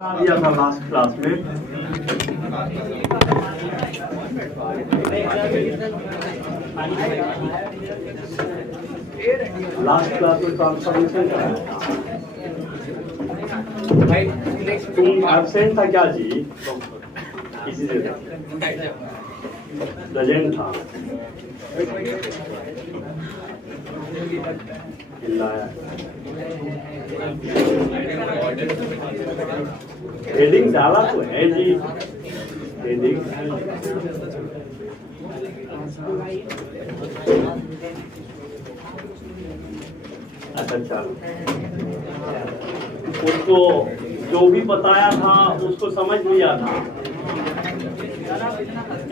दिया था last class में। लास्ट क्लास में ट्रांसफॉर्मेशन कराया था। तुम एब्सेंट था क्या जी? किसी से प्रेजेंट था। हेडिंग डाला तो है जी। हेडिंग अच्छा चलो, उसको जो भी बताया था उसको समझ लिया था।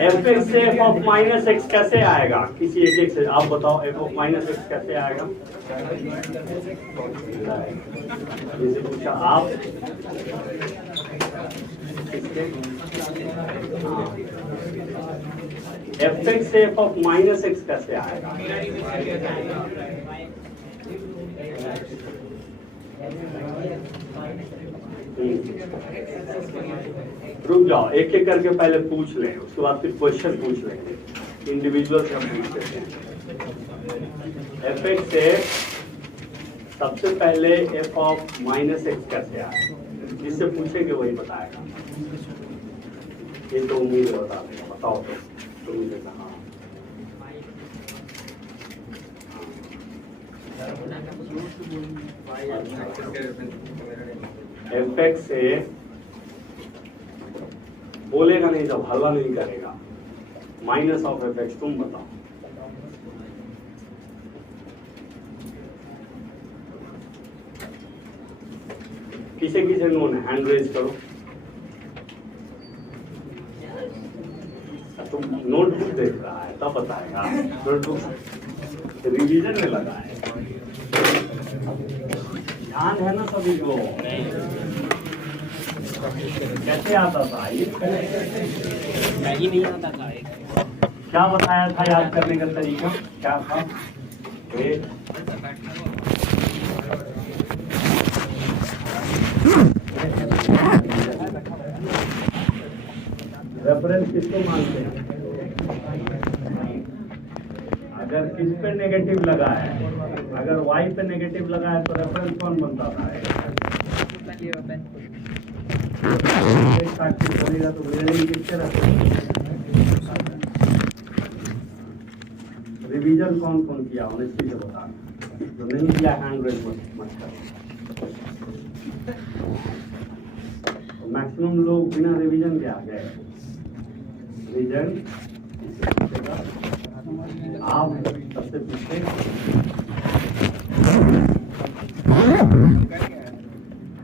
एफ एक्स से एफ ऑफ माइनस एक्स कैसे आएगा? किसी एक से आप बताओ, एफ ऑफ माइनस एक्स कैसे आएगा? जैसे पूछा आप एफ एक्स से एफ ऑफ माइनस एक्स कैसे आएगा? रुक जाओ, एक एक करके पहले पूछ लें, उसके बाद फिर क्वेश्चन पूछ लेंगे। इंडिविजुअल से हम पूछ लेते हैं। एफ एक्स से सबसे पहले एफ ऑफ माइनस एक्स कैसे आएगा? जिससे पूछेंगे वही बताएगा। ये तो उम्मीद है बता देगा। बताओ तो मुझे कहा एफ एक्स से बोलेगा नहीं जब हलवा नहीं करेगा। माइनस ऑफ एफ एक्स तुम बताओ। किसे किसे नोन है? हैंड रेज करो। तुम नोटबुक देख रहा है तब बताएगा। नोटबुक रिवीजन में लगा है। ध्यान है ना सभी को? कैसे आता था ये? नहीं आता था। क्या बताया था? याद करने का तरीका क्या था? रेफरेंस किसको मानते हैं? अगर किस पे नेगेटिव लगा है, अगर वाई पे नेगेटिव लगा है तो रेफरेंस कौन बनता था? बोलेगा तो रिवीजन कौन कौन किया? ऑनेस्टली से बता। जो नहीं किया हैंड रेज मत करो। मैक्सिमम लोग बिना रिवीजन के आ गए। रिवीजन आप सबसे पीछे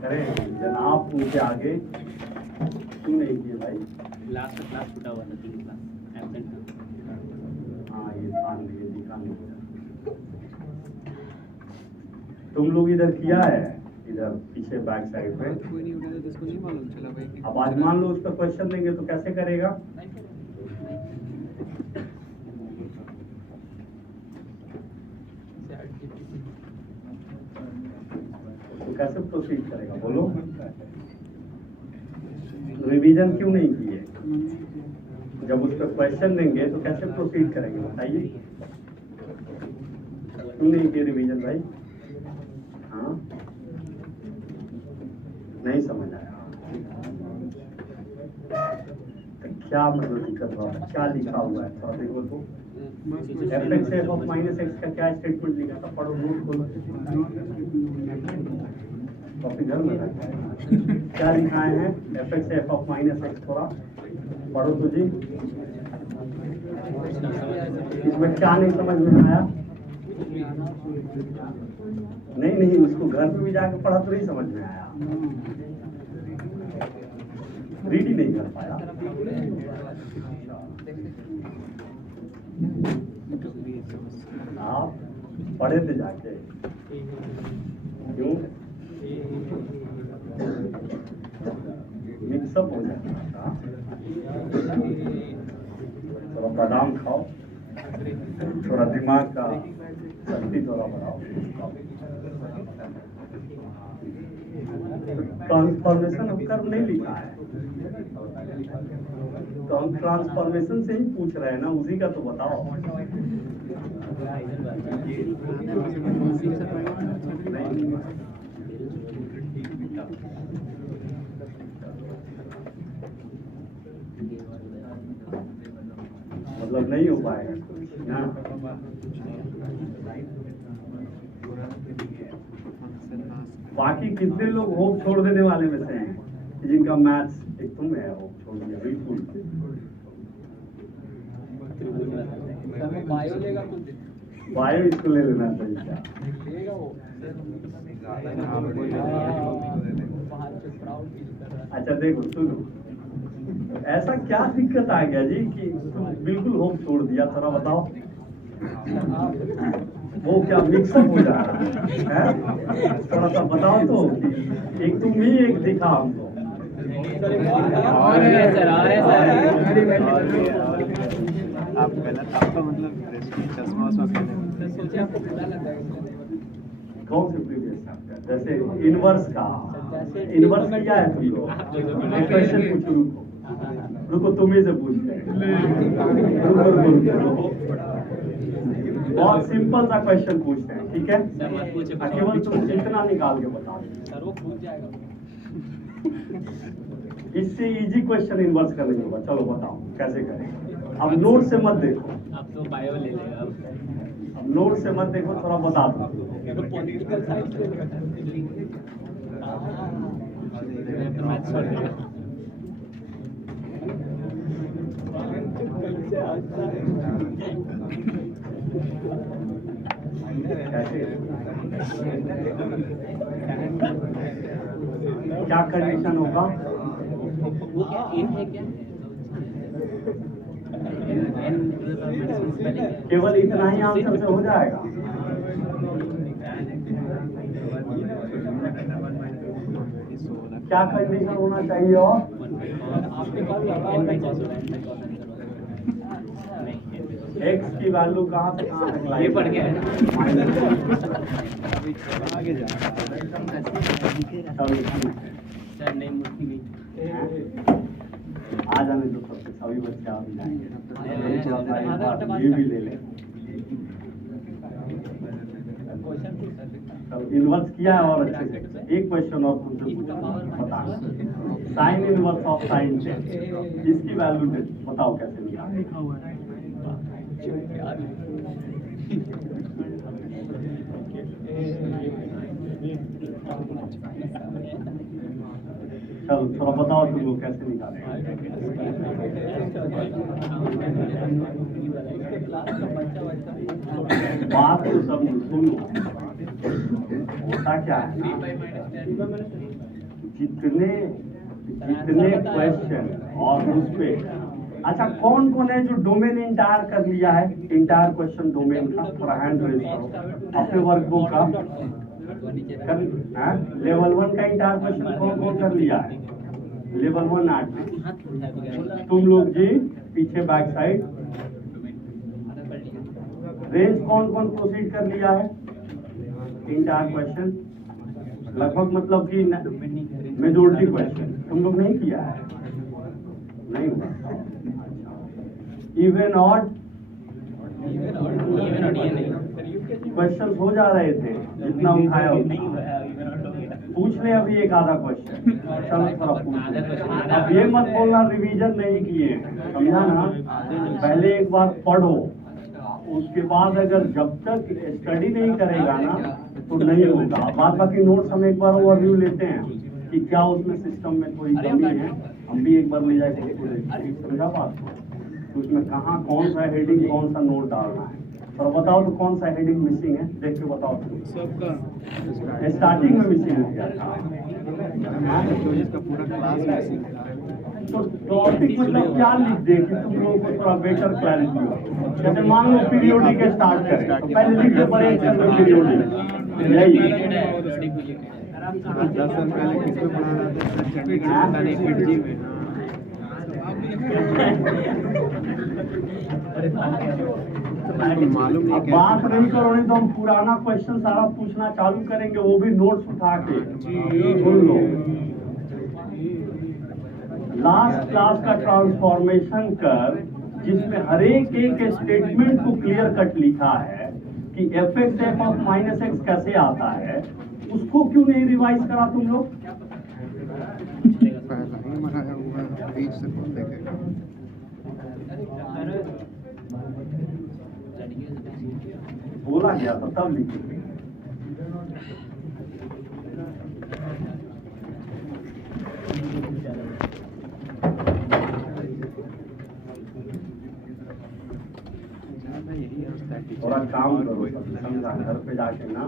करें। जनाब उनके आगे क्यों नहीं किए भाई? लास्ट क्लास छूटा हुआ था, 3 क्लास एब्सेंट। हाँ ये दिखा नहीं। तुम लोग इधर किया है, इधर पीछे बैक साइड पे। कोई नहीं उठाया तो इसको नहीं मालूम चला भाई। अब आज मान लो उसका क्वेश्चन देंगे तो कैसे करेगा? तो कैसे प्रोसीड करेगा बोलो? रिवीजन क्यों नहीं किए? जब उसका क्वेश्चन देंगे तो कैसे प्रोसीड करेंगे बताइए? क्यों नहीं किए रिवीजन भाई? हाँ नहीं समझ आया। तो क्या मतलब दिक्कत हुआ? क्या लिखा हुआ है थोड़ा देखो तो। F x F of minus x का क्या स्टेटमेंट लिखा था? पढ़ो, नोट खोलो। कॉपी घर में रखा है। क्या लिखा है? F x F of minus x. थोड़ा पढ़ो तो जी। इसमें क्या नहीं समझ में आया? नहीं उसको घर पे भी जाकर पढ़ा तो नहीं समझ में आया। रीड ही नहीं कर पाया। आप पढ़े थे जाके क्यों? मिक्सअप हो जाता था। थोड़ा बादाम खाओ, थोड़ा दिमाग का शक्ति थोड़ा बढ़ाओ। ट्रांसफॉर्मेशन ऑफ कर्व नहीं लिखा है, तो हम ट्रांसफॉर्मेशन से ही पूछ रहे हैं ना, उसी का तो बताओ। मतलब नहीं हो पाएगा ना। बाकी कितने लोग होप छोड़ देने वाले में से हैं, जिनका मैथ्स एक तुम है होप छोड़ दिया बिल्कुल। बायो इसको ले लेना चाहिए। अच्छा देखो सुनो, ऐसा क्या दिक्कत आ गया जी कि तुम बिल्कुल होप छोड़ दिया, थोड़ा बताओ। वो क्या मिक्सअप हो जा रहा है? थोड़ा सा बताओ तो, एक तुम ही एक दिखा हमको। आप गलत, आपका मतलब चश्मा कौन से प्रीवियस चैप्टर, जैसे इनवर्स का, इनवर्स क्या है तुम लोग? क्वेश्चन पूछो, रुको तुम ही से पूछते हैं। रुको बहुत सिंपल सा क्वेश्चन पूछते हैं, ठीक है? केवल तुम इतना निकाल के बताओ सर, वो पूछ जाएगा। इससे इजी क्वेश्चन इन्वर्स करने होगा। चलो बताओ कैसे करें। अब नोट से मत देखो, अब तो बायो ले लेगा। अब नोट से मत देखो, थोड़ा बता दो। पॉलिटिकल साइंस क्या कंडीशन होगा? वो क्या इन है क्या? केवल इतना ही आंसर से हो जाएगा। क्या कंडीशन होना चाहिए? और आपके पास एक्स की वैल्यू कहाँ से कहाँ तक ये पढ़ गया है। आगे जा सर नहीं मुझकी नहीं आ जाने दो, सबसे सभी बच्चे आ भी जाएंगे। ये भी ले ले। इन्वर्स किया है और अच्छे से। एक क्वेश्चन और तुमसे बता, sign inverse of sine ten, इसकी वैल्यू बताओ कैसे निकालें। चलो थोड़ा बताओ तुम लोग कैसे निकालें। बात तो सब सुनो, होता क्या है, जितने क्वेश्चन और उस पे, अच्छा कौन कौन है जो डोमेन इंटायर कर लिया है, इंटायर क्वेश्चन डोमेन का, थोड़ा हैंड रेज करो अपने वर्कबुक का। लेवल 1 का इंटायर क्वेश्चन कौन कौन कर लिया है? लेवल 1 8 तुम लोग जी, पीछे बैक साइड। रेंज कौन कौन प्रोसीड कर लिया है इंटायर क्वेश्चन? लगभग मतलब कि मेजोरिटी क्वेश्चन तुम लोग नहीं किया है, नहीं हुआ। इवन ऑड क्वेश्चन हो जा रहे थे, जितना उठाया पूछ ले अभी एक आधा क्वेश्चन। चलो थोड़ा पूछ, अब ये मत बोलना रिवीजन नहीं किए, समझा ना? पहले एक बार पढ़ो, उसके बाद अगर जब तक स्टडी नहीं करेगा ना तो नहीं होगा। बाद बाकी नोट्स हम एक बार ओवरव्यू लेते हैं कि क्या उसमें सिस्टम में कोई कमी है, हम भी एक बार ले जाके समझा बात, तो उसमें कहाँ कौन सा हेडिंग कौन सा नोट डालना है। तो बताओ तो कौन सा हेडिंग मिसिंग है, देख के बताओ। सबका स्टार्टिंग में मिसिंग हो गया था, तो इसका पूरा क्लास मिसिंग है। तो टॉपिक मतलब क्या लिख दे कि तुम लोगों को थोड़ा बेटर क्लैरिटी हो। जैसे मान लो पीरियोडिक स्टार्ट करें तो पहले लिख दो बड़े अक्षर में पीरियोडिक, यही 10 साल पहले किसमें पढ़ा रहा था? चंडीगढ़ में मालूम नहीं अब कैसे बात बना। नहीं करो नहीं तो हम पुराना क्वेश्चन सारा पूछना चालू करेंगे, वो भी नोट्स उठा के। जी। सुन लो, लास्ट क्लास का ट्रांसफॉर्मेशन कर, जिसमें हर एक स्टेटमेंट को क्लियर कट लिखा है कि F x F of minus x कैसे आता है, उसको क्यों नहीं रिवाइज करा तुम लोग? पहला ही बनाया हुआ है, बीच से कौन देखेगा। बोला गया था तब लिखे। ज़्यादा यही होता है थोड़ा काम करो, समझा, घर पे जाके ना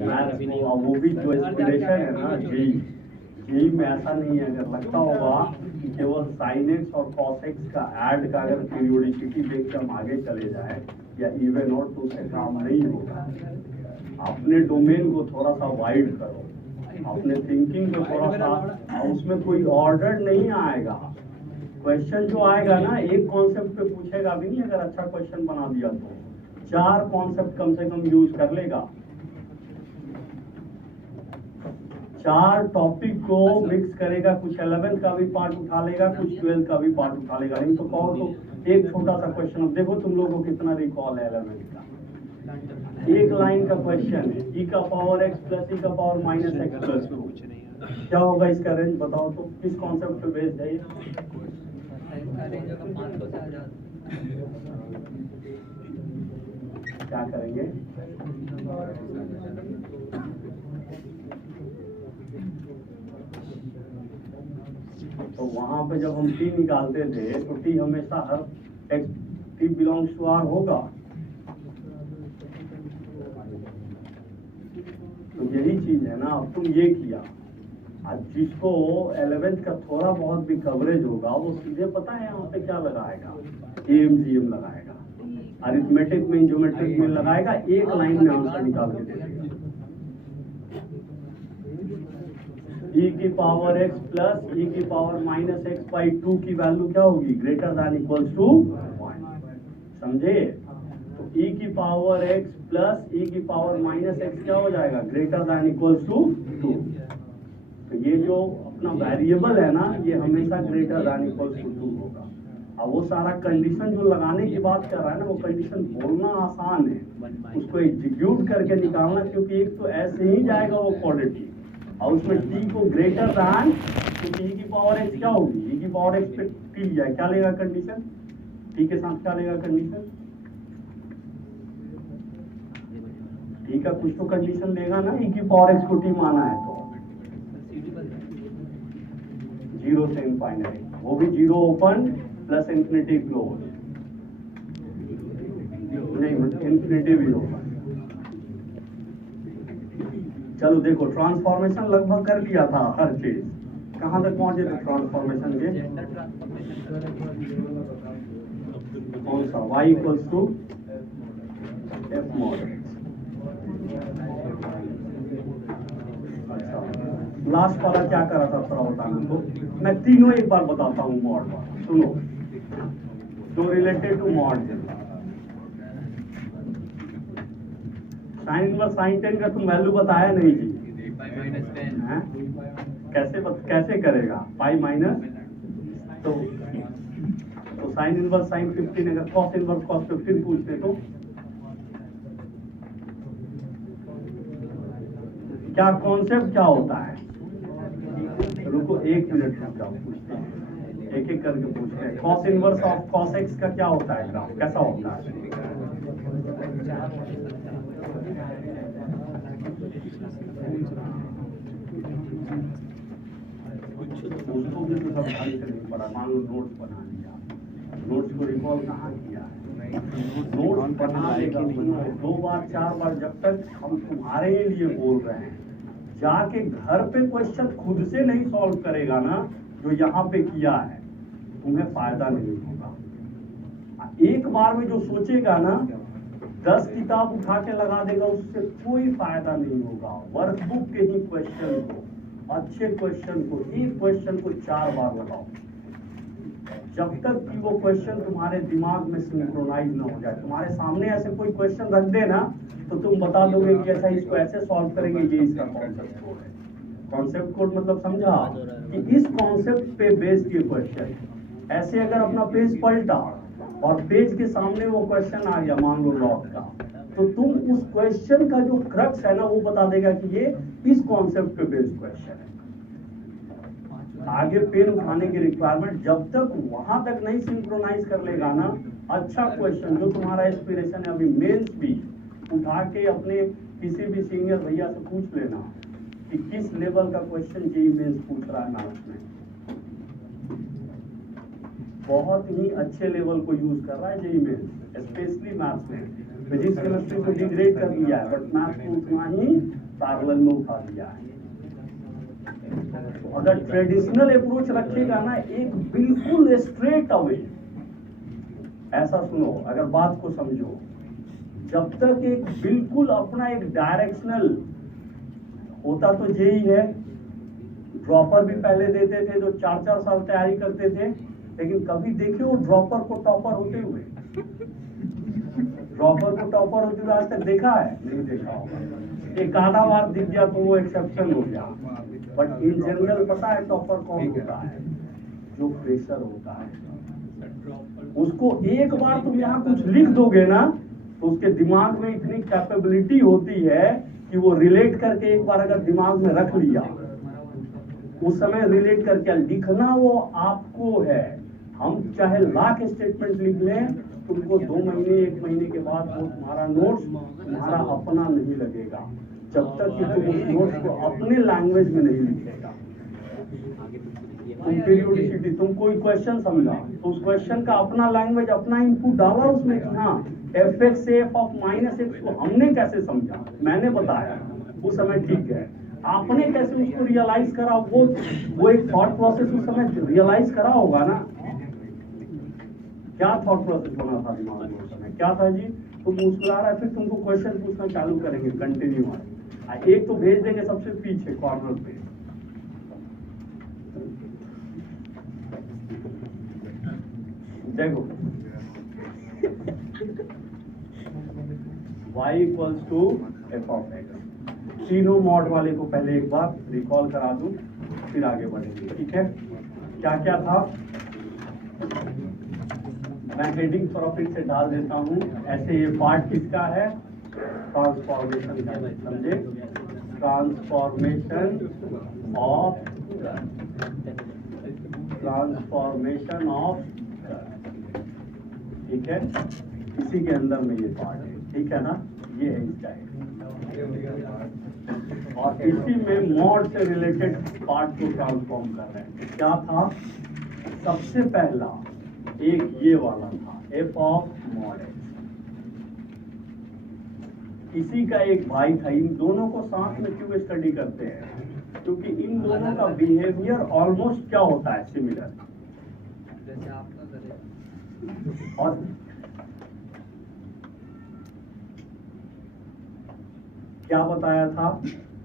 मैथ्स को, और वो भी जो इंस्पिरेशन है ना जेई में ऐसा नहीं है। अगर लगता होगा कि केवल साइन एक्स और कॉस एक्स का ऐड का अगर पीरियोडिसिटी देख के हम आगे चले जाए या इवन और, तो उससे काम नहीं होगा। अपने डोमेन को थोड़ा सा वाइड करो, अपने थिंकिंग को थोड़ा सा, उसमें कोई ऑर्डर नहीं आएगा। क्वेश्चन जो आएगा ना, एक कॉन्सेप्ट पे पूछेगा भी नहीं। अगर अच्छा क्वेश्चन बना दिया तो 4 कॉन्सेप्ट कम से कम यूज कर लेगा। 4 टॉपिक को मिक्स करेगा, कुछ 11th का भी पार्ट उठा लेगा, कुछ 12th का भी पार्ट उठा लेगा। नहीं तो कहो तो एक छोटा सा क्वेश्चन, अब देखो तुम लोगों को कितना रिकॉल है 11th का। एक लाइन का क्वेश्चन है, e का पावर x प्लस e का पावर माइनस एक्स प्लस 2, क्या होगा इसका रेंज बताओ तो, किस कॉन्सेप्ट पे बेस्ड है ये? क्या करेंगे? तो वहां पे जब हम t निकालते थे तो t हमेशा हर x t belongs to r होगा। तो यही चीज है ना। अब तुम ये किया, आज जिसको 11th का थोड़ा बहुत भी कवरेज होगा वो सीधे पता है यहाँ पे क्या लगाएगा, एएमजीएम लगाएगा, अरिथमेटिक में, ज्योमेट्रिक में लगाएगा, एक लाइन में आंसर निकाल के दे देगा। e की पावर x प्लस e की पावर माइनस एक्स बाई 2 की वैल्यू क्या होगी, ग्रेटर दैन इक्वल्स टू 1। समझे? तो e की पावर x प्लस e की पावर माइनस एक्स क्या हो जाएगा, ग्रेटर दैन इक्वल्स टू 2। तो ये जो अपना वेरिएबल है ना, ये हमेशा ग्रेटर दैन इक्वल्स टू 2 होगा। अब वो सारा कंडीशन जो लगाने की बात कर रहा है ना, वो कंडीशन बोलना आसान है, उसको एग्जीक्यूट करके निकालना, क्योंकि एक तो ऐसे ही जाएगा वो क्वालिटी, और उसमें t को ग्रेटर दैन, क्योंकि e की पावर x क्या होगी, e की पावर x पे t लिया है, क्या लेगा कंडीशन, t के साथ क्या लेगा कंडीशन, t का कुछ तो कंडीशन लेगा ना, e की पावर x को t माना है तो 0 से इनफाइनाइट, वो भी 0 ओपन प्लस इंफिनिटी क्लोज, नहीं इंफिनिटी भी होगा। चलो देखो, ट्रांसफॉर्मेशन लगभग कर लिया था हर चीज। कहाँ तक पहुंचे थे ट्रांसफॉर्मेशन के? कौन सा? y equals to f mod. अच्छा, लास्ट वाला क्या करा था थोड़ा बताना तो। मैं तीनों एक बार बताता हूँ मॉड वाला, सुनो। तो related to mod, sine inverse sine 10 का तुम वैल्यू बताया नहीं जी, हैं? कैसे करेगा पाई माइनस, तो साइन इनवर्स साइन 15, अगर कॉस इनवर्स कॉस 15 पूछते तो क्या कॉन्सेप्ट क्या होता है? रुको 1 मिनट रुक जाओ, पूछते हैं एक एक करके पूछते हैं। Cos inverse of cos x का क्या होता है ग्राफ, कैसा होता है? उसको भी तो सब ढंग से नहीं पढ़ा, मान लो नोट्स बना लिया, नोट्स को रिकॉल कहाँ किया है? नोट्स बना लेगा 2 बार 4 बार, जब तक हम तुम्हारे लिए बोल रहे हैं, जाके घर पे क्वेश्चन खुद से नहीं सॉल्व करेगा ना, जो यहाँ पे किया है, तुम्हें फायदा नहीं होगा। एक बार में जो सोचेगा ना, 10 किताब उठा के लगा देगा, उससे कोई फायदा नहीं होगा। वर्कबुक के ही क्वेश्चन को, अच्छे क्वेश्चन को, एक क्वेश्चन को 4 बार लगाओ, जब तक कि वो क्वेश्चन तुम्हारे दिमाग में सिंक्रोनाइज ना हो जाए। तुम्हारे सामने ऐसे कोई क्वेश्चन रख देना तो तुम बता दोगे कि अच्छा इसको ऐसे सॉल्व करेंगे, ये इसका कॉन्सेप्ट कोड है। कॉन्सेप्ट कोड मतलब समझा कि इस कॉन्सेप्ट पे बेस्ड ये क्वेश्चन। ऐसे अगर अपना पेज पलटा और पेज के सामने वो क्वेश्चन आ गया मान लो लॉग का, तो तुम उस क्वेश्चन का जो क्रक्स है ना वो बता देगा कि ये इस कॉन्सेप्ट पे बेस्ड क्वेश्चन है। आगे पेन उठाने की रिक्वायरमेंट जब तक वहां तक नहीं सिंक्रोनाइज कर लेगा ना, अच्छा क्वेश्चन जो तुम्हारा एस्पिरेशन है, अभी मेंस भी उठा के अपने किसी भी सीनियर भैया से पूछ लेना कि किस लेवल का क्वेश्चन जेईई मेंस पूछ रहा है मैथ्स में। बहुत ही अच्छे लेवल को यूज कर रहा है जेईई मेंस, स्पेशली मैथ्स में। फिजिक्स केमिस्ट्री को डिग्रेड कर दिया है बट मैथ्स को उतना ही पैरेलल में उठा दिया है। तो अगर ट्रेडिशनल अप्रोच रखेगा ना, एक बिल्कुल स्ट्रेट अवे, ऐसा सुनो अगर बात को समझो, जब तक एक बिल्कुल अपना एक डायरेक्शनल होता तो जेईई है। ड्रॉपर भी पहले देते थे जो 4-4 साल तैयारी करते थे, लेकिन कभी देखे वो ड्रॉपर को टॉपर होते हुए? ड्रॉपर को टॉपर होते हुए आज तक देखा है? नहीं देखा होगा। एक आधा बार दिख गया तो वो एक्सेप्शन हो गया, बट इन जनरल पता है टॉपर कौन होता है? जो प्रेशर होता है। उसको एक बार तुम यहाँ कुछ लिख दोगे ना तो उसके दिमाग में इतनी कैपेबिलिटी होती है कि वो रिलेट करके एक बार अगर दिमाग में रख लिया, उस समय रिलेट करके लिखना वो आपको है। हम चाहे लाख स्टेटमेंट लिख लें, तुमको 2 महीने 1 महीने के बाद वो तुम्हारा नोट्स तुम्हारा अपना नहीं लगेगा, जब तक कि तुम उस नोट्स को अपने लैंग्वेज में नहीं लिखेगा। तुम पीरियोडिसिटी, तुम कोई क्वेश्चन समझा तो उस क्वेश्चन का अपना लैंग्वेज, अपना इनपुट डाला उसमें कि हाँ fx से f ऑफ -x को हमने कैसे समझा, मैंने बताया उस समय, ठीक है। आपने कैसे उसको रियलाइज करा, वो एक थॉट प्रोसेस उस समय रियलाइज करा होगा ना। क्या थॉट प्रोसेस होना था दिमाग में उस समय? क्या था जी? तुम मुस्कुरा रहा है, फिर तुमको क्वेश्चन पूछना चालू करेंगे कंटिन्यू वाले। एक तो भेज देंगे सबसे पीछे कॉर्नर पे, देखो y equals to f of x। तीनों मॉड वाले को पहले एक बार रिकॉल करा दूं, फिर आगे बढ़ेंगे, ठीक है। क्या क्या था मैं हेडिंग प्रॉफिट से डाल देता हूं। ऐसे ये पार्ट किसका है? ट्रांसफॉर्मेशन का, समझे? ट्रांसफॉर्मेशन ऑफ, ठीक है, इसी के अंदर में ये पार्ट है, ठीक है ना, ये है इसका है। और इसी में मॉड से रिलेटेड पार्ट को ट्रांसफॉर्म कर रहे हैं। क्या था? सबसे पहला एक ये वाला था f ऑफ मॉड x। इसी का एक भाई था। इन दोनों को साथ में क्यों स्टडी करते हैं? क्योंकि इन दोनों का बिहेवियर ऑलमोस्ट क्या होता है? सिमिलर। और क्या बताया था?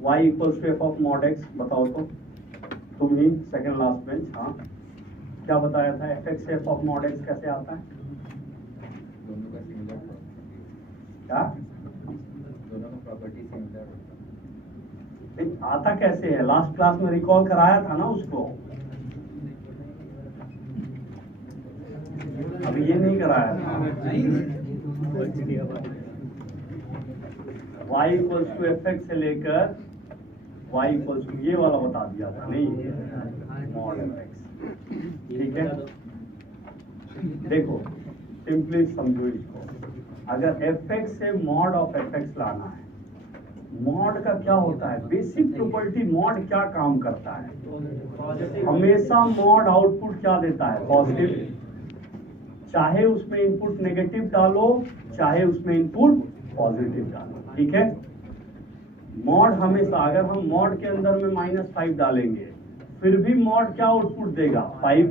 y equals to f of mod x। बताओ तो तुम ही सेकंड लास्ट बेंच। हाँ, क्या बताया था? fx से f ऑफ मॉड x कैसे आता है? दोनों का सिमिलर, क्या दोनों का प्रॉपर्टी सिमिलर आता कैसे है? लास्ट क्लास में रिकॉल कराया था ना उसको, अभी ये नहीं कराया था। y इक्वल्स टू fx से लेकर y इक्वल्स टू ये वाला बता दिया था, नहीं मॉड fx, ठीक है। देखो सिंपली समझो इसको, अगर fx से मॉड ऑफ fx लाना है, मॉड का क्या होता है? बेसिक प्रॉपर्टी मॉड क्या काम करता है? हमेशा मॉड आउटपुट क्या देता है? पॉजिटिव। चाहे उसमें इनपुट नेगेटिव डालो, चाहे उसमें इनपुट पॉजिटिव डालो, ठीक है। मॉड हमेशा, अगर हम मॉड के अंदर में -5 डालेंगे फिर भी मॉड क्या आउटपुट देगा? 5।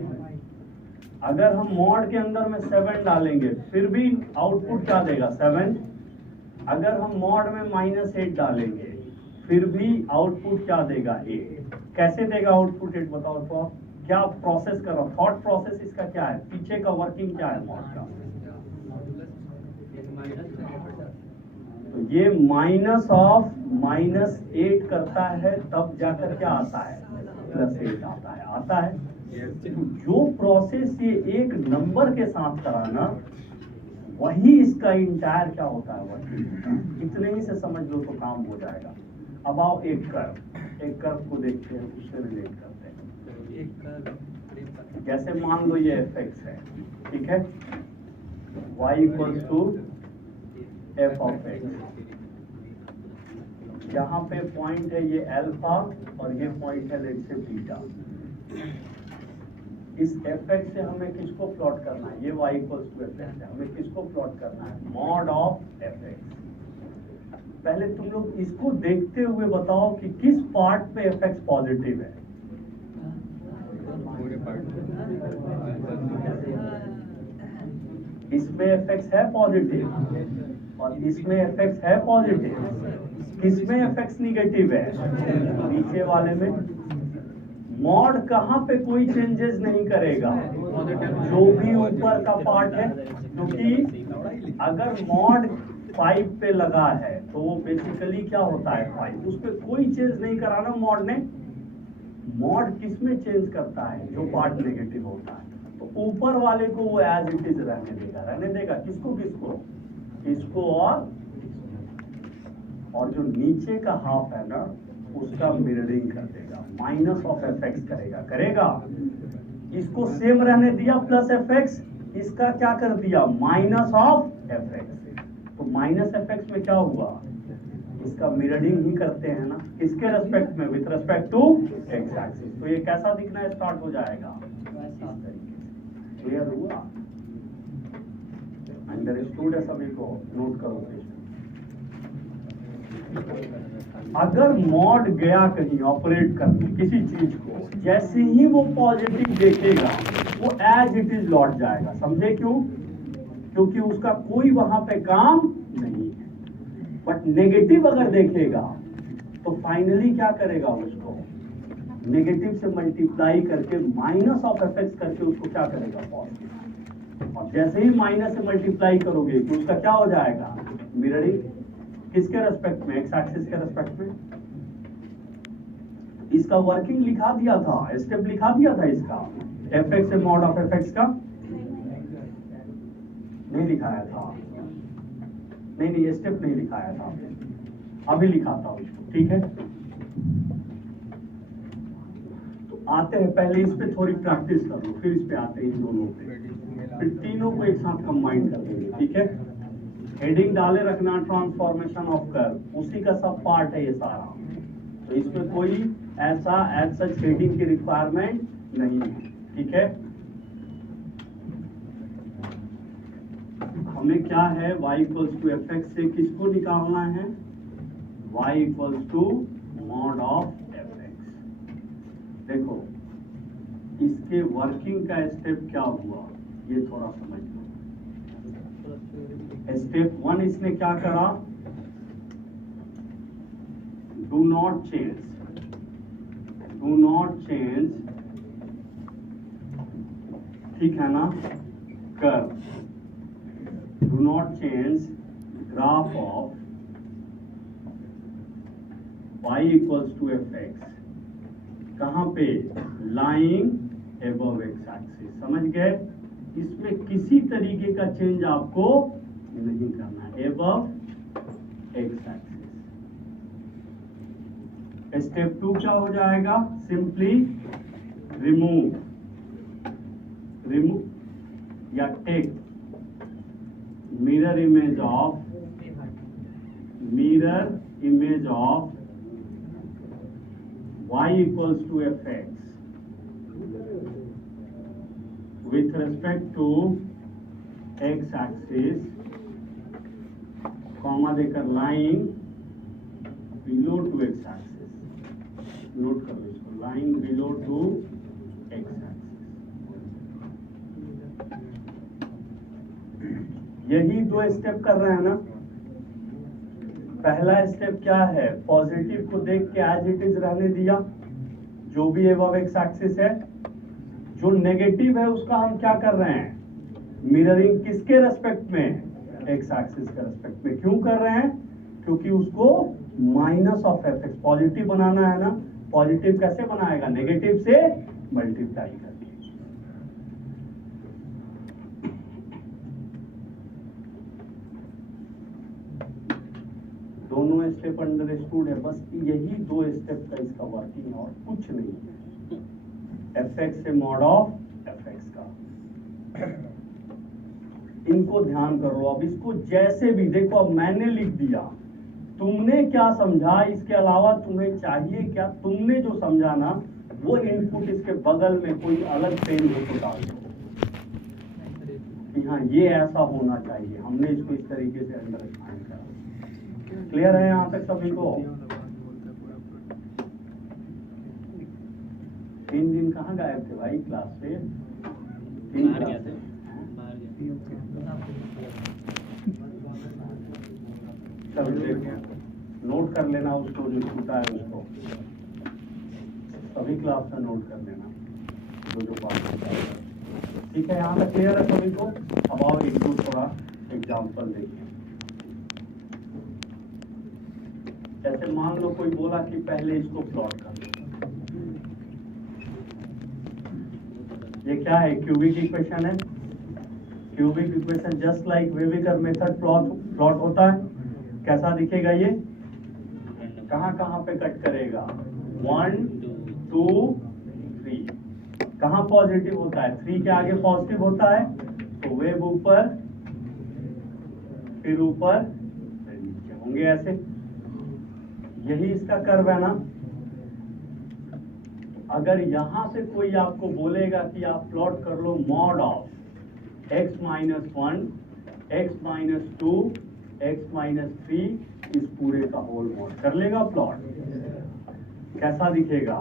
अगर हम मॉड के अंदर में 7 डालेंगे फिर भी आउटपुट क्या देगा? 7। अगर हम मॉड में -8 डालेंगे फिर भी आउटपुट क्या देगा? 8। कैसे देगा आउटपुट 8 बताओ तो आप? क्या प्रोसेस कर रहा हूँ, थॉट प्रोसेस इसका क्या है, पीछे का वर्किंग क्या है मॉड का। तो ये माइनस ऑफ -8 करता है तब जाकर क्या आता है, +8 आता है। तो जो प्रोसेस ये एक नंबर के साथ कराना, वही इसका इंटायर क्या होता है, वर्किंग होता है। इतने ही से समझ लो तो काम हो जाएगा। अब आओ एक कर्व को देखते हैं, उससे रिलेट करते हैं। जैसे मान लो ये fx है, ठीक है, y = f of x। यहाँ पे पॉइंट है ये अल्फा और ये पॉइंट है लेट से बीटा। इस fx से हमें किसको प्लॉट करना है, ये y = fx है, हमें किसको प्लॉट करना है, मॉड ऑफ fx। पहले तुम लोग इसको देखते हुए बताओ कि किस पार्ट पे fx पॉजिटिव है। इसमें fx है पॉजिटिव और इसमें fx है पॉजिटिव। किसमें fx निगेटिव है, नीचे वाले में। मॉड कहाँ पे कोई चेंजेस नहीं करेगा, जो भी ऊपर का पार्ट है, क्योंकि अगर मॉड 5 पे लगा है तो वो बेसिकली क्या होता है 5, उस पर कोई चेंज नहीं कराना मॉड ने। मॉड किस में चेंज करता है, जो पार्ट नेगेटिव होता है। तो ऊपर वाले को वो एज इट इज रहने देगा, किसको इसको और जो नीचे का हाफ है ना, उसका मिररिंग कर देगा, माइनस ऑफ fx करेगा। इसको सेम रहने दिया +fx, इसका क्या कर दिया, माइनस ऑफ fx। तो -fx में क्या हुआ, इसका मिररिंग ही करते हैं ना, किसके रेस्पेक्ट में, with respect to x axis. तो ये कैसा दिखना स्टार्ट हो जाएगा, क्लियर हुआ, अंडरस्टूड है सभी को, नोट करो। अगर मॉड गया कहीं ऑपरेट करने किसी चीज को, जैसे ही वो पॉजिटिव देखेगा वो एज इट इज लौट जाएगा। समझे क्यों, क्योंकि उसका कोई वहां पे काम नहीं है। बट नेगेटिव अगर देखेगा तो फाइनली क्या करेगा, उसको नेगेटिव से मल्टीप्लाई करके माइनस ऑफ fx करके उसको क्या करेगा, पॉजिटिव। और जैसे ही माइनस से मल्टीप्लाई करोगे तो उसका क्या हो जाएगा, मिररिंग। किसके रेस्पेक्ट में, एक्स एक्सिस के रेस्पेक्ट में। इसका वर्किंग लिखा दिया था, स्टेप लिखा दिया था इसका, fx से मॉड ऑफ fx का नहीं लिखाया था, नहीं स्टेप नहीं लिखाया था, अभी लिखाता हूं इसको, ठीक है। तो आते हैं, पहले इस पे थोड़ी प्रैक्टिस कर लो, फिर इस पे आते हैं इन दोनों पे, फिर तीनों को एक साथ कंबाइन कर देंगे, ठीक है। हेडिंग डाले रखना, ट्रांसफॉर्मेशन ऑफ कर्व, उसी का सब पार्ट है ये सारा। तो इसमें कोई ऐसा एज सच हेडिंग की रिक्वायरमेंट नहीं है, ठीक है। हमें क्या है, y = fx से किसको निकालना है, y = मॉड ऑफ fx। देखो इसके वर्किंग का स्टेप क्या हुआ, ये थोड़ा समझ लो। स्टेप 1 इसने क्या करा, डू नॉट चेंज, ठीक है ना, curve, do not change graph of y = fx, कहां पे, लाइंग एबव x एक्सिस। समझ गए, इसमें किसी तरीके का चेंज आपको नहीं करना है, एबव x एक्सिस। स्टेप 2 क्या हो जाएगा, सिंपली रिमूव या take mirror image of y = fx with respect to x axis, comma देकर line below to x axis, note करो इसको, line below to x axis। यही 2 स्टेप कर रहे हैं ना। पहला स्टेप क्या है, पॉजिटिव को देख के एज इट इज रहने दिया, जो भी एबव x एक्सिस है। जो नेगेटिव है उसका हम क्या कर रहे हैं, मिररिंग किसके रेस्पेक्ट में, एक्स एक्सिस के रेस्पेक्ट में। क्यों कर रहे हैं, क्योंकि उसको minus of F X positive बनाना है ना। पॉजिटिव कैसे बनाएगा, नेगेटिव से मल्टीप्लाई करके। दोनों स्टेप अंडरस्टूड है, बस यही 2 स्टेप का इसका वर्किंग है और कुछ नहीं है। एफ एक्स से मॉड ऑफ एफ एक्स का, इनको ध्यान करो। अब इसको जैसे भी देखो, अब मैंने लिख दिया, तुमने क्या समझा, इसके अलावा तुम्हें चाहिए क्या, तुमने जो समझा ना वो इनपुट इसके बगल में कोई अलग पेन हो तो डाल दो कि हाँ ये ऐसा होना चाहिए। हमने इसको इस तरीके से अंडरस्टैंड करा। क्लियर है यहाँ तक सभी को? 3 दिन कहाँ गायब थे भाई क्लास से? 3 बाहर गया क्लास था, से। बाहर गया। चलो देखिए, नोट कर लेना उसको जो छूटा है उसको, सभी क्लास में नोट कर लेना जो बात होता है। ठीक है, यहाँ तक क्लियर है सभी को? अब आओ एक दो थोड़ा एग्जाम्पल देखिए। जैसे मान लो कोई बोला कि पहले इसको प्लॉट कर लो। ये क्या है, क्यूबिक इक्वेशन है। Cubic equation just like wavy curve method plot होता है। कैसा दिखेगा ये, कहाँ कहाँ पे कट करेगा, 1 2 3, कहाँ पॉजिटिव होता है, 3 के आगे पॉजिटिव होता है तो वेव ऊपर फिर ऊपर फिर नीचे होंगे ऐसे। यही इसका कर्व है ना। अगर यहां से कोई आपको बोलेगा कि आप प्लॉट कर लो mod of x minus 1 x minus 2 x minus 3, इस पूरे का होल मॉड कर लेगा प्लॉट, कैसा दिखेगा?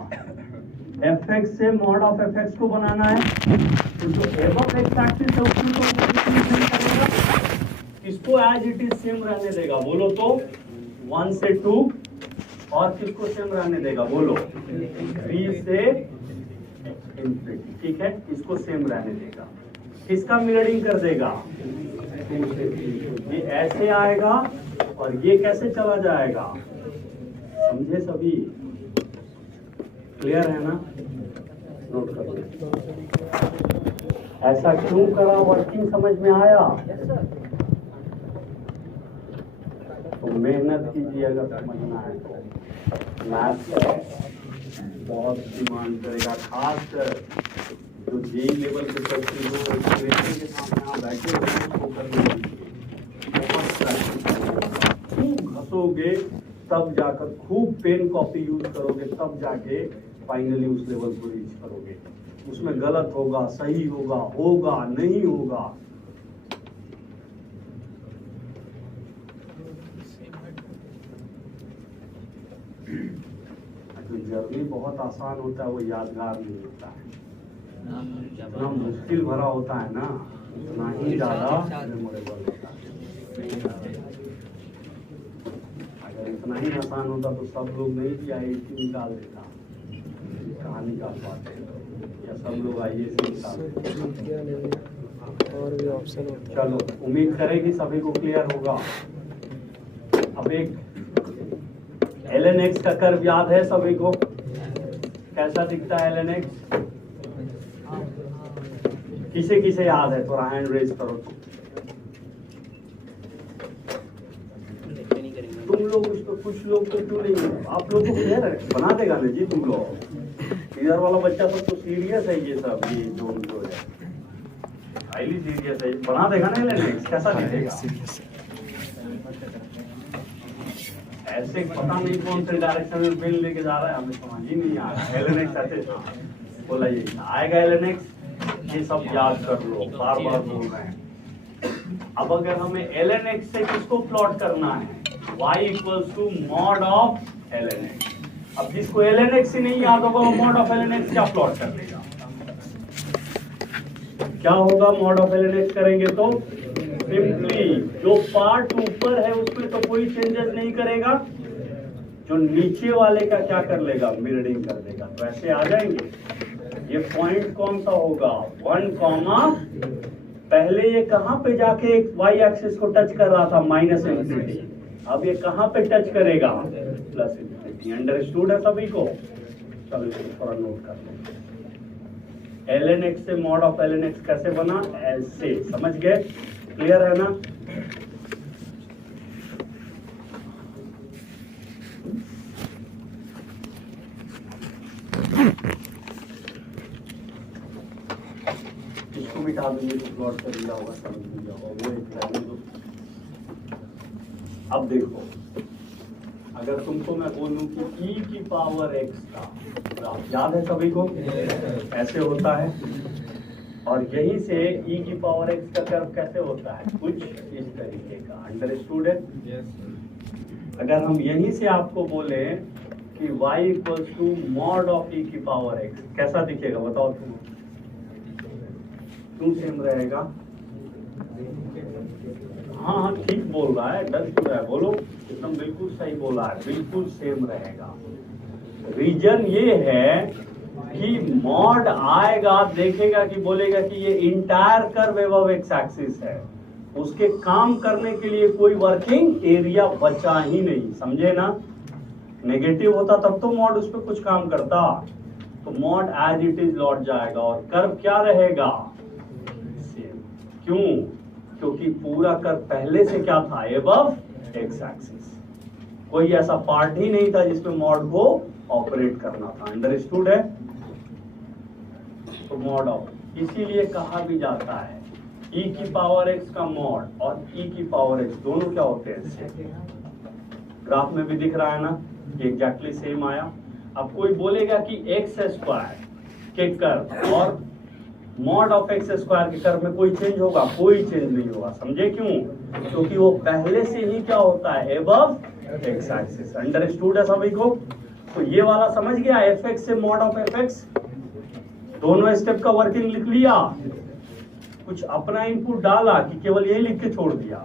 fx से मॉड ऑफ fx को बनाना है तो जो एबव x एक्सिस है उसको नहीं करेगा, इसको एज इट इज सेम रहने देगा। बोलो तो 1 से 2, और किसको सेम रहने देगा, बोलो 3 से इंफिनिटी। ठीक है, इसको सेम रहने देगा। किसका मिररिंग कर देगा, 2 से 3। ये ऐसे आएगा और ये कैसे चला जाएगा, समझे सभी? क्लियर है ना? नोट कर लो। ऐसा क्यों करा, वर्किंग समझ में आया? तो मेहनत कीजिए अगर समझना है तो। मैथ बहुत डिमांड करेगा, खास कर जो जेई लेवल के बच्चे जो इंस्पिरेशन के सामने यहाँ बैठे हुए हैं उसको करने दीजिए। बहुत प्रैक्टिस खूब घसोगे तब जाकर, खूब पेन कॉपी यूज करोगे तब जाके फाइनली उस लेवल को रीच करोगे। उसमें गलत होगा, सही होगा, होगा नहीं होगा, जो जर्नी बहुत आसान होता है वो यादगार नहीं होता है। जितना मुश्किल भरा होता है ना उतना ही ज्यादा मेमोरेबल होता है। अगर इतना ही आसान होता तो सब लोग नहीं भी IIT निकाल देता, कहाँ निकाल पाते, या सब लोग IAS निकाल देते। और भी ऑप्शन होता है। चलो, उम्मीद करें कि सभी को क्लियर होगा। अब एक ln(x) का कर्व याद है सभी को, कैसा दिखता है ln(x)? किसे किसे याद है, थोड़ा हैंड रेज करो। तुम लोग उसको, कुछ लोग तो क्यों नहीं, आप लोग को क्लियर है, बना देगा ना जी तुम लोग। इधर वाला बच्चा सब तो सीरियस है, ये सब ये जो है हाईली सीरियस है, बना देगा ना ln(x)? कैसा दिखेगा? ऐसे पता नहीं कौन से डायरेक्शन में बिल लेके जा रहा है, हमें समझ ही नहीं आ रहा है। ln(x) ऐसे बोला ये आएगा ln(x), ये सब याद कर लो, बार बार बोल रहे हैं। अब अगर हमें ln(x) से किसको प्लॉट करना है, y equals to mod of ln(x). अब जिसको ln(x) ही नहीं याद होगा वो मॉड ऑफ ln(x) क्या प्लॉट कर देगा? क्या होगा, मॉड ऑफ ln(x) करेंगे तो सिंपली जो पार्ट ऊपर है उसमें तो कोई चेंजेस नहीं करेगा, जो नीचे वाले का क्या कर लेगा, मिररिंग कर देगा। तो ऐसे आ जाएंगे, ये पॉइंट कौन सा होगा 1, पहले ये कहां पे जाके वाई एक्सिस को टच कर रहा था माइनस इंफिनिटी, अब ये कहां पे टच करेगा प्लस इंफिनिटी। अंडरस्टूड है सभी को? चलो इसको थोड़ा नोट कर लो। ln x से मॉड ऑफ ln x कैसे बना, ऐसे, समझ गए? क्लियर है ना? इसको मिटा देंगे तो प्लॉट कर दिया होगा, समझ में जाओगा वो एक वैल्यू दो। अब देखो, अगर तुमको मैं बोलूं कि e की पावर x का ग्राफ याद है सभी को? ऐसे होता है, और यहीं से e की पावर x का कर्व कैसे होता है, कुछ इस तरीके का। अंडरस्टूड है? अगर हम यहीं से आपको बोले कि y equals to mod of e की पावर x, कैसा दिखेगा बताओ तुम? क्यों सेम रहेगा? हाँ हाँ ठीक बोल रहा है, डर क्यों रहा है, बोलो। एकदम बिल्कुल सही बोला है, बिल्कुल सेम रहेगा। रीजन ये है कि मॉड आएगा, देखेगा कि बोलेगा कि ये entire curve above x axis है, उसके काम करने के लिए कोई वर्किंग एरिया बचा ही नहीं, समझे ना? नेगेटिव होता तब तो मॉड उस पर कुछ काम करता, तो मॉड एज इट इज लौट जाएगा और कर्व क्या रहेगा, सेम। क्यों? क्योंकि पूरा कर्व पहले से क्या था, एबव एक्स एक्सिस। कोई ऐसा पार्ट ही नहीं था जिसमें मॉड को ऑपरेट करना था। अंडरस्टूड है? तो मॉड ऑफ, इसीलिए कहा भी जाता है e की पावर x का मॉड और e की पावर x दोनों क्या होते हैं, ग्राफ में भी दिख रहा है ना, ये एग्जैक्टली सेम आया। अब कोई बोलेगा कि एक्स स्क्वायर के कर्व और मॉड ऑफ एक्स स्क्वायर के कर्व में कोई चेंज होगा, कोई चेंज नहीं होगा, समझे क्यों? क्योंकि वो पहले से ही क्या होता है, एबव एक्स एक्सिस। अंडरस्टूड है सभी को? तो ये वाला समझ गया, एफ एक्स से मॉड ऑफ एफ एक्स, दोनों स्टेप का वर्किंग लिख लिया, कुछ अपना इनपुट डाला कि केवल यही लिख के छोड़ दिया,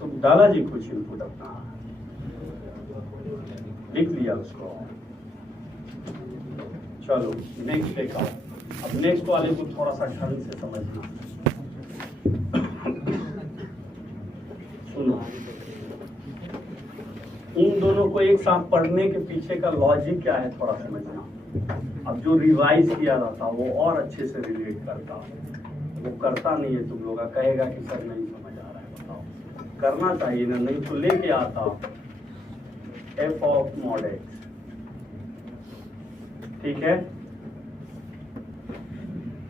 तो डाला जी कुछ इनपुट अपना लिख लिया उसको। चलो नेक्स्ट देखा, अब नेक्स्ट वाले को थोड़ा सा ढंग से समझना। सुनो, इन दोनों को एक साथ पढ़ने के पीछे का लॉजिक क्या है थोड़ा समझना। अब जो रिवाइज किया जाता वो और अच्छे से रिलेट करता, वो करता नहीं है, तुम लोग कहेगा कि सर नहीं समझ आ रहा है। बताओ, करना चाहिए ना, नहीं तो लेके आता एफ ऑफ मॉड एक्स, ठीक है,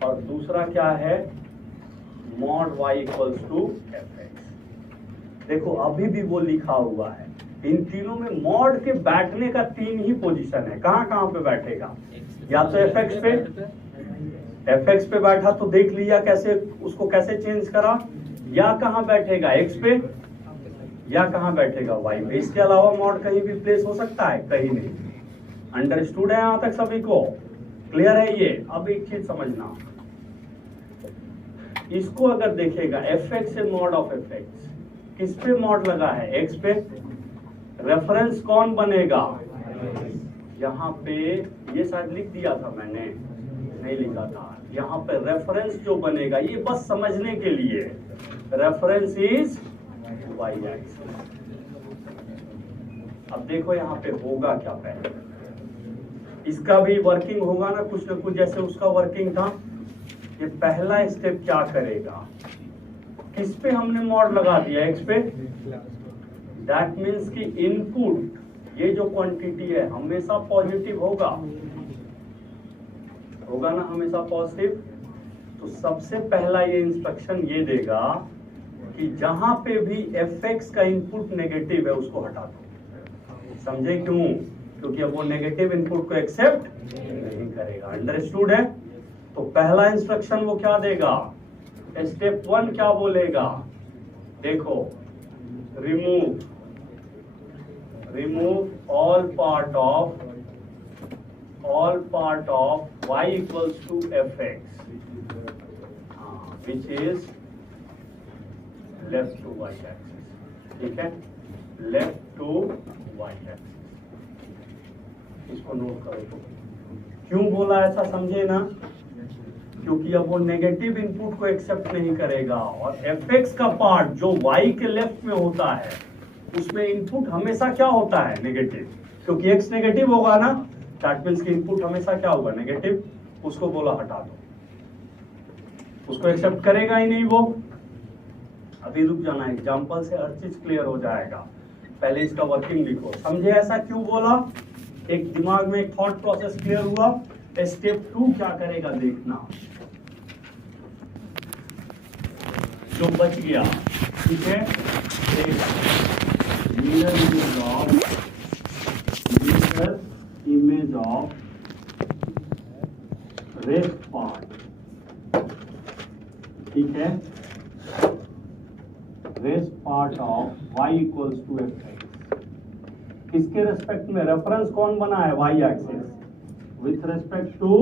और दूसरा क्या है, mod y equals to f x. देखो अभी भी वो लिखा हुआ है, इन तीनों में मॉड के बैठने का 3 ही पोजीशन है। कहां कहां पे बैठेगा, या तो एफ एक्स पे, एफ एक्स पे बैठा तो देख लिया कैसे, उसको कैसे चेंज करा, या कहां बैठेगा एक्स पे, या कहां बैठेगा वाई पे। इसके अलावा मॉड कहीं भी प्लेस हो सकता है, कहीं नहीं। अंडरस्टूड है यहां तक सभी को? क्लियर है ये? अब एक चीज समझना, इसको अगर देखेगा एफ एक्स से मॉड ऑफ एफ एक्स, किस पे मॉड लगा है, एक्स पे, रेफरेंस कौन बनेगा, यहाँ पे, ये शायद लिख दिया था मैंने, नहीं लिखा था, यहाँ पे रेफरेंस जो बनेगा, ये बस समझने के लिए, रेफरेंस इज वाई एक्सिस। अब देखो यहाँ पे होगा क्या, पहले इसका भी वर्किंग होगा ना कुछ जैसे उसका वर्किंग था। ये पहला स्टेप क्या करेगा, किस पे हमने मॉड लगा दिया, एक्स पे, दैट मीन्स कि इनपुट ये जो क्वांटिटी है हमेशा पॉजिटिव होगा ना, हमेशा पॉजिटिव। तो सबसे पहला ये इंस्ट्रक्शन ये देगा कि जहां पे भी एफ एक्स का इनपुट नेगेटिव है उसको हटा दो। समझे क्यों? क्योंकि अब वो नेगेटिव इनपुट को एक्सेप्ट नहीं करेगा। अंडरस्टूड है? तो पहला इंस्ट्रक्शन वो क्या देगा, स्टेप 1 क्या बोलेगा, देखो, remove all part of y equals to fx, which is left to y axis, ठीक है, left to y axis। इसको नोट करो तो क्यों बोला ऐसा समझे ना, क्योंकि अब वो नेगेटिव इनपुट को एक्सेप्ट नहीं करेगा और fx का पार्ट जो y के लेफ्ट में होता है उसमें इनपुट हमेशा क्या होता है, नेगेटिव, क्योंकि x नेगेटिव होगा ना, दैट मींस कि इनपुट हमेशा क्या होगा, नेगेटिव। उसको बोला हटा दो, उसको एक्सेप्ट करेगा ही नहीं वो। अभी रुक जाना, एग्जांपल से हर चीज क्लियर हो जाएगा, पहले इसका वर्किंग लिखो। समझे ऐसा क्यों बोला, एक दिमाग में एक थॉट प्रोसेस क्लियर हुआ। स्टेप 2 क्या करेगा देखना, जो बच गया, ठीक है, mirror image of rest part, ठीक है, rest part of y equals to fx। किसके रेस्पेक्ट में, रेफरेंस कौन बना है, y axis, with respect to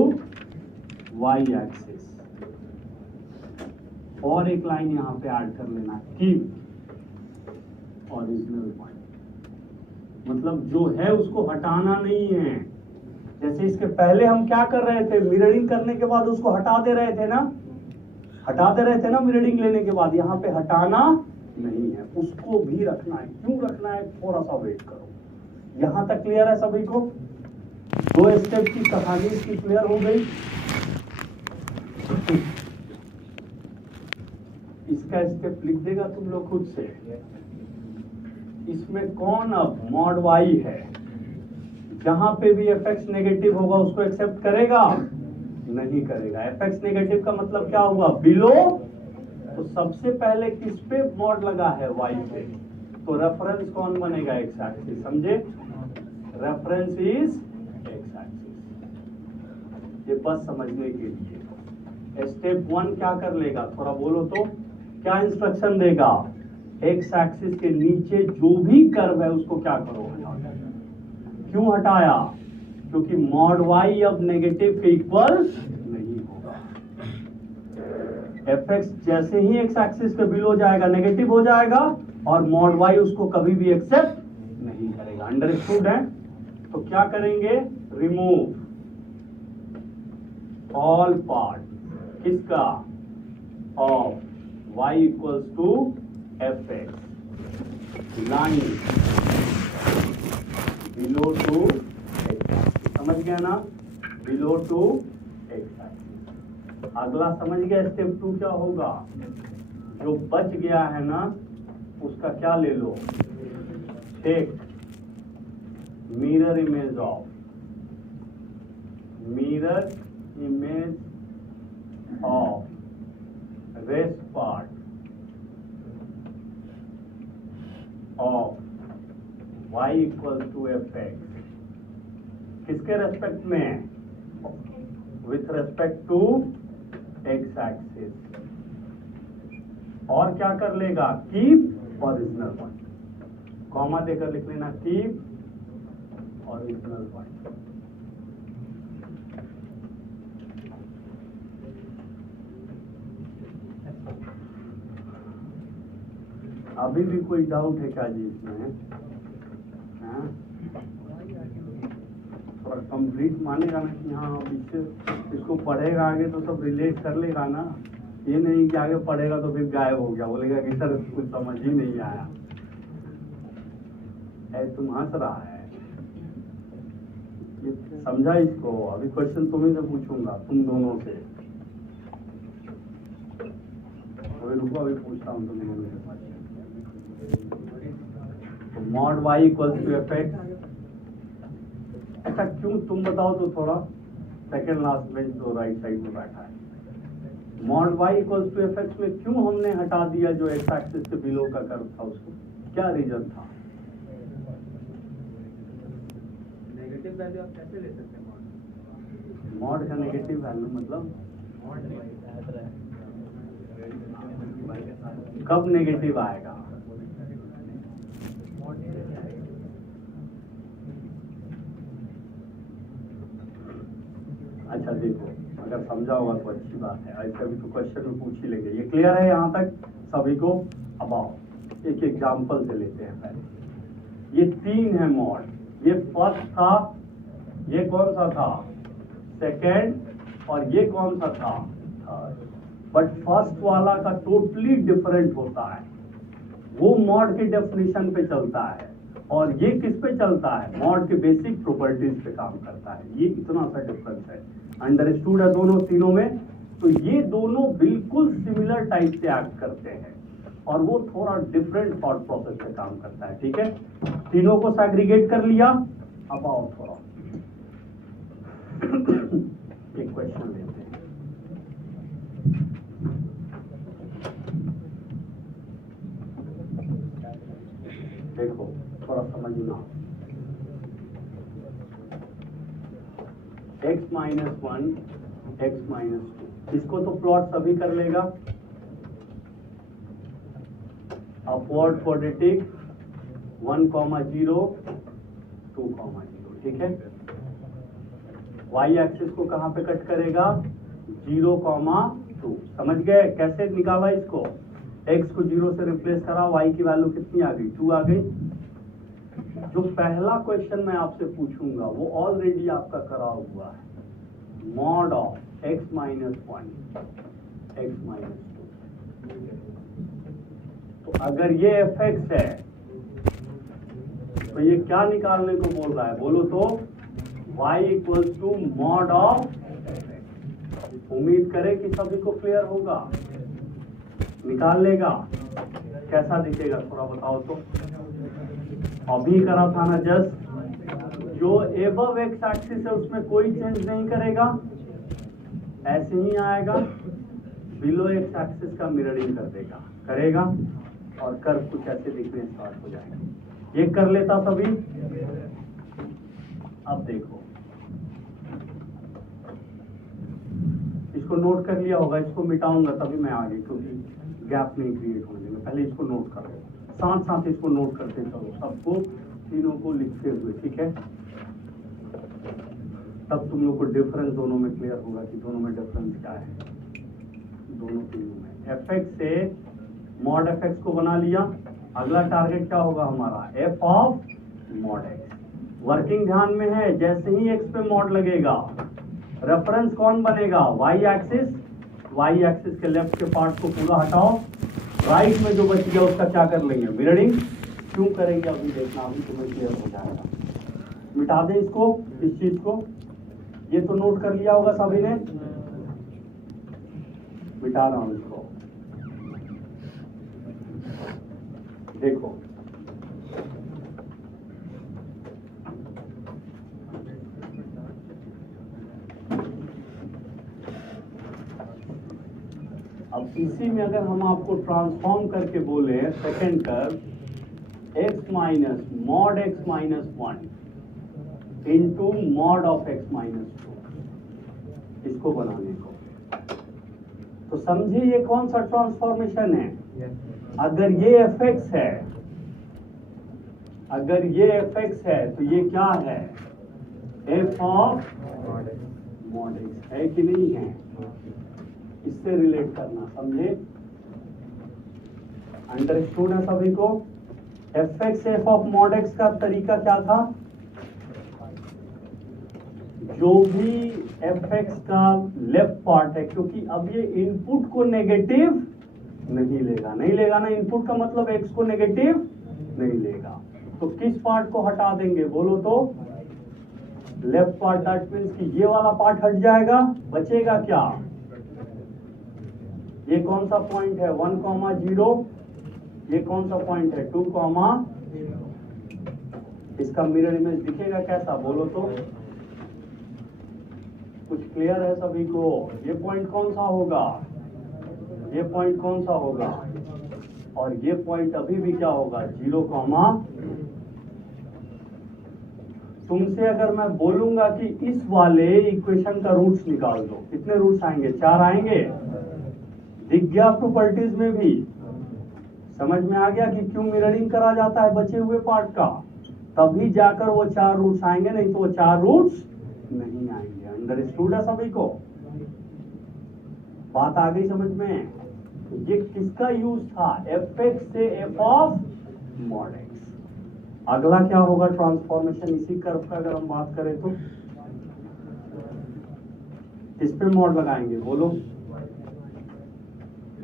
y axis. और एक लाइन यहां पे ऐड कर लेना, कीप ओरिजिनल पॉइंट, मतलब जो है उसको हटाना नहीं है। जैसे इसके पहले हम क्या कर रहे थे, मिररिंग करने के बाद उसको हटा दे रहे थे ना, हटा दे रहे थे ना मिररिंग लेने के बाद, यहाँ पे हटाना नहीं है, उसको भी रखना है। क्यों रखना है, थोड़ा सा वेट करो। यहां तक क्लियर है सभी को, 2 स्टेप की कहानी इसकी क्लियर हो गई। इसका स्टेप लिख देगा तुम लोग खुद से। इसमें कौन अब मॉड वाई है, जहां पे भी fx नेगेटिव होगा उसको एक्सेप्ट करेगा, नहीं करेगा। fx नेगेटिव का मतलब क्या हुआ, बिलो, तो सबसे पहले किस पे मॉड लगा है, y पे, तो रेफरेंस कौन बनेगा, x एक्सिस। समझे, रेफरेंस इज x एक्सिस। ये बस समझने के लिए। स्टेप 1 क्या कर लेगा, थोड़ा बोलो तो, क्या इंस्ट्रक्शन देगा, x एक्सिस के नीचे जो भी कर्व है उसको क्या करो, हटा दो। क्यों हटाया, क्योंकि मॉड y अब नेगेटिव के इक्वल नहीं होगा। fx जैसे ही x एक्सिस के बिलो जाएगा नेगेटिव हो जाएगा और मॉड y उसको कभी भी एक्सेप्ट नहीं करेगा। अंडरस्टूड है, तो क्या करेंगे, रिमूव ऑल पार्ट किसका, of y equals to fx, line below to x, समझ गया ना, बिलो टू x। अगला समझ गया, स्टेप 2 क्या होगा, जो बच गया है ना उसका क्या ले लो, take mirror image of, mirror image of rest part of y equal to fx, किसके रेस्पेक्ट में, with respect to x axis. और क्या कर लेगा, कीप ओरिजिनल पॉइंट, कॉमा देकर लिख लेना, कीप ओरिजिनल पॉइंट। अभी भी कोई डाउट है क्या जी इसमें, थोड़ा कंप्लीट मानेगा ना कि हाँ इसको पढ़ेगा आगे तो सब रिलेट कर लेगा ना, ये नहीं कि आगे पढ़ेगा तो फिर गायब हो गया, बोलेगा कि सर कुछ समझ ही नहीं आया। तुम हंस रहा है, ये समझा इसको। अभी क्वेश्चन तुम्ही से पूछूंगा, तुम दोनों से। अभी रुको, अभी पूछता हूँ तुम दोनों से। Mod y equals to fx, ऐसा क्यों, तुम बताओ तो थोड़ा। सेकेंड लास्ट बेंच जो राइट साइड में बैठा है, mod y equals to fx में क्यों हमने हटा दिया जो x एक्सिस के बिलो का कर्व था उसको, क्या रीजन था। नेगेटिव वैल्यू आप कैसे ले सकते हैं, मॉड का नेगेटिव वैल्यू मतलब कब नेगेटिव आएगा, अच्छा देखो, अगर समझा होगा तो अच्छी बात है, ऐसे भी तो क्वेश्चन में पूछ ही लेंगे। ये क्लियर है यहाँ तक सभी को। अब आओ एक एग्जांपल से लेते हैं पहले। ये 3 है मॉड, ये फर्स्ट था, ये कौन सा था, सेकेंड और ये कौन सा था, थर्ड। बट फर्स्ट वाला का टोटली डिफरेंट होता है, वो मॉड के डेफिनेशन पे चलता है और ये किस पे चलता है, मॉड के बेसिक प्रॉपर्टीज पे काम करता है। ये इतना सा डिफरेंस है, अंडरस्टूड है दोनों तीनों में। तो ये दोनों बिल्कुल सिमिलर टाइप से एक्ट करते हैं और वो थोड़ा डिफरेंट थॉट प्रोसेस से काम करता है। ठीक है, तीनों को सेग्रीगेट कर लिया। अब आओ थोड़ा एक क्वेश्चन लेते हैं। देखो थोड़ा समझना, x माइनस 1 x माइनस 2, इसको तो प्लॉट सभी कर लेगा। अपवर्ड क्वाड्रेटिक 1, 0 2, 0, ठीक है। y एक्सिस को कहां पे कट करेगा, 0, 2। समझ गए कैसे निकाला इसको, x को 0 से रिप्लेस करा, y की वैल्यू कितनी आ गई, 2 आ गई। जो पहला क्वेश्चन मैं आपसे पूछूंगा वो ऑलरेडी आपका करा हुआ है, mod of x minus 1 x minus 2। तो अगर ये fx है तो ये क्या निकालने को बोल रहा है, बोलो तो y equals to mod of. उम्मीद करें कि सभी को क्लियर होगा, निकाल लेगा। कैसा दिखेगा थोड़ा बताओ तो। अभी करा था ना जस्ट, जो एबव एक्स एक्सिस है उसमें कोई चेंज नहीं करेगा, ऐसे ही आएगा, बिलो एक्स एक्सिस का मिररिंग कर देगा, करेगा और कर्व कुछ ऐसे दिखने स्टार्ट हो जाएंगे। ये कर लेता सभी। अब देखो इसको नोट कर लिया होगा, इसको मिटाऊंगा तभी मैं आगे, क्योंकि गैप नहीं क्रिएट होने देंगे। पहले इसको नोट कर लो, साथ साथ इसको नोट करते चलो, सबको तीनों को लिखते हुए, ठीक है। तब तुम लोग को डिफरेंस दोनों में क्लियर होगा कि दोनों में डिफरेंस क्या है। दोनों तीनों में एफएक्स से मॉड एफएक्स को बना लिया। अगला टारगेट क्या होगा हमारा, F of mod x. Working ध्यान में है, जैसे ही एक्स पे मॉड लगेगा रेफरेंस कौन बनेगा, वाई एक्सिस। वाई एक्सिस के लेफ्ट के पार्ट को पूरा हटाओ, राइट में जो बच गया उसका क्या कर लेंगे, मिररिंग। क्यों करेंगे अभी देखना, अभी तुम्हें क्लियर हो जाएगा। मिटा दें इसको, इस चीज को। ये तो नोट कर लिया होगा सभी ने, मिटा रहा हूं इसको। देखो अब इसी में अगर हम आपको ट्रांसफॉर्म करके बोले second curve x minus mod x minus 1 into mod of x minus 2, इसको बनाने को, तो समझिए ये कौन सा ट्रांसफॉर्मेशन है। अगर ये fx है, अगर ये fx है तो ये क्या है, f ऑफ मॉड x है कि नहीं है, इससे रिलेट करना, समझे। अंडरस्टूड है सभी को। fx f of mod x का तरीका क्या था, जो भी fx का लेफ्ट पार्ट है, क्योंकि अब ये इनपुट को नेगेटिव नहीं लेगा, नहीं लेगा ना, इनपुट का मतलब x को नेगेटिव नहीं लेगा, तो किस पार्ट को हटा देंगे बोलो तो, लेफ्ट पार्ट। दैट मीन्स कि ये वाला पार्ट हट जाएगा, बचेगा क्या, ये कौन सा पॉइंट है 1, 0, ये कौन सा पॉइंट है 2, इसका मिरर इमेज दिखेगा कैसा बोलो तो। कुछ क्लियर है सभी को, ये पॉइंट कौन सा होगा, ये पॉइंट कौन सा होगा, और ये पॉइंट अभी भी क्या होगा 0, तुमसे अगर मैं बोलूंगा कि इस वाले इक्वेशन का रूट्स निकाल दो, कितने रूट्स आएंगे, 4 आएंगे। दिख गया प्रॉपर्टीज में भी, समझ में आ गया कि क्यों मिररिंग करा जाता है बचे हुए पार्ट का, तभी जाकर वो 4 रूट्स आएंगे, नहीं तो वो 4 रूट्स नहीं आएंगे। अंडरस्टूड है सभी को, बात आ गई समझ में। ये किसका यूज था, fx से f ऑफ मॉड x। अगला क्या होगा ट्रांसफॉर्मेशन इसी कर्व का, अगर हम बात करें तो किस पे मॉड लगाएंगे बोलो,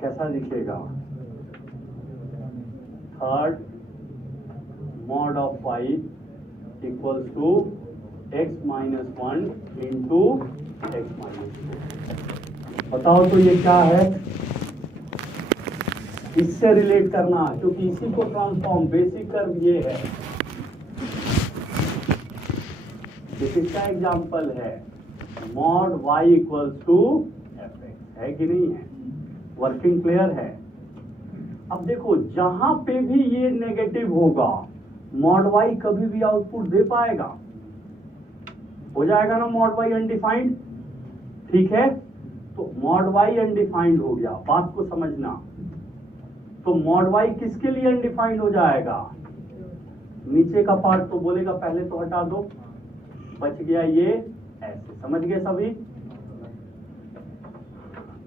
कैसा दिखेगा? Third mod of y equals to x minus 1 into x minus 2। बताओ तो ये क्या है? इससे रिलेट करना, क्योंकि इसी को ट्रांसफॉर्म, बेसिक कर्व ये है। ये किसका एग्जाम्पल है? Mod y equals to fx, है कि नहीं है? वर्किंग क्लियर है? अब देखो, जहां पे भी ये नेगेटिव होगा, मॉड y कभी भी आउटपुट दे पाएगा? हो जाएगा ना मॉड y अनडिफाइंड, ठीक है? तो मॉड y अनडिफाइंड हो गया, बात को समझना। तो मॉड y किसके लिए अनडिफाइंड हो जाएगा? नीचे का पार्ट तो बोलेगा पहले तो हटा दो, बच गया ये ऐसे, समझ गए सभी?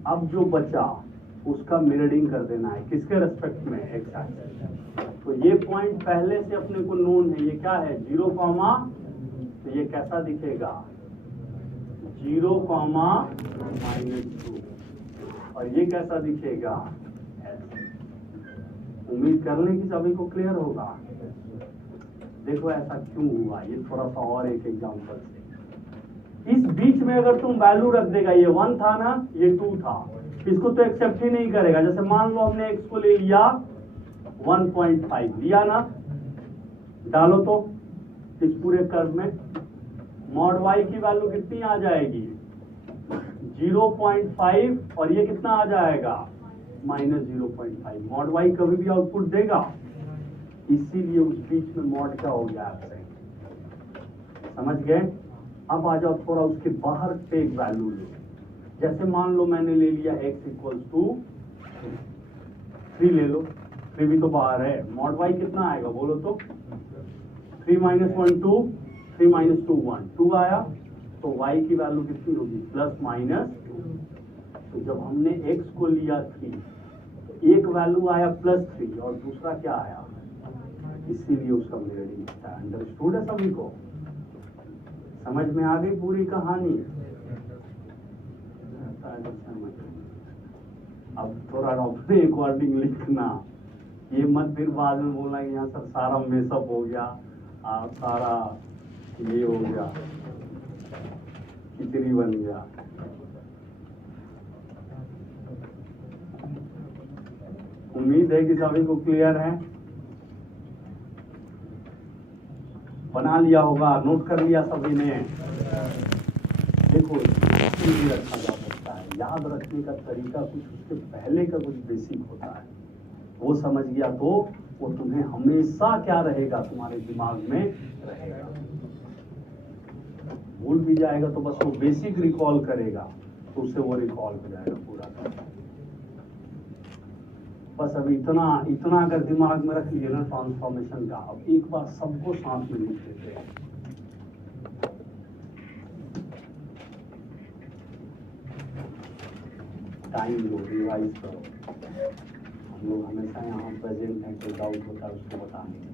अब जो बचा उसका मिररिंग कर देना है, किसके रेस्पेक्ट में? X axis. तो ये पॉइंट पहले से अपने को नोन है, ये क्या है? 0 कॉमा, तो ये कैसा दिखेगा? 0 कॉमा -2। और ये कैसा दिखेगा? ऐसे। उम्मीद कर लें कि सभी को क्लियर होगा। देखो ऐसा क्यों हुआ, ये थोड़ा सा और एक एग्जांपल से। इस बीच में अगर तुम वैल्यू रख देगा, ये 1 था ना, ये 2 था, इसको तो एक्सेप्ट ही नहीं करेगा। जैसे मान लो हमने x को ले लिया 1.5, लिया ना, डालो तो इस पूरे कर्व में मॉड y की वैल्यू कितनी आ जाएगी? 0.5, और ये कितना आ जाएगा? -0.5। मॉड y कभी भी आउटपुट देगा, इसीलिए उस बीच में मॉड क्या हो गया आपसे, समझ गए? अब आ जाओ थोड़ा उसके बाहर से एक वैल्यू लो। जैसे मान लो मैंने ले लिया x इक्वल्स टू 3 ले लो, 3 भी तो बाहर है। मॉड y कितना आएगा बोलो तो? 3 - 1 2, 3 - 2 1, 2 आया, तो y की वैल्यू कितनी होगी? +-2। तो जब हमने x को लिया 3, तो एक वैल्यू आया +3 और दूसरा क्या आया? इसीलिए उसका मिररिंग होता है। अंडरस्टूड है सभी को? समझ में आ गई पूरी कहानी? अब थोड़ा अपने अकॉर्डिंग लिखना, ये मत फिर बाद में बोलना कि यहाँ सर सारा मेसअप हो गया, सारा ये हो गया, खिचड़ी बन गया। उम्मीद है कि सभी को क्लियर है, बना लिया होगा, नोट कर लिया सभी ने। देखो भी रखा जा सकता है, याद रखने का तरीका कुछ उसके पहले का कुछ बेसिक होता है, वो समझ गया तो वो तुम्हें हमेशा क्या रहेगा, तुम्हारे दिमाग में रहेगा। भूल भी जाएगा तो बस वो बेसिक रिकॉल करेगा, तो उससे वो रिकॉल हो जाएगा पूरा। बस अभी इतना अगर दिमाग में रख लिया ना ट्रांसफॉर्मेशन का, अब एक बार सबको साथ में लिख देते हैं। टाइम लो, रिवाइज करो। हम लोग हमेशा यहाँ प्रेजेंट हैं, कोई डाउट होता है उसको बताने के।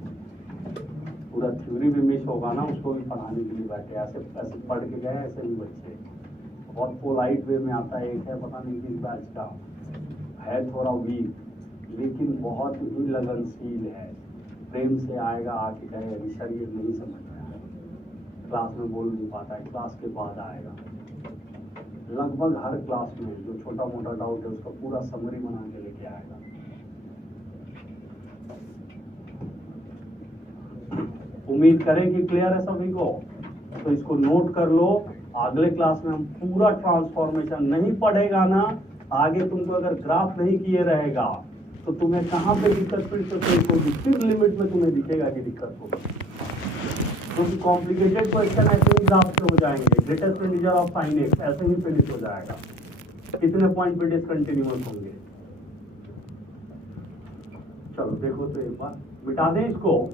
पूरा थ्योरी भी मिस होगा ना, उसको भी पढ़ाने के लिए बैठे। ऐसे पढ़ के गए ऐसे भी बच्चे बहुत पोलाइट वे में आता है। एक है पता नहीं किस बैच का है, थोड़ा वीक लेकिन बहुत ही लगनशील है, प्रेम से आएगा, आके कहे अभी सर ये नहीं समझ में आया, क्लास में बोल नहीं पाता है, क्लास के बाद आएगा। लगभग हर क्लास में जो छोटा मोटा डाउट है उसका पूरा समरी बना के लेके आएगा। उम्मीद करें कि क्लियर है सभी को, तो इसको नोट कर लो। अगले क्लास में हम पूरा ट्रांसफॉर्मेशन नहीं पढ़ेगा ना, आगे तुमको अगर ग्राफ नहीं किए रहेगा तो तुम्हें कहाँ पे दिक्कत फिर होगी, फिर लिमिट में तुम्हें दिखेगा कि दिक्कत होगी। क्योंकि कॉम्प्लिकेटेड क्वेश्चन ऐसे ही ग्राफ से हो जाएंगे। Greatest integer of sine x ऐसे ही फिनिश हो जाएगा, कितने पॉइंट पे डिसकंटिन्यूअस होंगे। चलो देखो तो एक बार मिटा दें इसको।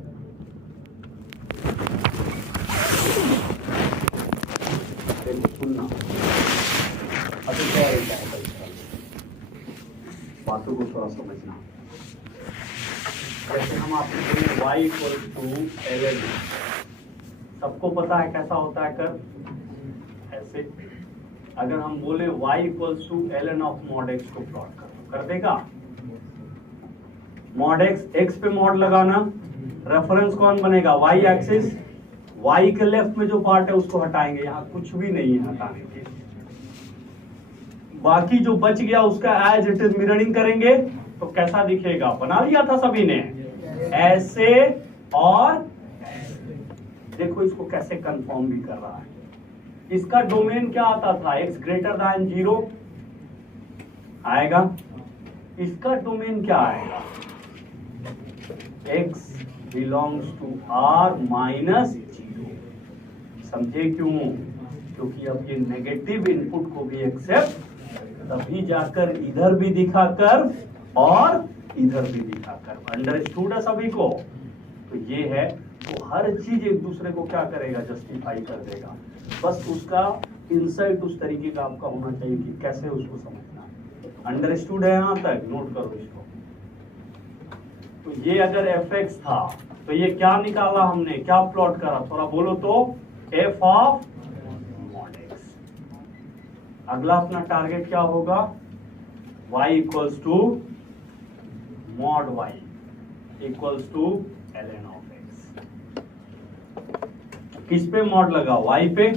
सुनना अभी क्या है, बातों को थोड़ा समझना। जैसे हम आपको बोले y इक्वल टू LL, सबको पता है कैसा होता है कर, ऐसे अगर हम बोले y equals to ln of mod x को प्लॉट कर देगा। मॉड x पे मॉड लगाना, रेफरेंस कौन बनेगा, y एक्सिस, y के लेफ्ट में जो पार्ट है उसको हटाएंगे, यहाँ कुछ भी नहीं है हटाने के। बाकी जो बच गया उसका एज इट इज मिररिंग करेंगे तो कैसा दिखेगा, बना लिया था सभी ने, ऐसे और देखो इसको कैसे कंफर्म भी कर रहा है। इसका डोमेन क्या आता था, x ग्रेटर दैन 0 आएगा, इसका डोमेन क्या आएगा, x belongs to r minus 0। समझे क्यों, क्योंकि अब ये नेगेटिव इनपुट को भी एक्सेप्ट, तभी जाकर इधर भी दिखा कर और इधर भी दिखा कर। अंडरस्टूड है सभी को, तो ये है, तो हर चीज एक दूसरे को क्या करेगा, जस्टिफाई कर देगा। बस उसका इंसाइट उस तरीके का आपका होना चाहिए कि कैसे उसको समझना है। अंडरस्टूड है यहाँ तक, नोट करो इसको। तो ये अगर fx था तो ये क्या निकाला हमने, क्या प्लॉट करा, थोड़ा बोलो तो, f ऑफ मॉड x। अगला अपना टारगेट क्या होगा, y equals to mod y equals to ln of x। किस पे मॉड लगा, y पे,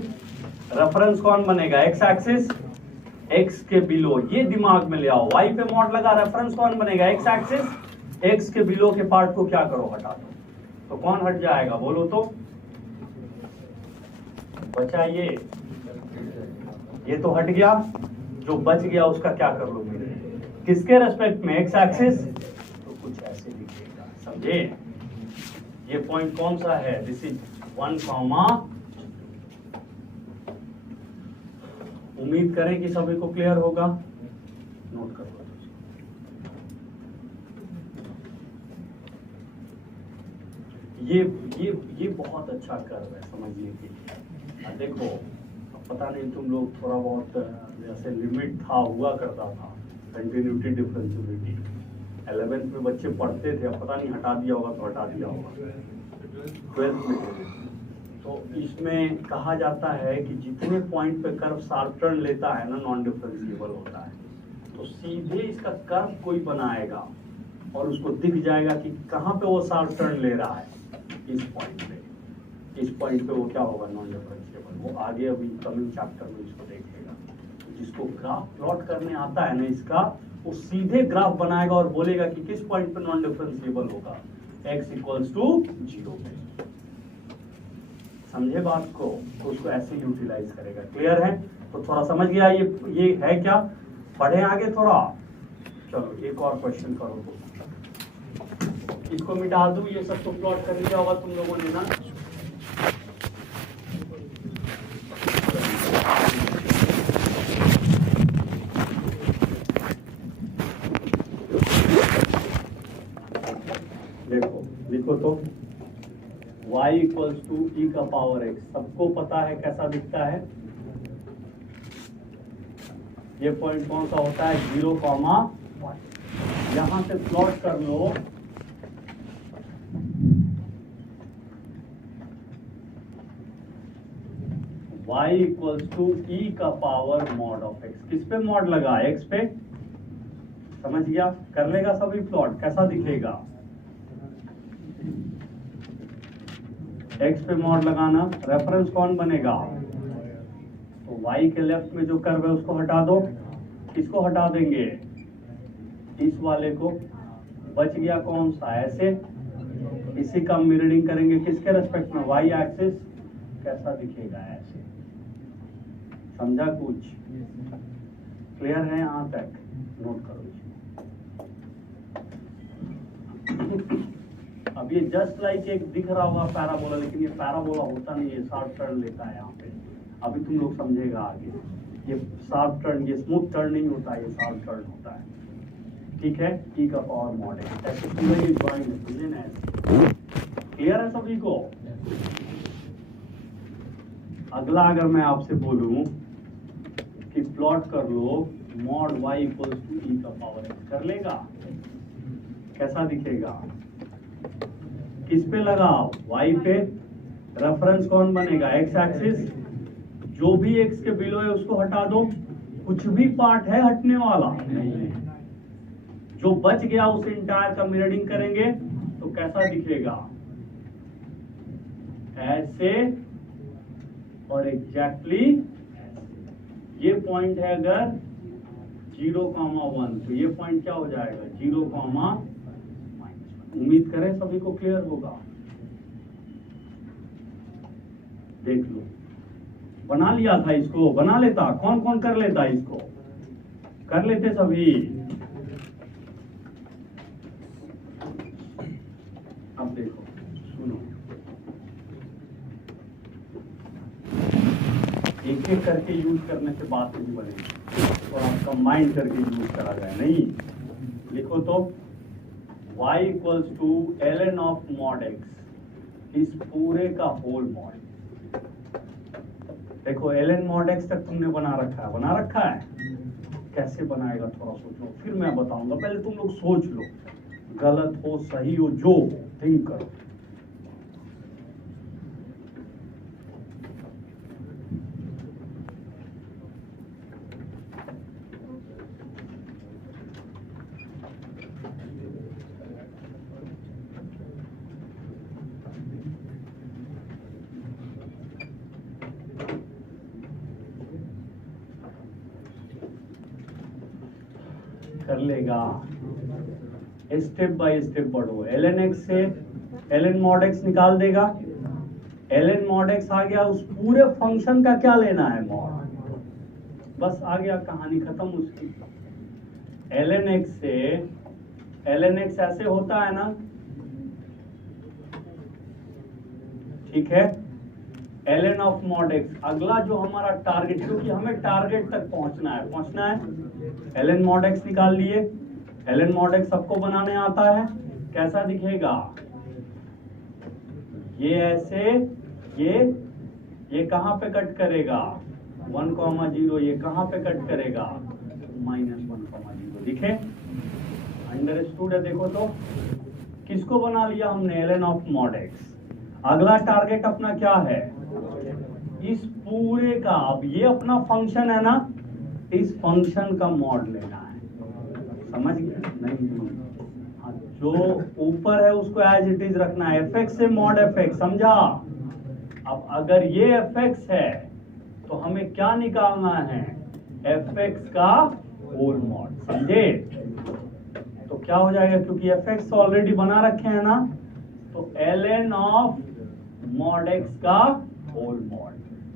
रेफरेंस कौन बनेगा, x एक्सिस, x के बिलो, ये दिमाग में ले आओ, y पे मॉड लगा, रेफरेंस कौन बनेगा, x एक्सिस, x के बिलो के पार्ट को क्या करो, हटा दो, तो कौन हट जाएगा, बोलो तो, बचा ये तो हट गया, जो बच गया उसका क्या कर लो मेरे, किसके रेस्पेक्ट में, x एक्सिस, तो कुछ ऐसे दिखेगा। समझे, ये पॉइंट कौन सा है, दिस इज 1, उम्मीद करें कि सभी को क्लियर होगा, नोट कर लो। ये बहुत अच्छा कर्व है, समझिए कि देखो, पता नहीं तुम लोग थोड़ा बहुत जैसे लिमिट था हुआ करता था, कंटिन्यूटी डिफरेंशियलिटी 11th में बच्चे पढ़ते थे, अब पता नहीं हटा दिया होगा तो हटा दिया होगा, 12th में। तो इसमें कहा जाता है कि जितने पॉइंट पे कर्व शार्प टर्न लेता है ना, नॉन डिफरेंशिएबल होता है, तो सीधे इसका कर्व कोई बनाएगा और उसको दिख जाएगा कि कहाँ पे वो शार्प टर्न ले रहा है, इस पॉइंट पे। इस पॉइंट पे वो क्या होगा, नॉन डिफरेंशिएबल। वो आगे अभी कमिंग चैप्टर में इसको देखेगा। जिसको ग्राफ प्लॉट करने आता है ना इसका, वो सीधे ग्राफ बनाएगा और बोलेगा कि किस पॉइंट पे नॉन डिफरेंशिएबल होगा, x इक्वल्स टू 0 पे। समझे बात को, तो उसको ऐसे यूटिलाइज करेगा। क्लियर है, तो थोड़ा समझ गया ये है क्या, पढ़े आगे थोड़ा। चलो एक और क्वेश्चन करो, इसको मिटा दूं, ये सब तो प्लॉट कर लिया होगा तुम लोगों ने ना। देखो लिखो तो, y इक्वल्स टू e का पावर x, सबको पता है कैसा दिखता है, ये पॉइंट कौन सा होता है, 0, 1। यहां से प्लॉट कर लो y इक्वल्स टू e का पावर मॉड ऑफ x। किस पे मॉड लगा, x पे, समझ गया, कर लेगा सभी प्लॉट, कैसा दिखेगा, x पे मॉड लगाना, रेफरेंस कौन बनेगा, तो y के लेफ्ट में जो कर्व है उसको हटा दो, किसको हटा देंगे, इस वाले को, बच गया कौन सा, ऐसे, इसी का मिररिंग करेंगे किसके रेस्पेक्ट में, y एक्सिस, कैसा दिखेगा, ऐसे। समझा कुछ, क्लियर है यहाँ तक, नोट करो इसको। अब ये जस्ट लाइक एक दिख रहा होगा पैराबोला, लेकिन ये पैराबोला होता नहीं है, शार्प टर्न लेता है यहाँ पे, अभी तुम लोग समझेगा आगे। ये शार्प टर्न, ये स्मूथ टर्न नहीं होता, ये शार्प टर्न होता है, ठीक है, e का पावर मॉड है, ऐसे पूरे ही ड्राइंग है, समझे ना, क्लियर है सभी को। अगला अगर मैं आपसे बोलूं कि प्लॉट कर लो mod y equals to e का पावर x, कर लेगा, कैसा दिखेगा, किस पे लगा, y पे, रेफरेंस कौन बनेगा, x एक्सिस, जो भी x के बिलो है उसको हटा दो, कुछ भी पार्ट है हटने वाला नहीं, जो बच गया उस इंटायर का मिररिंग करेंगे तो कैसा दिखेगा, ऐसे और एग्जैक्टली ये पॉइंट है अगर 0,1 तो ये पॉइंट क्या हो जाएगा 0,-1। उम्मीद करें सभी को क्लियर होगा। देख लो, बना लिया था इसको, बना लेता, कौन कौन कर लेता इसको, कर लेते सभी। अब देखो सुनो, एक एक करके यूज करने से बात नहीं बनेगी, तो आप कंबाइन करके यूज करा जाए। नहीं लिखो तो y equals to ln of mod x, इस पूरे का होल मॉड। देखो ln मॉड x तक तुमने बना रखा है, कैसे बनाएगा थोड़ा सोचो, फिर मैं बताऊंगा, पहले तुम लोग सोच लो, गलत हो सही हो जो हो थिंक करो। कर लेगा, स्टेप बाय स्टेप बढ़ो। ln x से ln mod x निकाल देगा, ln mod x आ गया, उस पूरे फंक्शन का क्या लेना है मॉड, बस आ गया, कहानी खत्म उसकी। ln x से ln x ऐसे होता है ना, ठीक है, ln ऑफ mod x। अगला जो हमारा टारगेट, क्योंकि हमें टारगेट तक पहुंचना है, ln mod x निकाल लिए, ln mod x सबको बनाने आता है, कैसा दिखेगा, ये ऐसे, ये कहां पे कट करेगा 1,0, ये कहां पे कट करेगा -1,0, दिखे, अंडरस्टूड है। देखो तो किसको बना लिया हमने, ln ऑफ mod x। अगला टारगेट अपना क्या है, इस पूरे का, अब ये अपना फंक्शन है ना, इस फंक्शन का मॉड लेना है, समझ गए नहीं, हाँ, जो ऊपर है उसको एज इट इज रखना है, fx से मॉड fx, समझा। अब अगर ये fx है तो हमें क्या निकालना है, fx का होल मॉड, समझे। तो क्या हो जाएगा, क्योंकि fx ऑलरेडी बना रखे हैं ना, तो ln ऑफ मॉड x का होल मॉड।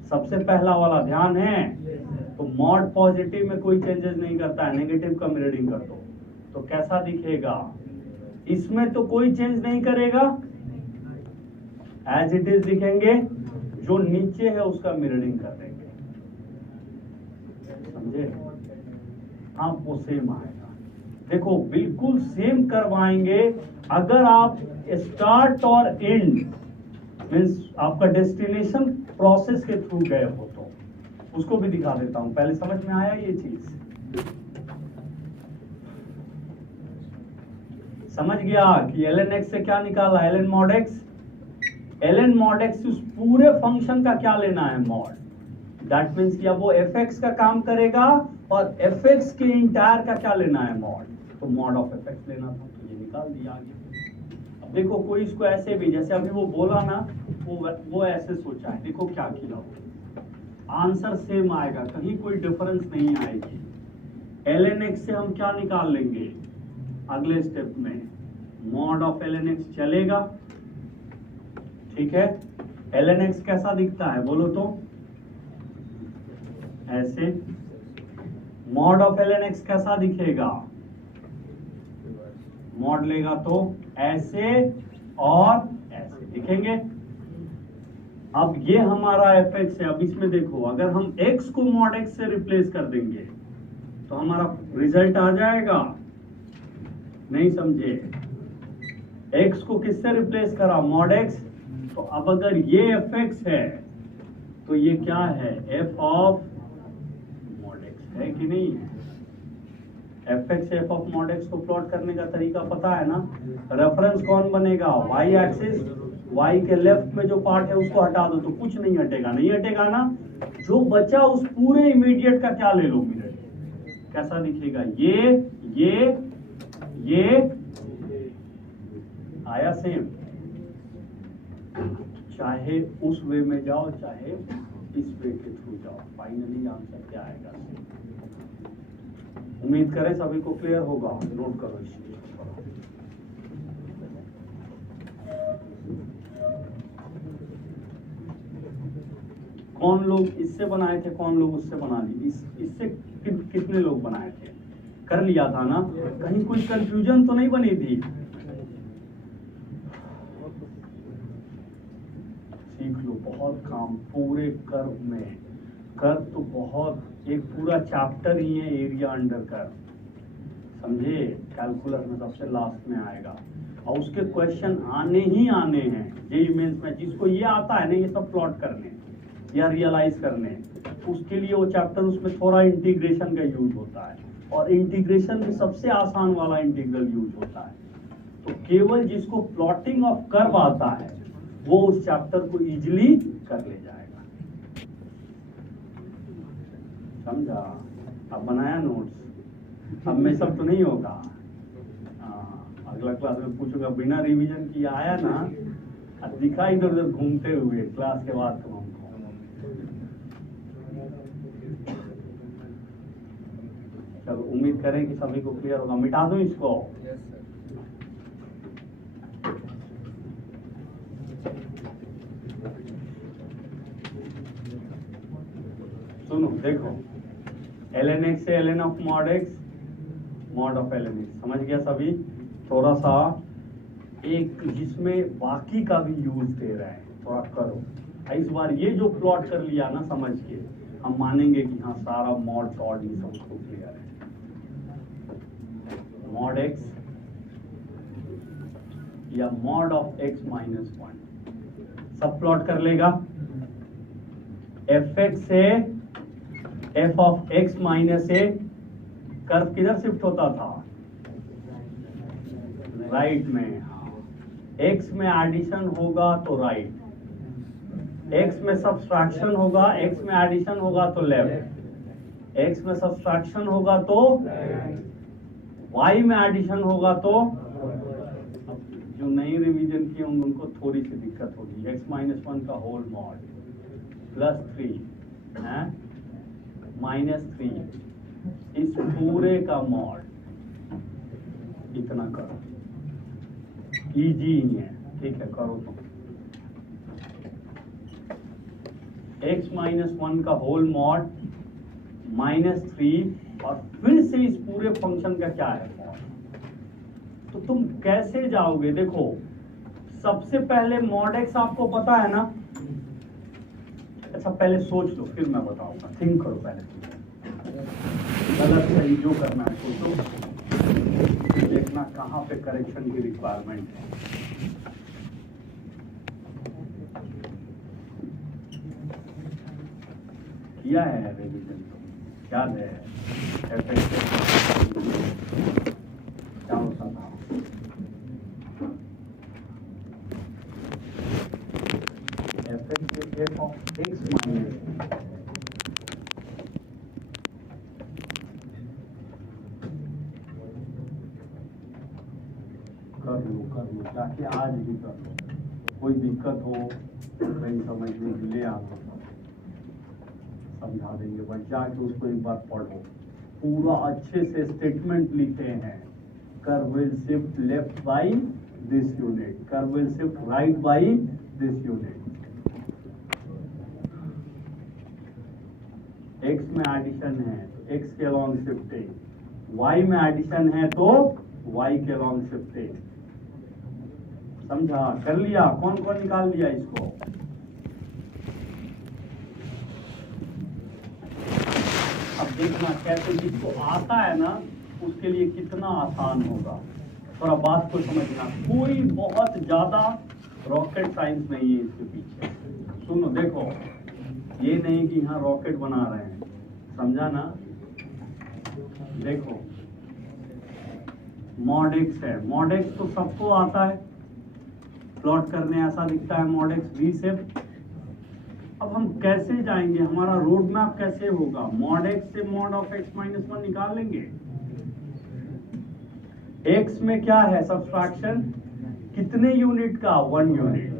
सबसे पहला वाला ध्यान है, तो मॉड पॉजिटिव में कोई चेंजेस नहीं करता है, नेगेटिव का मिररिंग कर दो तो कैसा दिखेगा, इसमें तो कोई चेंज नहीं करेगा, एज इट इज दिखेंगे, जो नीचे है उसका मिररिंग कर देंगे, समझे। हाँ वो सेम आएगा, देखो बिल्कुल सेम करवाएंगे। अगर आप स्टार्ट और एंड मीन्स आपका डेस्टिनेशन प्रोसेस के थ्रू गए हो तो उसको भी दिखा देता हूं, पहले समझ में आया ये चीज, समझ गया कि ln x से क्या निकाला, ln mod x, ln mod x उस पूरे फंक्शन का क्या लेना है मॉड, दैट मीन्स कि अब वो fx का काम करेगा और fx के इंटायर का क्या लेना है मॉड, तो मॉड ऑफ fx लेना था, तो ये निकाल दिया आगे। अब देखो कोई इसको ऐसे भी, जैसे अभी वो बोला ना, वो ऐसे सोचा है, देखो क्या किया, आंसर सेम आएगा, कहीं कोई डिफरेंस नहीं आएगी। ln x से हम क्या निकाल लेंगे, अगले स्टेप में मॉड ऑफ ln x चलेगा, ठीक है। ln x कैसा दिखता है बोलो तो, ऐसे। मॉड ऑफ ln x कैसा दिखेगा, मॉड लेगा तो ऐसे और ऐसे दिखेंगे। अब ये हमारा fx है, अब इसमें देखो अगर हम x को मॉड x से रिप्लेस कर देंगे तो हमारा रिजल्ट आ जाएगा, नहीं समझे। x को किससे रिप्लेस करा, मॉड x, तो अब अगर ये fx है तो ये क्या है, f ऑफ मॉड x है कि नहीं है। fx f of mod x को प्लॉट करने का तरीका पता है ना, रेफरेंस कौन बनेगा, y एक्सिस, y के लेफ्ट में जो पार्ट है उसको हटा दो तो कुछ नहीं हटेगा, नहीं हटेगा ना, जो बचा उस पूरे इमीडिएट का क्या ले लो मिरर, कैसा दिखेगा, ये आया सेम, चाहे उस वे में जाओ चाहे इस वे के थ्रू जाओ, फाइनली आंसर क्या आएगा। उम्मीद करें सभी को क्लियर होगा, नोट करो इस चीज को। कौन लोग इससे बनाए थे, कौन लोग उससे बना ली, इससे कितने लोग बनाए थे, कर लिया था ना, कहीं कोई कंफ्यूजन तो नहीं बनी थी। सीख लो, बहुत काम पूरे कर्व में, कर्व तो बहुत एक पूरा चैप्टर ही है एरिया अंडर कर्व, समझे, कैलकुलस में सबसे लास्ट में आएगा और उसके क्वेश्चन आने ही आने हैं जेईई मेंस में। जिसको ये आता है ना ये सब प्लॉट करने या रियलाइज करने, उसके लिए वो चैप्टर उसमें थोड़ा इंटीग्रेशन का यूज होता है और इंटीग्रेशन में सबसे आसान वाला इंटीग्रल यूज होता है। तो केवल जिसको प्लॉटिंग ऑफ कर्व आता है वो उस चैप्टर को इजीली कर ले जाएगा, समझा। अब बनाया नोट्स, अब में सब तो नहीं होगा, अगला क्लास में पूछूंगा बिना रिवीजन किया आया ना, अब दिखा इधर उधर घूमते हुए क्लास के बाद तुम हमको। चलो उम्मीद करें कि सभी को क्लियर होगा, मिटा दूं इसको। सुनो देखो, ln x से ln of mod x mod of ln x, समझ गया सभी। थोड़ा सा एक जिसमें बाकी का भी यूज दे रहे हैं, थोड़ा करो। इस बार ये जो प्लॉट कर लिया ना समझ के, हम मानेंगे कि हाँ सारा मॉड टॉड ही सबको क्लियर है। मॉड x या मॉड ऑफ x माइनस 1 सब प्लॉट कर लेगा। fx से f of x minus a, curve किधर शिफ्ट होता था, राइट में। x में एडिशन होगा तो राइट, x में सब्सट्रैक्शन होगा, x में एडिशन होगा तो लेफ्ट, x में सब्सट्रैक्शन होगा तो y में एडिशन होगा तो। जो नई रिवीजन किए उनको थोड़ी सी दिक्कत होगी। x माइनस 1 का होल मॉड प्लस 3 है माइनस 3, इस पूरे का मॉड, इतना करो, इजी ही है, ठीक है करो तुम। x माइनस 1 का होल मॉड माइनस 3 और फिर से इस पूरे फंक्शन का क्या है मॉड। तो तुम कैसे जाओगे, देखो सबसे पहले मॉड x आपको पता है ना। अच्छा पहले सोच लो फिर मैं बताऊंगा, थिंक करो पहले, गलत सही जो करना है सोचो, देखना कहाँ पे करेक्शन की रिक्वायरमेंट है। किया है रिवीजन तो याद है, क्या होता था, f ऑफ x माइनस कर लो जाके आज भी कर लो, कोई दिक्कत हो नहीं समझने के लिए आप समझा देंगे, बट जाके उसको एक बार पढ़ो, पूरा अच्छे से स्टेटमेंट लिखे हैं। Curve will shift left by this unit, curve will shift right by this unit. x में एडिशन है तो x के अलॉन्ग शिफ्टिंग, y में एडिशन है तो y के अलॉन्ग शिफ्टिंग, समझा, कर लिया। कौन कौन निकाल लिया इसको, अब देखना कैसे, जिसको आता है ना उसके लिए कितना आसान होगा। थोड़ा बात को समझना, कोई बहुत ज्यादा रॉकेट साइंस नहीं है इसके पीछे। सुनो देखो, ये नहीं कि यहाँ रॉकेट बना रहे हैं, समझा ना। देखो मॉड x है, मॉड x तो सबको आता है प्लॉट करने, ऐसा दिखता है मॉड x v से। अब हम कैसे जाएंगे, हमारा रोड मैप कैसे होगा? मॉड एक्स से mod of X minus one निकाल लेंगे। एक्स में क्या है सब्सट्रैक्शन, कितने यूनिट का? 1 यूनिट।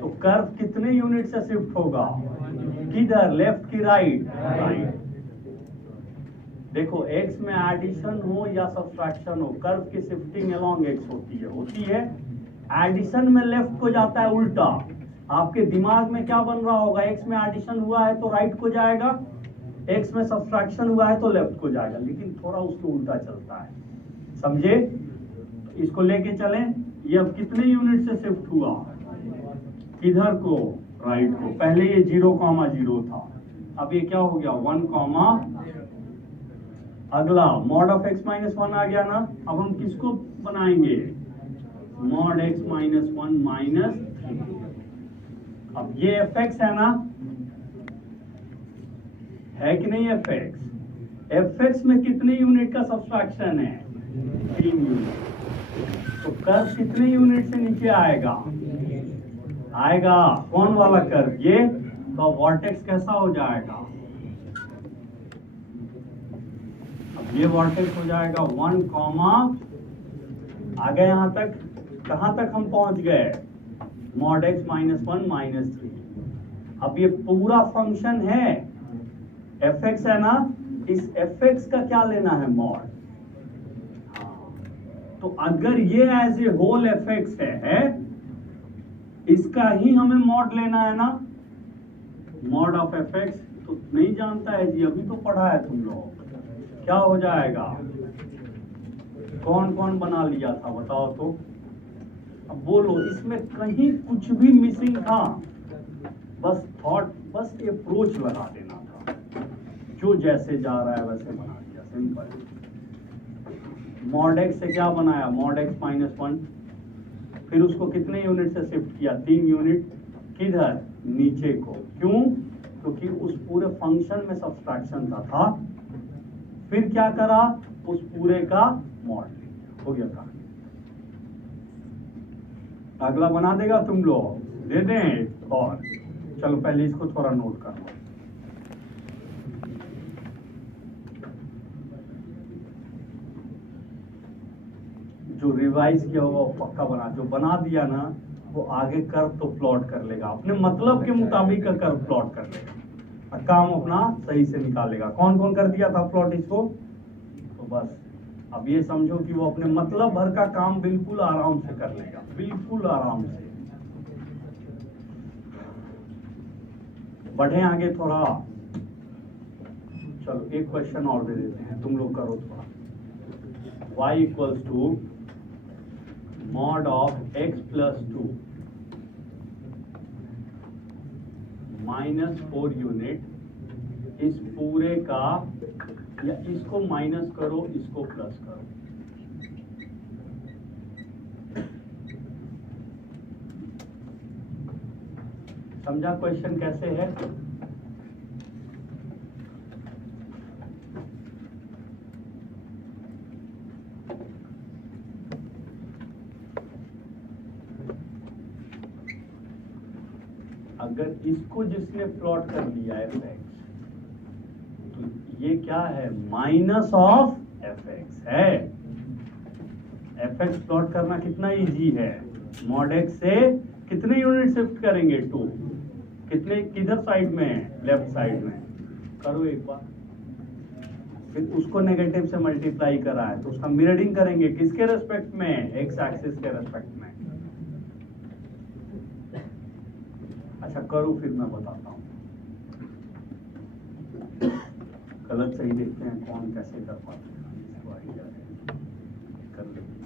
तो कर्व कितने यूनिट से शिफ्ट होगा? किधर, लेफ्ट की राइट? राइट। देखो एक्स में एडिशन हो या सब्सट्रैक्शन हो, कर्व की शिफ्टिंग अलोंग एक्स होती है। एडिशन में लेफ्ट को जाता है उल्टा। आपके दिमाग में क्या बन रहा होगा, एक्स में एडिशन हुआ है तो राइट को जाएगा, एक्स में सब्सट्रैक्शन हुआ है तो लेफ्ट को जाएगा, लेकिन थोड़ा उसके उल्टा चलता है, समझे? इसको लेके चलें। ये अब कितने यूनिट से शिफ्ट हुआ? किधर को? राइट को। पहले ये 0,0 था, अब ये क्या हो गया? 1, अगला mod of X minus one आ गया ना। अब हम किसको बनाएंगे? Mod X minus one minus 3। अब ये एफ एक्स है ना, है कि नहीं? एफ एक्स, एफ एक्स में कितने यूनिट का सब्सट्रैक्शन है? 3 यूनिट। तो कर्व कितने यूनिट से नीचे आएगा? कौन वाला कर्व? ये। तो वॉर्टेक्स कैसा हो जाएगा? अब ये वॉर्टेक्स हो जाएगा 1, आ गए यहां तक। कहां तक हम पहुंच गए? Mod X minus one minus 3। अब ये पूरा फंक्शन है एफ एक्स है ना, इस एफ एक्स का क्या लेना है? मॉड। तो अगर ये as a whole f x है, इसका ही हमें मॉड लेना है ना। मॉड ऑफ एफ एक्स तो नहीं जानता है जी, अभी तो पढ़ा है तुम लोग। क्या हो जाएगा? कौन कौन बना लिया था बताओ तो? अब बोलो, इसमें कहीं कुछ भी मिसिंग था? बस थॉट, बस अप्रोच लगा देना था, जो जैसे जा रहा है वैसे बना दिया, सिंपल। मॉड एक्स से क्या बनाया? Mod X minus one. फिर उसको कितने यूनिट से शिफ्ट किया? 3 यूनिट। किधर? नीचे को। क्यों? क्योंकि उस पूरे फंक्शन में सब्सट्रैक्शन था। फिर क्या करा? उस पूरे का मॉड हो गया था। अगला बना देगा तुम लोग, दे दें। और चलो पहले इसको थोड़ा नोट कर लो। जो रिवाइज किया होगा वो पक्का बना, जो बना दिया ना वो आगे कर्व तो प्लॉट कर लेगा, अपने मतलब के मुताबिक का कर्व प्लॉट कर लेगा और काम अपना सही से निकालेगा। कौन कौन कर दिया था प्लॉट इसको? तो बस अब ये समझो कि वो अपने मतलब भर का काम बिल्कुल आराम से कर लेगा, बिल्कुल आराम से। बढ़े आगे थोड़ा। चलो एक क्वेश्चन और दे देते हैं, तुम लोग करो थोड़ा। y equals to mod of x plus 2 minus 4 unit, इस पूरे का, या इसको माइनस करो इसको प्लस करो। समझा क्वेश्चन कैसे है? अगर इसको जिसने प्लॉट कर लिया एफ एक्स, तो ये क्या है? माइनस ऑफ एफ एक्स है। एफ एक्स प्लॉट करना कितना इजी है? मॉड एक्स से कितने यूनिट शिफ्ट करेंगे? 2। कितने, किधर साइड में? लेफ्ट साइड में। करो एक बार। फिर उसको नेगेटिव से मल्टीप्लाई करा है तो उसका मिररिंग करेंगे किसके रेस्पेक्ट में? एक्स एक्सिस के रेस्पेक्ट में। अच्छा करो, फिर मैं बताता हूँ। गलत सही देखते हैं कौन कैसे कर पाते हैं, इसको आइडिया है, कर लेते हैं।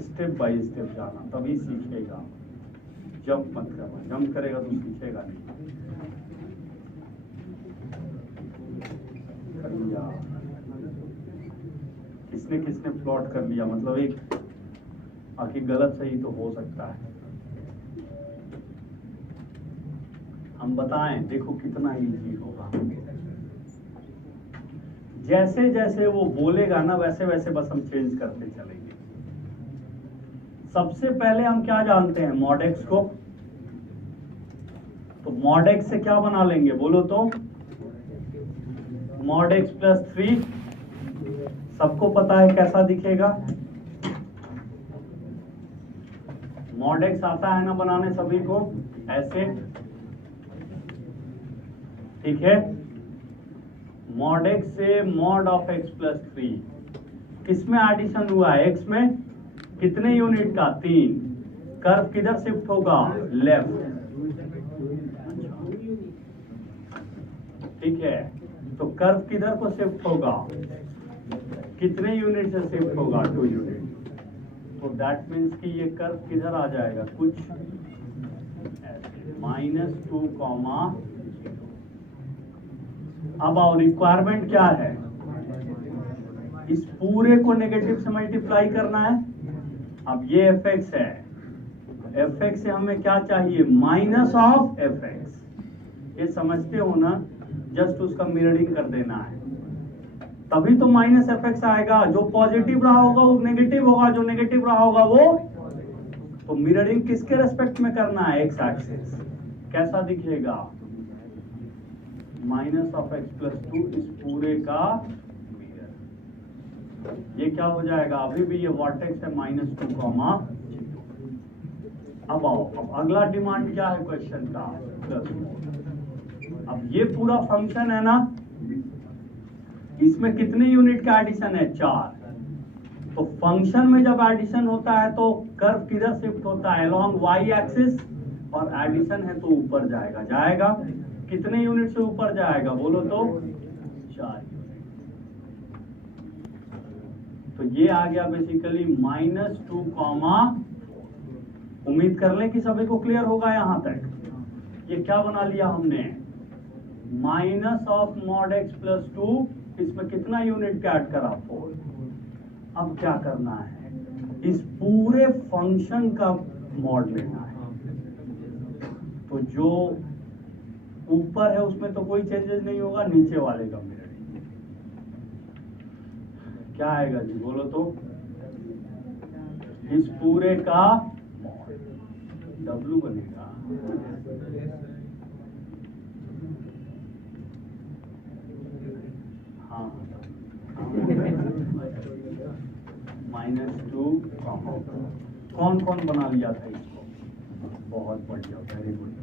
स्टेप बाय स्टेप जाना, तभी सीखेगा। जंप मत करना, जंप करेगा तो सीखेगा नहीं। कर लिया। किसने किसने प्लॉट कर लिया, मतलब एक बाकी गलत सही तो हो सकता है। हम बताएं, देखो कितना इजी होगा। जैसे जैसे वो बोलेगा ना वैसे वैसे बस हम चेंज करते चलेंगे। सबसे पहले हम क्या जानते हैं, मॉड एक्स को। तो मॉड एक्स से क्या बना लेंगे बोलो तो, मॉड एक्स प्लस 3। सबको पता है कैसा दिखेगा, मॉड एक्स आता है ना बनाने सभी को, ऐसे, ठीक है। मॉड एक्स से मॉड ऑफ एक्स प्लस 3, किसमें एडिशन हुआ है, एक्स में, कितने यूनिट का, 3। कर्व किधर शिफ्ट होगा, लेफ्ट, ठीक है। तो कर्व किधर को शिफ्ट होगा, कितने यूनिट से शिफ्ट होगा, 2 यूनिट। तो दैट मीन्स कि ये कर्व किधर आ जाएगा, कुछ -2, अब आओ रिक्वायरमेंट क्या है, इस पूरे को नेगेटिव से मल्टीप्लाई करना है। अब ये एफ एक्स है, एफ एक्स से हमें क्या चाहिए, माइनस ऑफ एफ एक्स। ये समझते हो ना, जस्ट उसका मिररिंग कर देना है, तभी तो माइनस एफ एक्स आएगा। जो पॉजिटिव रहा होगा वो नेगेटिव होगा, जो नेगेटिव रहा होगा वो, तो मिररिंग किसके रेस्पेक्ट में करना है, एक्स एक्सिस। कैसा दिखेगा, माइनस ऑफ एक्स प्लस 2, इस पूरे का मिरर। ये क्या हो जाएगा, अभी भी ये वर्टेक्स है -2, अब आओ, अब अगला डिमांड क्या है क्वेश्चन का, +4। अब ये पूरा फंक्शन है ना, इसमें कितने यूनिट का एडिशन है, 4। तो फंक्शन में जब एडिशन होता है तो कर्व किधर शिफ्ट होता है, अलोंग वाई एक्सिस, और एडिशन है तो ऊपर जाएगा। कितने यूनिट से ऊपर जाएगा बोलो तो, 4 यूनिट। तो ये आ गया बेसिकली -2, उम्मीद कर लें कि सभी को क्लियर होगा यहां तक। ये क्या बना लिया हमने, minus of mod x plus 2, इसमें कितना यूनिट का ऐड करा, 4। अब क्या करना है, इस पूरे फंक्शन का मॉड लेना है। तो जो ऊपर है उसमें तो कोई चेंजेस नहीं होगा, नीचे वाले का मिररिंग। क्या आएगा जी बोलो तो, इस पूरे का W बनेगा, हाँ -2, कौन कौन बना लिया था इसको, बहुत बढ़िया, वेरी गुड,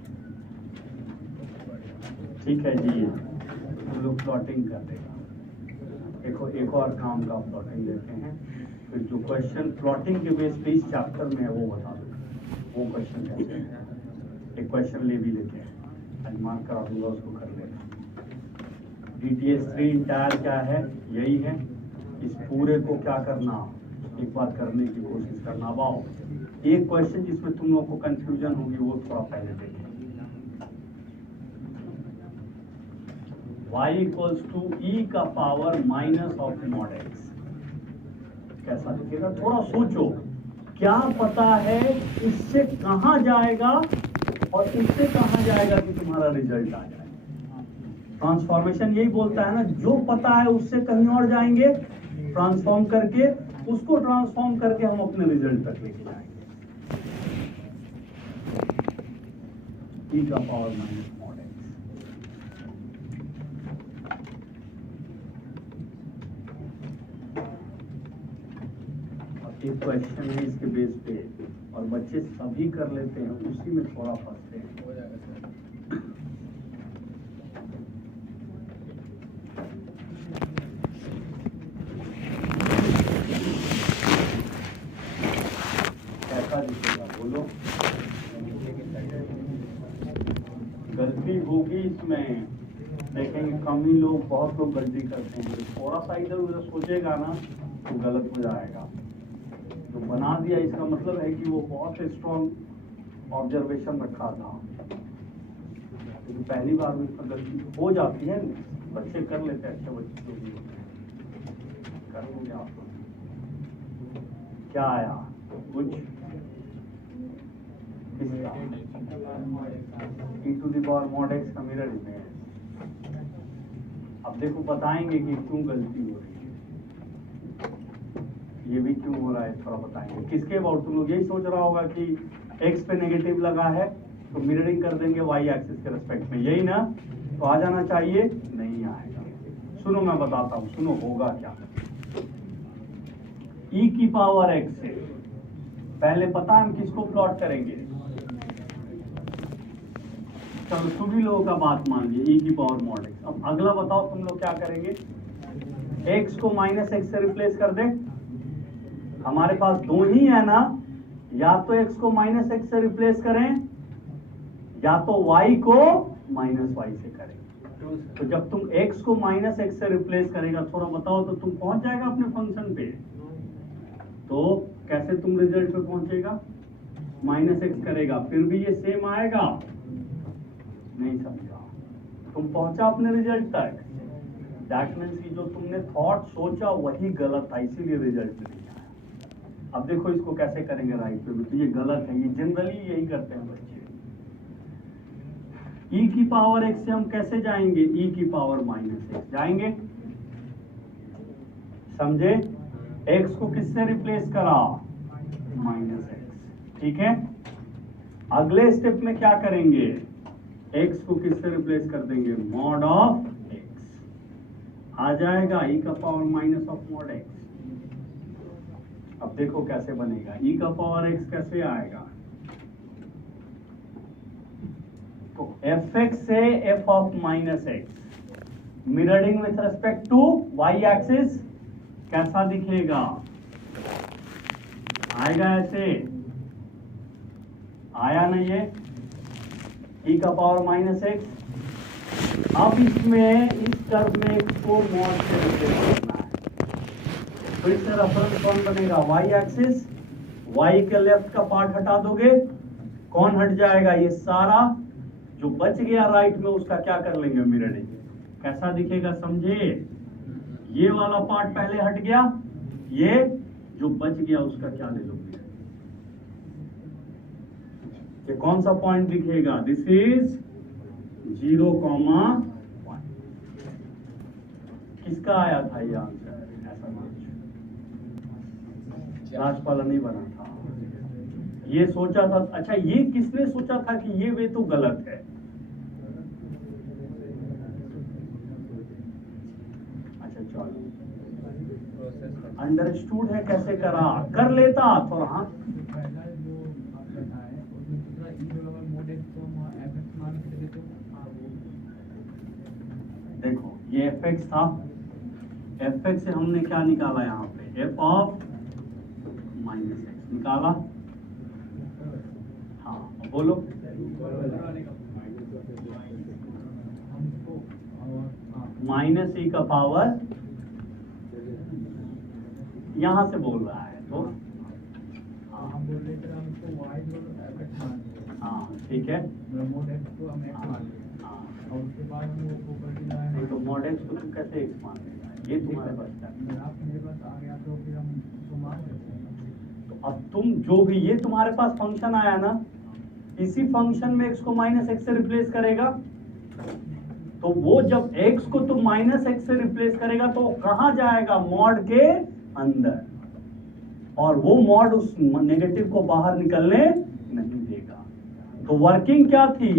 ठीक है जी। हम लोग प्लॉटिंग कर देगा, देखो एक और काम का प्लॉटिंग लेते हैं, फिर जो क्वेश्चन प्लॉटिंग के बेस पे इस चैप्टर में है वो बता दो, वो क्वेश्चन कैसे है। एक क्वेश्चन ले भी लेते हैं, मार्क करा दूंगा, उसको कर लेना। DTS3 इंटायर क्या है, यही है। इस पूरे को क्या करना, एक बार करने की कोशिश करना। वाओ, एक क्वेश्चन जिसमें तुम लोगों को कंफ्यूजन होगी वो थोड़ा पहले देखें। y = e का power minus of mod x, कैसा दिखेगा, थोड़ा सोचो। क्या पता है इससे कहां जाएगा और इससे कहां जाएगा कि तुम्हारा रिजल्ट आ जाए। ट्रांसफॉर्मेशन यही बोलता है ना, जो पता है उससे कहीं और जाएंगे, ट्रांसफॉर्म करके उसको ट्रांसफॉर्म करके हम अपने रिजल्ट तक लेके जाएंगे। e का पावर माइनस मॉड एक्स, एक क्वेश्चन है इसके बेस पे, और बच्चे सभी कर लेते हैं, उसी में थोड़ा फंसते हैं। हो जाएगा सर, कैसा दिखेगा बोलो, गलती होगी इसमें, देखेंगे कम ही लोग, बहुत लोग गलती करते हैं। थोड़ा सा इधर उधर सोचेगा ना तो गलत हो जाएगा। तो बना दिया, इसका मतलब है कि वो बहुत स्ट्रॉन्ग ऑब्जर्वेशन रखा था, क्योंकि पहली बार में इसमें गलती हो जाती है। बच्चे कर लेते हैं, अच्छे बच्चे जो भी होते हैं, कर लोगे आप लोग। क्या आया कुछ किसका e⁻mod x का मिरर इमेज। अब देखो बताएंगे कि क्यों गलती हो रही है, ये भी क्यों हो रहा है थोड़ा बताएंगे। किसके अबाउट तुम लोग यही सोच रहा होगा कि x पे नेगेटिव लगा है तो मिररिंग कर देंगे y एक्सिस के रेस्पेक्ट में, यही ना? तो आ जाना चाहिए, नहीं आएगा। सुनो मैं बताता हूं, सुनो होगा क्या। e⁻x से पहले पता हम किसको प्लॉट करेंगे? चलो सभी लोगों का बात मान लीजिए e⁻mod x। अब अगला बताओ तुम लोग क्या करेंगे? x को -x से रिप्लेस कर दे। हमारे पास दो ही है ना, या तो x को -x से रिप्लेस करें या तो y को -y से करें। तो जब तुम x को -x से रिप्लेस करेगा, थोड़ा बताओ तो तुम पहुंच जाएगा अपने फंक्शन पे। तो कैसे तुम रिजल्ट पे पहुंचेगा? -x करेगा फिर भी ये सेम आएगा, नहीं समझा? तुम पहुंचा अपने रिजल्ट तक। दैट मीन्स कि जो तुमने थॉट सोचा वही गलत था, इसीलिए रिजल्ट नहीं आया। अब देखो इसको कैसे करेंगे राइट पे, तो ये गलत है, ये जनरली यही करते हैं बच्चे। e⁻x से हम कैसे जाएंगे? e⁻−x जाएंगे, समझे? x को किससे रिप्लेस करा? -x, ठीक है। अगले स्टेप में क्या करेंगे? x को किससे रिप्लेस कर देंगे? mod ऑफ x आ जाएगा e⁻−mod x। अब देखो कैसे बनेगा, e⁻x कैसे आएगा? तो fx से f of -x mirroring with respect to y axis कैसा दिखेगा? आएगा ऐसे, आया ना ये e⁻−x। अब इसमें इस कर्व में इसको मॉड से रिप्लेस करना है। फिर से रेफरेंस कौन बनेगा? y axis. y के लेफ्ट का पार्ट हटा दोगे, कौन हट जाएगा? ये सारा जो बच गया राइट में उसका क्या कर लेंगे? मिररिंग। कैसा दिखेगा समझे? ये वाला पार्ट पहले हट गया, ये जो बच गया उसका क्या ले लोगे? ये कौन सा पॉइंट दिखेगा? This is 0,1। किसका आया था ये आंसर? ऐसा लास्ट वाला नहीं बना था, ये सोचा था। अच्छा ये किसने सोचा था कि ये वे तो गलत है? अच्छा चलो, अंडरस्टूड है कैसे करा, कर लेता थोड़ा। हाँ देखो ये fx था, fx से हमने क्या निकाला? यहाँ पे f ऑफ -x निकाला। हाँ बोलो। -e⁻, यहां से बोल रहा है तो हाँ ठीक है। तो mod x को तुम कैसे x मान लेगा? ये तुम्हारे पास क्या? तो अब तुम जो भी ये तुम्हारे पास फंक्शन आया ना, इसी फंक्शन में x को -x से रिप्लेस करेगा। तो वो जब x को तुम -x से रिप्लेस करेगा तो कहां जाएगा? मॉड के अंदर, और वो मॉड उस नेगेटिव को बाहर निकलने नहीं देगा। तो वर्किंग क्या थी?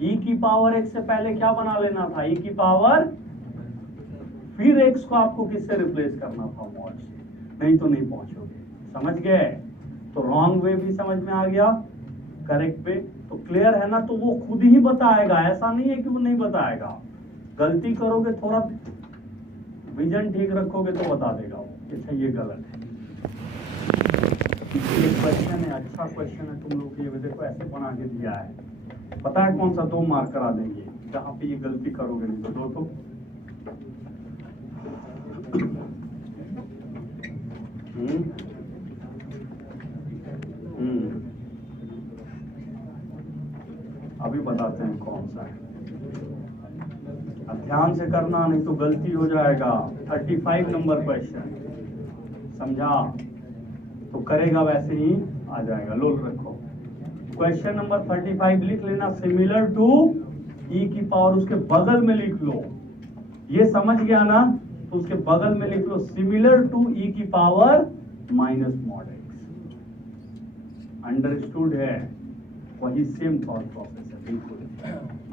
e⁻x से पहले क्या बना लेना था? फिर x को आपको किससे रिप्लेस करना था? मॉड से, नहीं तो नहीं पहुंचोगे। समझ गए? तो रॉन्ग वे भी समझ में आ गया, करेक्ट वे तो क्लियर है ना? तो वो खुद ही बताएगा, ऐसा नहीं है कि वो नहीं बताएगा। गलती करोगे, थोड़ा विजन ठीक रखोगे तो बता देगा वो, अच्छा ये गलत है। ये क्वेश्चन है, अच्छा क्वेश्चन है। तुम लोग ये देखो ऐसे बना के दिया है, पता है कौन सा? 2 मार्क करा देंगे जहां पे ये गलती करोगे नहीं तो 2 तो। अभी बताते हैं कौन सा है। अब ध्यान से करना, नहीं तो गलती हो जाएगा। 35 नंबर क्वेश्चन, समझा? तो करेगा वैसे ही आ जाएगा। लो रखो, क्वेश्चन नंबर 35 लिख लेना, सिमिलर टू ई की पावर, उसके बगल में लिख लो। ये समझ गया ना, तो उसके बगल में लिख लो सिमिलर टू ई की power minus mod x. Understood है? वही सेम थॉट प्रोसेस है बिल्कुल।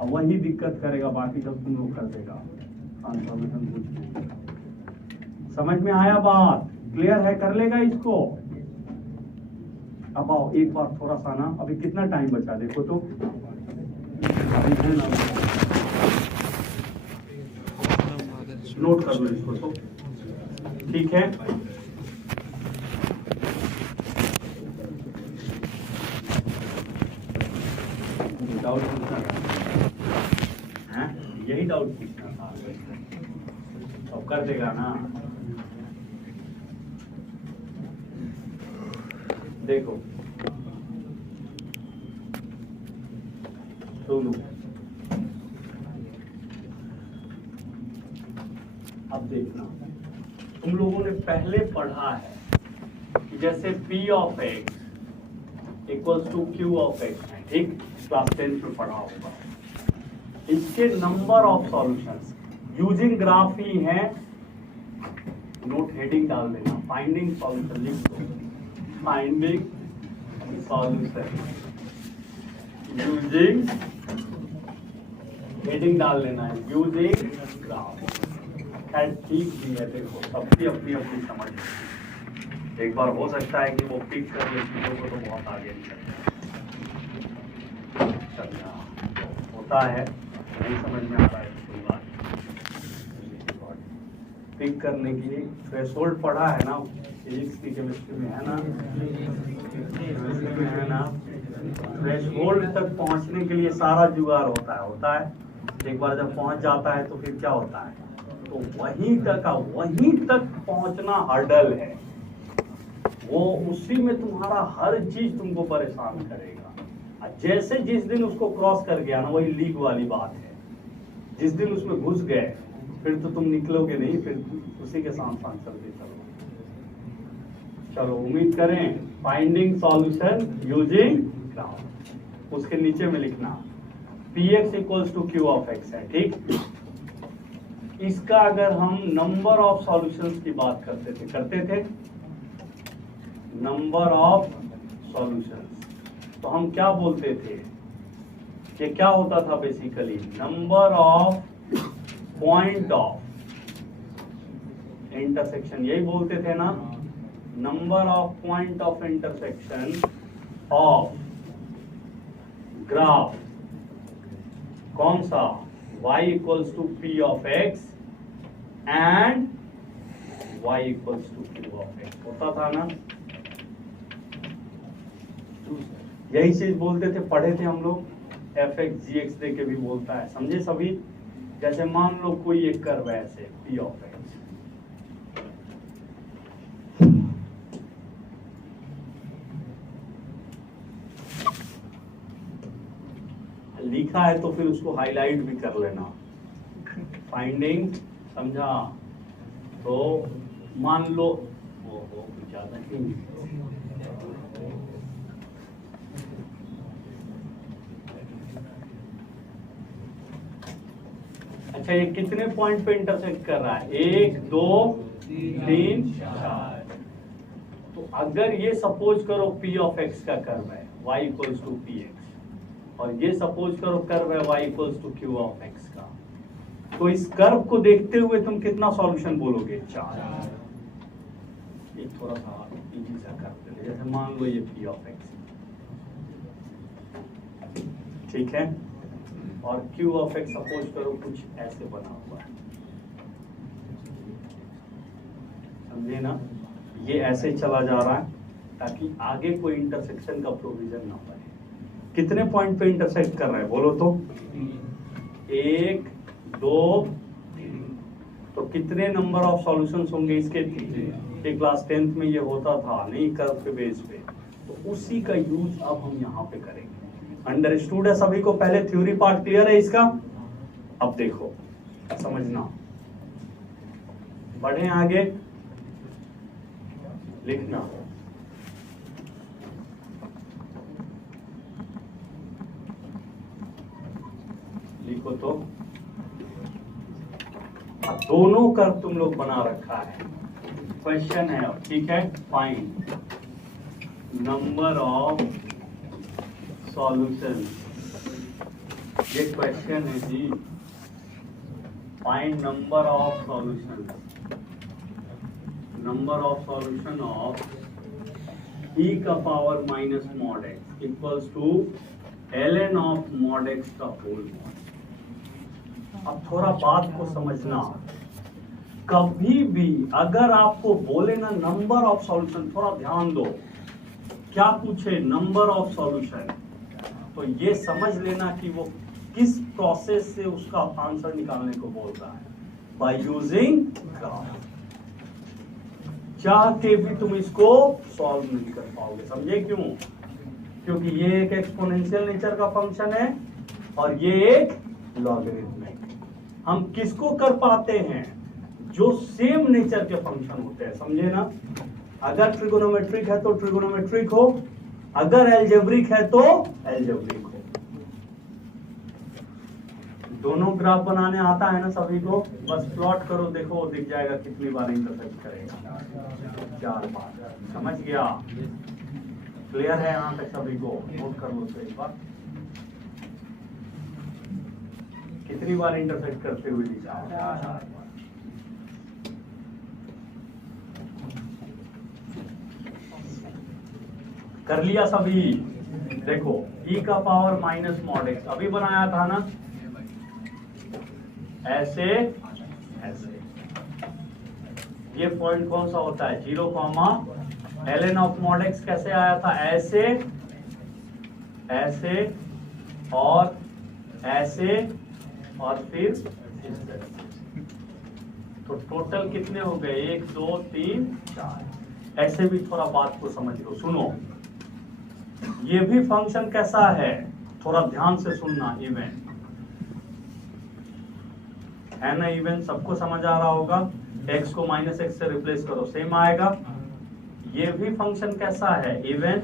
अब वही दिक्कत करेगा, बाकी सब तुम लोग कर देगा। ट्रांसफॉर्मेशन कुछ नहीं। समझ में आया बात? क्लियर है? कर लेगा इसको। अब आओ एक बार थोड़ा सा ना, अभी कितना टाइम बचा देखो तो, अभी है ना, नोट कर लो इसको तो, ठीक है। डाउट पूछना था, यही डाउट पूछना था, अब कर देगा ना। देखो सुनो, अब देखना, तुम लोगों ने पहले पढ़ा है कि जैसे P of x equals to Q of x है, ठीक? क्लास 10 में पढ़ा होगा। इसके number of solutions using graph ही है, नोट हेडिंग डाल देना, फाइंडिंग सॉल्यूशन लिख दो, फाइंडिंग सॉल्यूशन यूजिंग, हेडिंग डाल लेना है यूजिंग ग्राफ। खैर ठीक भी है, देखो सबकी अपनी अपनी समझ है। एक बार हो सकता है कि वो पिक कर ले चीजों को, तो बहुत आगे चलना होता है, नहीं समझ में आ रहा है कोई बात, पिक करने की थ्रेशोल्ड पढ़ा है ना, फिजिक्स की केमिस्ट्री में है ना, केमिस्ट्री में है ना, थ्रेशोल्ड तक पहुंचने के लिए सारा जुगाड़ होता है। एक बार जब पहुंच जाता है तो फिर क्या होता है, तो वहीं तक पहुंचना हर्डल है, वो उसी में तुम्हारा हर चीज तुमको परेशान करेगा। जैसे जिस दिन उसको क्रॉस कर गया ना, वही लीक वाली बात है, जिस दिन उसमें घुस गए फिर तो तुम निकलोगे नहीं, फिर उसी के साथ साथ चलते चलो। चलो उम्मीद करें, फाइंडिंग सॉल्यूशन यूजिंग ग्राफ, उसके नीचे में लिखना Px equals to Q of x है, ठीक? इसका अगर हम नंबर ऑफ सॉल्यूशंस की बात करते थे नंबर ऑफ सॉल्यूशंस, तो हम क्या बोलते थे कि क्या होता था basically, number of point of intersection, यही बोलते थे ना, number of point of intersection of graph, कौन सा, y equals to P of x and y equals to Q of x होता था ना। यही चीज बोलते थे, पढ़े थे हम लोग, fx gx दे के भी बोलता है, समझे सभी? जैसे मान लो कोई एक कर्व है ऐसे P ऑफ x, लिखा है तो फिर उसको हाईलाइट भी कर लेना, फाइंडिंग, समझा? तो मान लो वो ज्यादा ही, अच्छा ये कितने पॉइंट पे इंटरसेक्ट कर रहा है, 1 2 3 4। तो अगर ये सपोज करो P ऑफ x का कर्व है, y इक्वल्स टू px, और ये सपोज करो कर्व है y equals to Q of x का, तो इस कर्व को देखते हुए तुम कितना सॉल्यूशन बोलोगे, 4। ये थोड़ा सा इजी सा कर दे, जैसे मान लो ये P ऑफ x, ठीक है, और Q ऑफ x सपोज करो कुछ ऐसे बना हुआ है, समझे ना? ये ऐसे चला जा रहा है ताकि आगे कोई इंटरसेक्शन का प्रोविजन ना बने। कितने पॉइंट पे इंटरसेक्ट कर रहा है बोलो तो, 1 2 3। तो कितने नंबर ऑफ सॉल्यूशंस होंगे इसके? 3। क्लास 10th में ये होता था नहीं, कर्व के बेस पे, तो उसी का यूज अब हम यहाँ पे करेंगे। अंडरस्टूड है सभी को? पहले थ्योरी पार्ट क्लियर है इसका? अब देखो समझना, बढ़े आगे, लिखना लिखो तो। अब दोनों कर्व तुम लोग बना रखा है, क्वेश्चन है, ठीक है, फाइंड नंबर ऑफ सॉल्यूशन, ये क्वेश्चन है जी। Find number of solution, number of solution of e का power minus mod x equals to ln of mod x का होल मॉड। अब थोड़ा बात को समझना, कभी भी अगर आपको बोले ना नंबर ऑफ सॉल्यूशन, थोड़ा ध्यान दो, क्या पूछे नंबर ऑफ सॉल्यूशन, तो ये समझ लेना कि वो किस प्रोसेस से उसका आंसर निकालने को बोल रहा है, बाय यूजिंग ग्राफ। चाह के भी तुम इसको सॉल्व नहीं कर पाओगे, समझे क्यों? क्योंकि ये एक एक्सपोनेंशियल नेचर का फंक्शन है और ये एक लॉगरिथमिक। हम किसको कर पाते हैं? जो सेम नेचर के फंक्शन होते हैं, समझे ना? अगर ट्रिगोनोमेट्रिक है तो ट्रिगोनोमेट्रिक हो, अगर एल्जेब्रिक है तो एल्जेब्रिक हो। दोनों ग्राफ बनाने आता है ना सभी को? बस प्लॉट करो, देखो दिख जाएगा कितनी बार इंटरसेक्ट करेगा, 4 बार। समझ गया? क्लियर है यहाँ तक सभी को? नोट कर लो तो एक बार, कितनी बार इंटरसेक्ट करते हुए दिख जाएगा? कर लिया सभी? देखो e का पावर माइनस मॉड x अभी बनाया था ना, ऐसे ऐसे। ये पॉइंट कौन सा होता है? 0, ln ऑफ मॉड x कैसे आया था? ऐसे ऐसे और ऐसे और फिर इस तरह से। तो टोटल कितने हो गए? 1 2 3 4। ऐसे भी थोड़ा बात को समझ लो। सुनो, ये भी फंक्शन कैसा है, थोड़ा ध्यान से सुनना। इवेंट है ना, इवेंट सबको समझ आ रहा होगा। x को माइनस एक्स से रिप्लेस करो, सेम आएगा। ये भी फंक्शन कैसा है? इवेंट।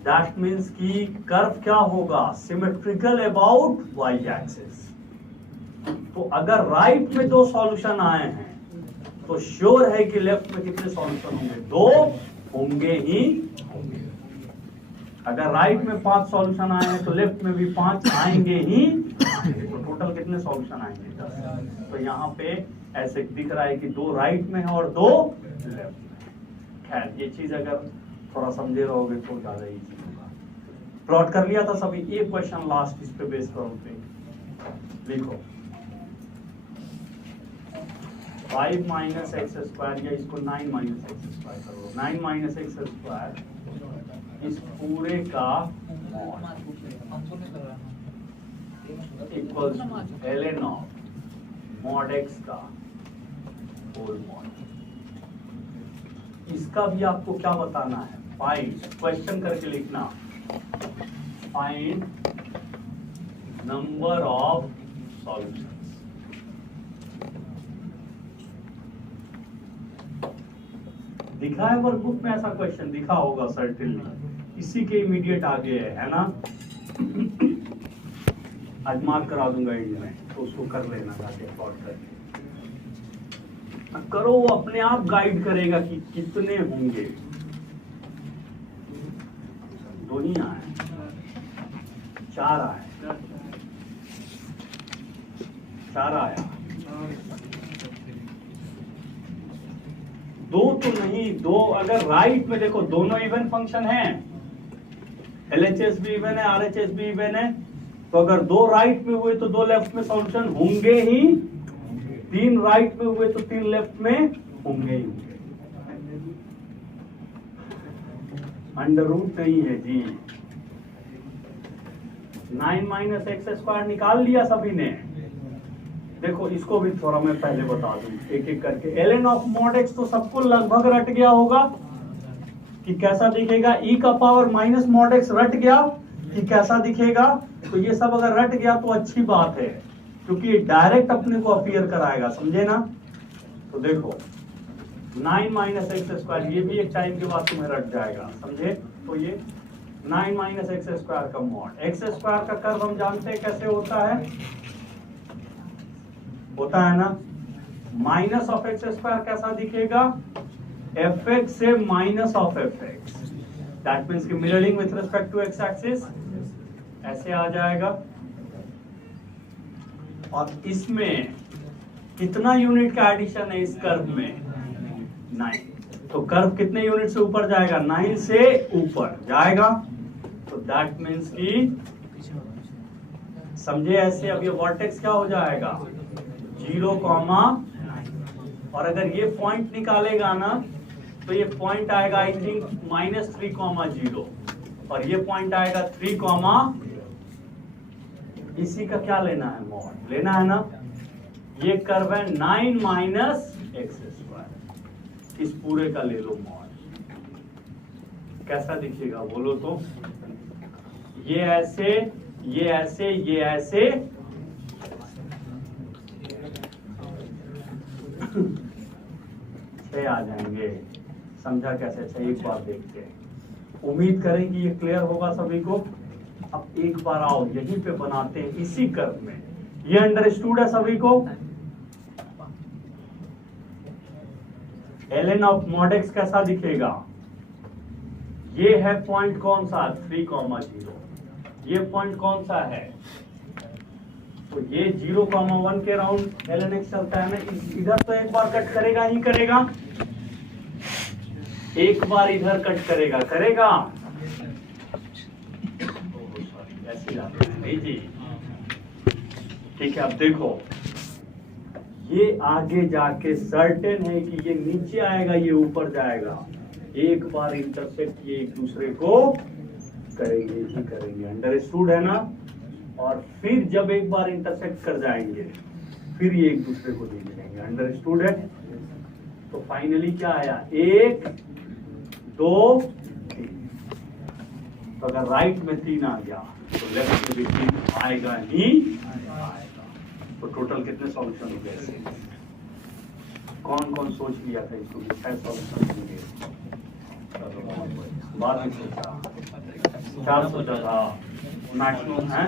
दैट मीन्स कि कर्व क्या होगा? Symmetrical about y axis. तो अगर राइट में 2 सॉल्यूशन आए हैं तो श्योर है कि लेफ्ट में कितने सॉल्यूशन होंगे? 2 होंगे ही होंगे। अगर राइट में 5 सॉल्यूशन आए हैं तो लेफ्ट में भी 5 आएंगे ही आएंगे। तो टोटल कितने सॉल्यूशन आएंगे? 10। तो यहाँ पे ऐसे दिख रहा है कि 2 राइट में है और 2 लेफ्ट में। खैर ये चीज अगर थोड़ा समझे रहोगे तो ज्यादा इजी होगा। प्लॉट कर लिया था सभी? एक क्वेश्चन लास्ट इस पे बेस करो। लिखो 5 माइनस एक्स स्क्वायर, या इसको 9 माइनस एक्स स्क्वायर करो। 9 माइनस एक्स स्क्वायर इस पूरे का equals ln of mod x का होल मॉड। इसका भी आपको क्या बताना है? फाइंड, क्वेश्चन करके लिखना, फाइंड नंबर ऑफ सॉल्यूशंस। दिखा है वर्कबुक में? ऐसा क्वेश्चन दिखा होगा सर्टेनली, इसी के इमीडिएट आगे है ना? आज मार्क करा दूंगा एंड में, तो उसको कर लेना जाके प्लॉट करके करो। वो अपने आप गाइड करेगा कि कितने होंगे। 2 ही आए, 4 आए, 4 आया। 2 तो नहीं, 2 अगर राइट में देखो, दोनों इवन फंक्शन है, LHS भी इवन है, RHS भी इवन है। तो अगर 2 राइट में हुए तो 2 लेफ्ट में सॉल्यूशन होंगे ही, 3 राइट में हुए तो 3 लेफ्ट में होंगे ही होंगे। अंडर रूट नहीं है जी। 9 माइनस एक्स स्क्वायर निकाल लिया सभी ने? देखो इसको भी थोड़ा मैं पहले बता दूं एक एक करके। ln ऑफ मॉड x तो सबको लगभग रट गया होगा कि कैसा दिखेगा। e का पावर माइनस मॉड x रट गया कि कैसा दिखेगा। तो ये सब अगर रट गया तो अच्छी बात है, क्योंकि ये डायरेक्ट अपने को अपीयर कराएगा, समझे ना? तो देखो 9 माइनस एक्स स्क्वायर, ये भी एक टाइम के बाद तुम्हें रट जाएगा, समझे? तो ये 9 माइनस एक्स स्क्वायर का मॉड। एक्स स्क्वायर का कर्व हम जानते हैं कैसे होता है ना, माइनस ऑफ एक्स स्क्वायर कैसा दिखेगा, एफ एक्स से minus of F X, that means कि mirroring with respect to X axis ऐसे आ जाएगा। और इसमें कितना यूनिट का एडिशन है इस कर्व में, 9। तो कर्व कितने यूनिट से ऊपर जाएगा, 9 से ऊपर जाएगा। तो दैट मीन्स कि समझे ऐसे, अब ये वर्टेक्स क्या हो जाएगा 0, और अगर ये पॉइंट निकालेगा ना तो ये पॉइंट आएगा आई थिंक -3, और ये पॉइंट आएगा 3, इसी का क्या लेना है, मॉड लेना है ना। ये कर्व है 9 माइनस एक्स स्क्वायर, इस पूरे का ले लो मॉड। कैसा दिखेगा बोलो तो, ये ऐसे, ये ऐसे, ये ऐसे, छह आ जाएंगे। समझा कैसे? अच्छा एक बार देखते हैं, उम्मीद करें कि ये क्लियर होगा सभी को। अब एक बार आओ यहीं पे बनाते हैं इसी कर्व में, ये अंडरस्टूड है सभी को। ln ऑफ mod x कैसा दिखेगा, ये है पॉइंट कौन सा 3, 0, ये पॉइंट कौन सा है, तो ये 0, 1 के राउंड ln x चलता है ना। इधर तो एक बार कट करेगा ही करेगा, एक बार इधर कट करेगा ऐसे जाते हैं नहीं जी, ठीक है। अब देखो ये आगे जाके सर्टेन है कि ये नीचे आएगा, ये ऊपर जाएगा, एक बार इंटरसेक्ट ये एक दूसरे को करेंगे ही करेंगे, अंडरस्टूड है ना। और फिर जब एक बार इंटरसेक्ट कर जाएंगे फिर ये एक दूसरे को देख लेंगे, अंडरस्टूड है। तो फाइनली क्या आया, 1, 2, 3। तो अगर राइट में 3 आ गया तो लेफ्ट में भी 3 आएगा ही आएगा। तो टोटल कितने सॉल्यूशन हो गए, कौन कौन सोच लिया था इसको, 6 सॉल्यूशन होंगे, बाद में सोचा 4 सोचा था मैक्सिमम है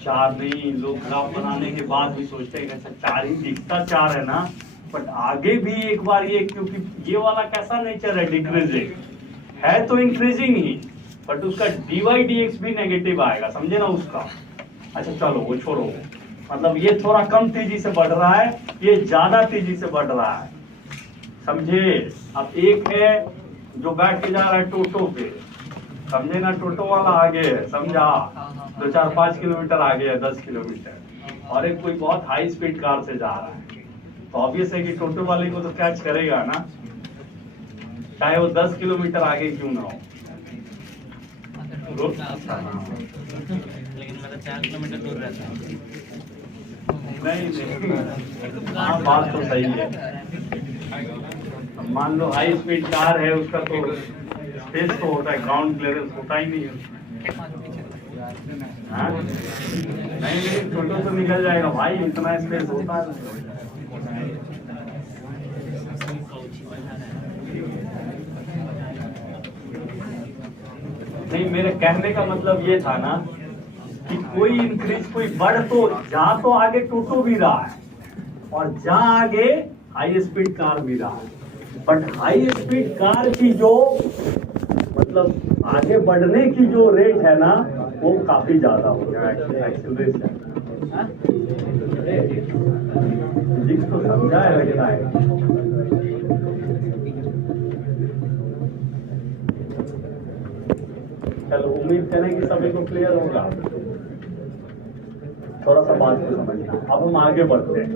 4 नहीं, लोग ग्राफ बनाने के बाद भी सोचते हैं कि अच्छा 4 ही दिखता 4 है ना, बट आगे भी एक बार ये, क्योंकि ये वाला कैसा नेचर है, डिक्रीजिंग है तो इंक्रीजिंग ही, बट उसका dy dx भी नेगेटिव आएगा, समझे ना उसका। अच्छा चलो वो छोड़ो, मतलब ये थोड़ा कम तेजी से बढ़ रहा है, ये ज्यादा तेजी से बढ़ रहा है, समझे। अब एक है जो बैठ के जा रहा है टोटो पे, समझे ना, टोटो वाला आगे है, समझा, 2, 4, 5 किलोमीटर आगे है, 10 किलोमीटर, और एक कोई बहुत हाई स्पीड कार से जा रहा है, तो ऑब्वियस है कि टोटो वाले को तो कैच करेगा ना, चाहे वो 10 किलोमीटर आगे क्यों ना हो। लेकिन मतलब 4 किलोमीटर दूर रहता है। नहीं हाँ बात तो सही है। मान लो हाई स्पीड कार है, उसका तो स्पेस तो होता है, ग्राउंड क्लियरेंस होता ही नहीं है। हाँ? नहीं टोटो तो निकल जाएगा भाई, इतना स्पेस होता है। नहीं मेरे कहने का मतलब ये था ना कि कोई इंक्रीज, कोई बढ़, तो जहां तो आगे टोटो भी रहा है और जहां आगे हाई स्पीड कार भी रहा है, बट हाई स्पीड कार की जो मतलब आगे बढ़ने की जो रेट है ना वो काफी ज्यादा हो गया, एक्सीलरेशन। जिसको समझा है लगता है। चलो उम्मीद करें कि सभी को क्लियर होगा, थोड़ा सा बात को समझना। अब हम आगे बढ़ते हैं,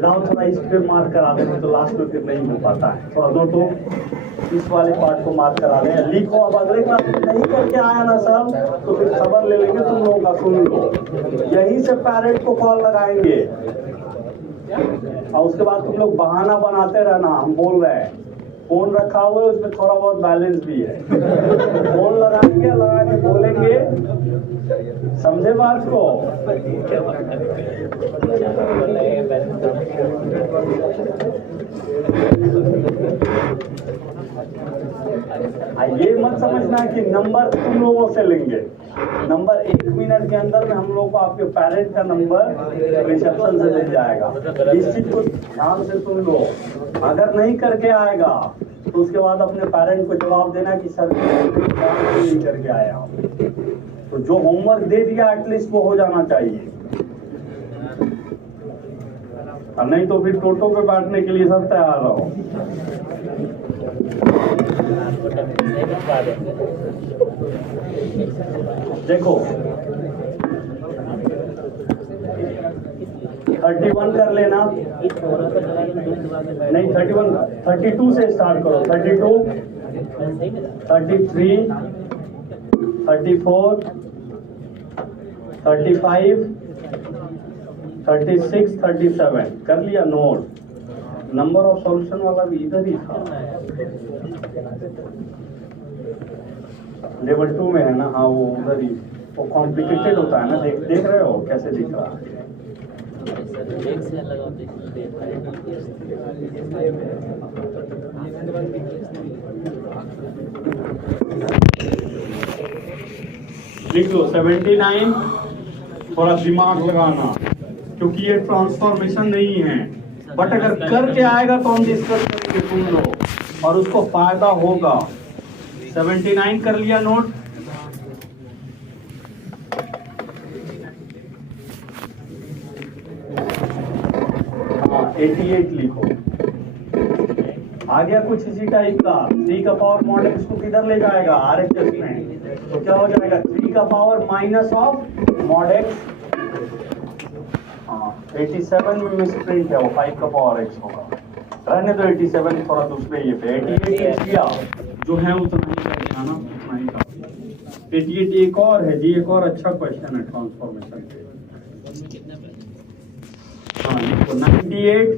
लाओ थोड़ा इस पे मार्क करा दें, तो लास्ट में फिर नहीं हो पाता है, थोड़ा दो इस वाले पार्ट को मार्क करा दें, लिखो। अब अगले क्लास में नहीं करके आया ना सर तो फिर खबर ले लेंगे तुम लोगों का, सुन लो, यहीं से पेरेंट को कॉल लगाएंगे और उसके बाद तुम लोग बहाना बनाते रहना हम बोल रहे हैं, फोन रखा हुआ है, उसमें थोड़ा बहुत बैलेंस भी है। फोन लगाएंगे, लगा के बोलेंगे, समझे बात को? ये मत समझना कि नंबर तुम लोगों से लेंगे। नंबर 1 मिनट के अंदर में हम लोग को आपके पेरेंट का नंबर रिसेप्शन से मिल जाएगा। इस चीज को ध्यान से सुन लो। अगर नहीं करके आएगा तो उसके बाद अपने पेरेंट को जवाब देना कि सर नहीं करके आया। तो जो होमवर्क दे दिया एटलीस्ट वो हो जाना चाहिए, और नहीं तो फिर टोटो पे बैठने के लिए सब तैयार रहो। देखो 31 कर लेना, नहीं 31, 32 से स्टार्ट करो। 32, 33, 34, 35, 36, 37 कर लिया नोट। नंबर ऑफ सॉल्यूशन वाला भी इधर ही था, लेवल 2 में है ना। हाँ वो उधर ही, वो कॉम्प्लिकेटेड होता है ना। देख रहे हो कैसे दिख रहा है? लिख लो 79। थोड़ा दिमाग लगाना, क्योंकि ये ट्रांसफॉर्मेशन नहीं है, बट अगर करके आएगा तो हम डिस्कस करेंगे, सुन लो, और उसको फायदा होगा। 79 कर लिया नोट। हाँ 88 लिखो। आ गया कुछ इसी टाइप का। 3 का पावर मॉड एक्स को किधर ले जाएगा? RHS में। तो क्या हो जाएगा? 3 का power minus of mod x. 87 में मिसप्रिंट है, वो 5 का पावर एक्स होगा। रहने दो 87, थोड़ा दूसरे ये पे 88 किया, जो है उतना ही कर देना ना, उतना ही काफी। 88 एक और है जी, एक और अच्छा क्वेश्चन है ट्रांसफॉर्मेशन पे। हाँ लिखो 98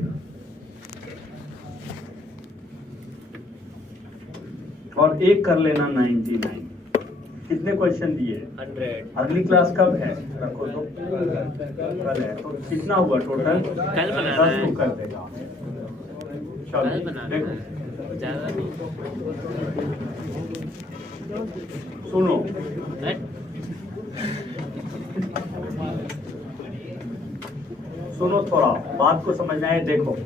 और एक कर लेना 99। कितने क्वेश्चन दिए? 100। अगली क्लास कब है? रखो तो कल है। तो कितना हुआ टोटल? कल बनाना 10 है। को कर देगा। कल चलो बनाना देखो, है, ज़्यादा नहीं। सुनो, हैं? सुनो, थोड़ा बात को समझना है। देखो,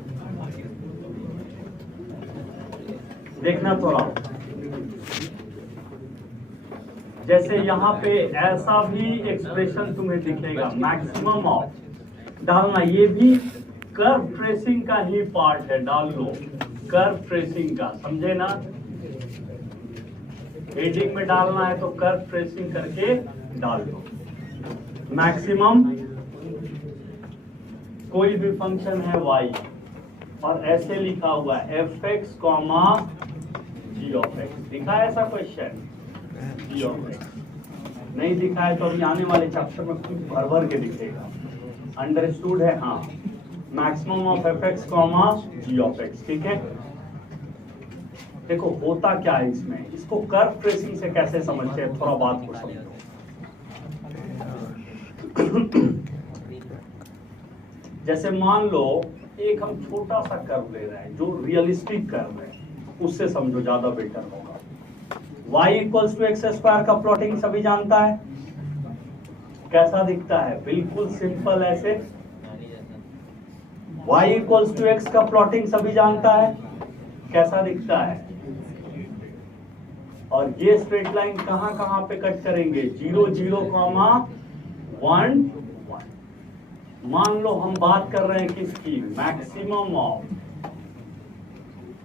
देखना थोड़ा। जैसे यहाँ पे ऐसा भी एक्सप्रेशन तुम्हें दिखेगा, मैक्सिमम ऑफ डालना, ये भी कर्व ट्रेसिंग का ही पार्ट है। डाल लो कर्व ट्रेसिंग का, समझे ना? हेडिंग में डालना है तो कर्व ट्रेसिंग करके डाल लो। मैक्सिमम कोई भी फंक्शन है y, और ऐसे लिखा हुआ है f(x, g(x)। दिखा है ऐसा क्वेश्चन? g(x) नहीं दिखा है तो अभी आने वाले चैप्टर में कुछ भर भर के दिखेगा। अंडरस्टूड है? हाँ, मैक्सिमम ऑफ f(x, g(x), ठीक है। देखो होता क्या है इसमें, इसको कर्व ट्रेसिंग से कैसे समझते हैं, थोड़ा बात को समझो। जैसे मान लो एक हम छोटा सा कर्व ले रहे हैं, जो रियलिस्टिक कर्व है, उससे समझो ज्यादा बेटर होगा। y equals to x square का प्लॉटिंग सभी जानता है, कैसा दिखता है? बिल्कुल सिंपल ऐसे। y इक्वल्स टू एक्स का प्लॉटिंग सभी जानता है, कैसा दिखता है? और ये स्ट्रेट लाइन कहां कहां पे कट करेंगे? 0 0, 1 1। मान लो हम बात कर रहे हैं किसकी? Maximum of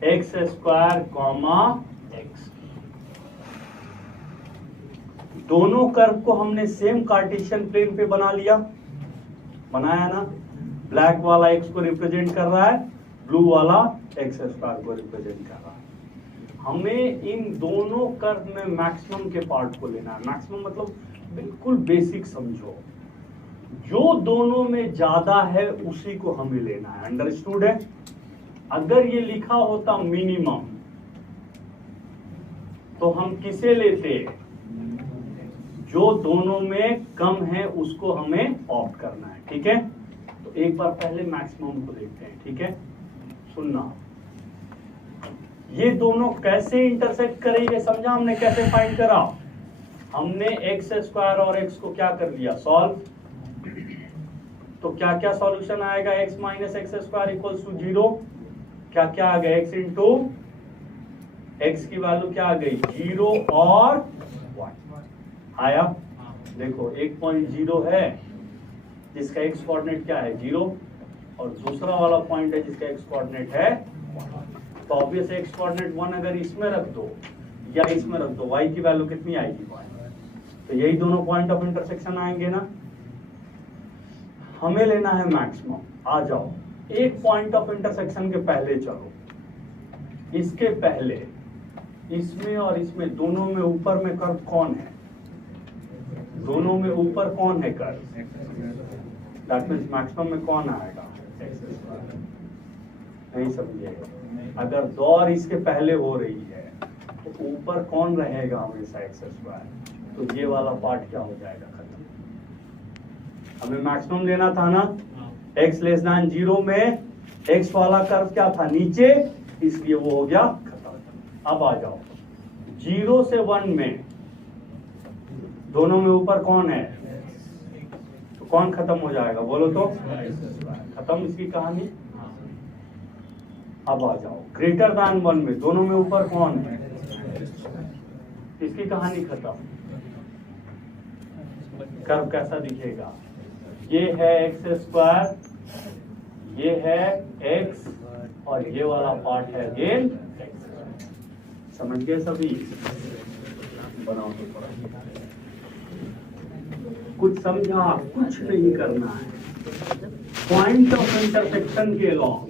x square x. दोनों कर्व को हमने सेम कार्टेशियन प्लेन पे बना लिया, बनाया ना? ब्लैक वाला एक्स को रिप्रेजेंट कर रहा है, ब्लू वाला एक्स स्क्वायर को रिप्रेजेंट कर रहा है। हमें इन दोनों कर्व में मैक्सिमम के पार्ट को लेना है। मैक्सिमम मतलब बिल्कुल बेसिक समझो, जो दोनों में ज्यादा है उसी को हमें लेना है। अंडरस्टूड है? अगर ये लिखा होता मिनिमम तो हम किसे लेते? जो दोनों में कम है उसको हमें ऑप्ट करना है, ठीक है। तो एक बार पहले मैक्सिमम को देखते हैं, ठीक है। सुनना, ये दोनों कैसे इंटरसेक्ट करेंगे समझा हमने, कैसे फाइंड करा? हमने एक्स स्क्वायर और एक्स को क्या कर लिया, सॉल्व। तो क्या क्या सॉल्यूशन आएगा? X minus x square equals to 0। क्या क्या आ गया? एक्स इंटू एक्स की वैल्यू क्या आ गई? 0 और 1 आया। देखो 1.0 है जिसका एक्स कोऑर्डिनेट क्या है? 0, और दूसरा वाला पॉइंट है जिसका एक्स कोऑर्डिनेट है 1। तो ऑब्वियस एक्स कोऑर्डिनेट 1 अगर इसमें रख दो या इसमें रख दो, y की वैल्यू कितनी आएगी? 1। तो यही दोनों पॉइंट ऑफ इंटरसेक्शन आएंगे ना। हमें लेना है मैक्सिमम। आ जाओ, एक पॉइंट ऑफ इंटरसेक्शन के पहले चलो, इसके पहले इसमें और इसमें दोनों में ऊपर में कर्व कौन है? दोनों में ऊपर कौन है कर्व? दैट मींस मैक्सिमम में कौन आएगा? X square. नहीं समझिएगा, अगर दौर इसके पहले हो रही है तो ऊपर कौन रहेगा हमेशा? X square. तो ये वाला पार्ट क्या हो जाएगा? खत्म। हमें मैक्सिमम लेना था ना, x लेस देन 0 में x वाला कर्व क्या था? नीचे, इसलिए वो हो गया खत्म। अब आ जाओ, 0 से 1 में दोनों में ऊपर कौन है? तो कौन खत्म हो जाएगा? बोलो तो। खत्म इसकी कहानी। अब आ जाओ, ग्रेटर देन 1 में दोनों में ऊपर कौन है? इसकी कहानी खत्म। कर्व कैसा दिखेगा? ये है एक्स स्क्वायर, ये है एक्स, और ये वाला पार्ट है अगेन एक्स। समझ गए सभी? बनाओ तो थोड़ा। कुछ समझा? कुछ नहीं करना है। पॉइंट ऑफ इंटरसेक्शन के अलॉन्ग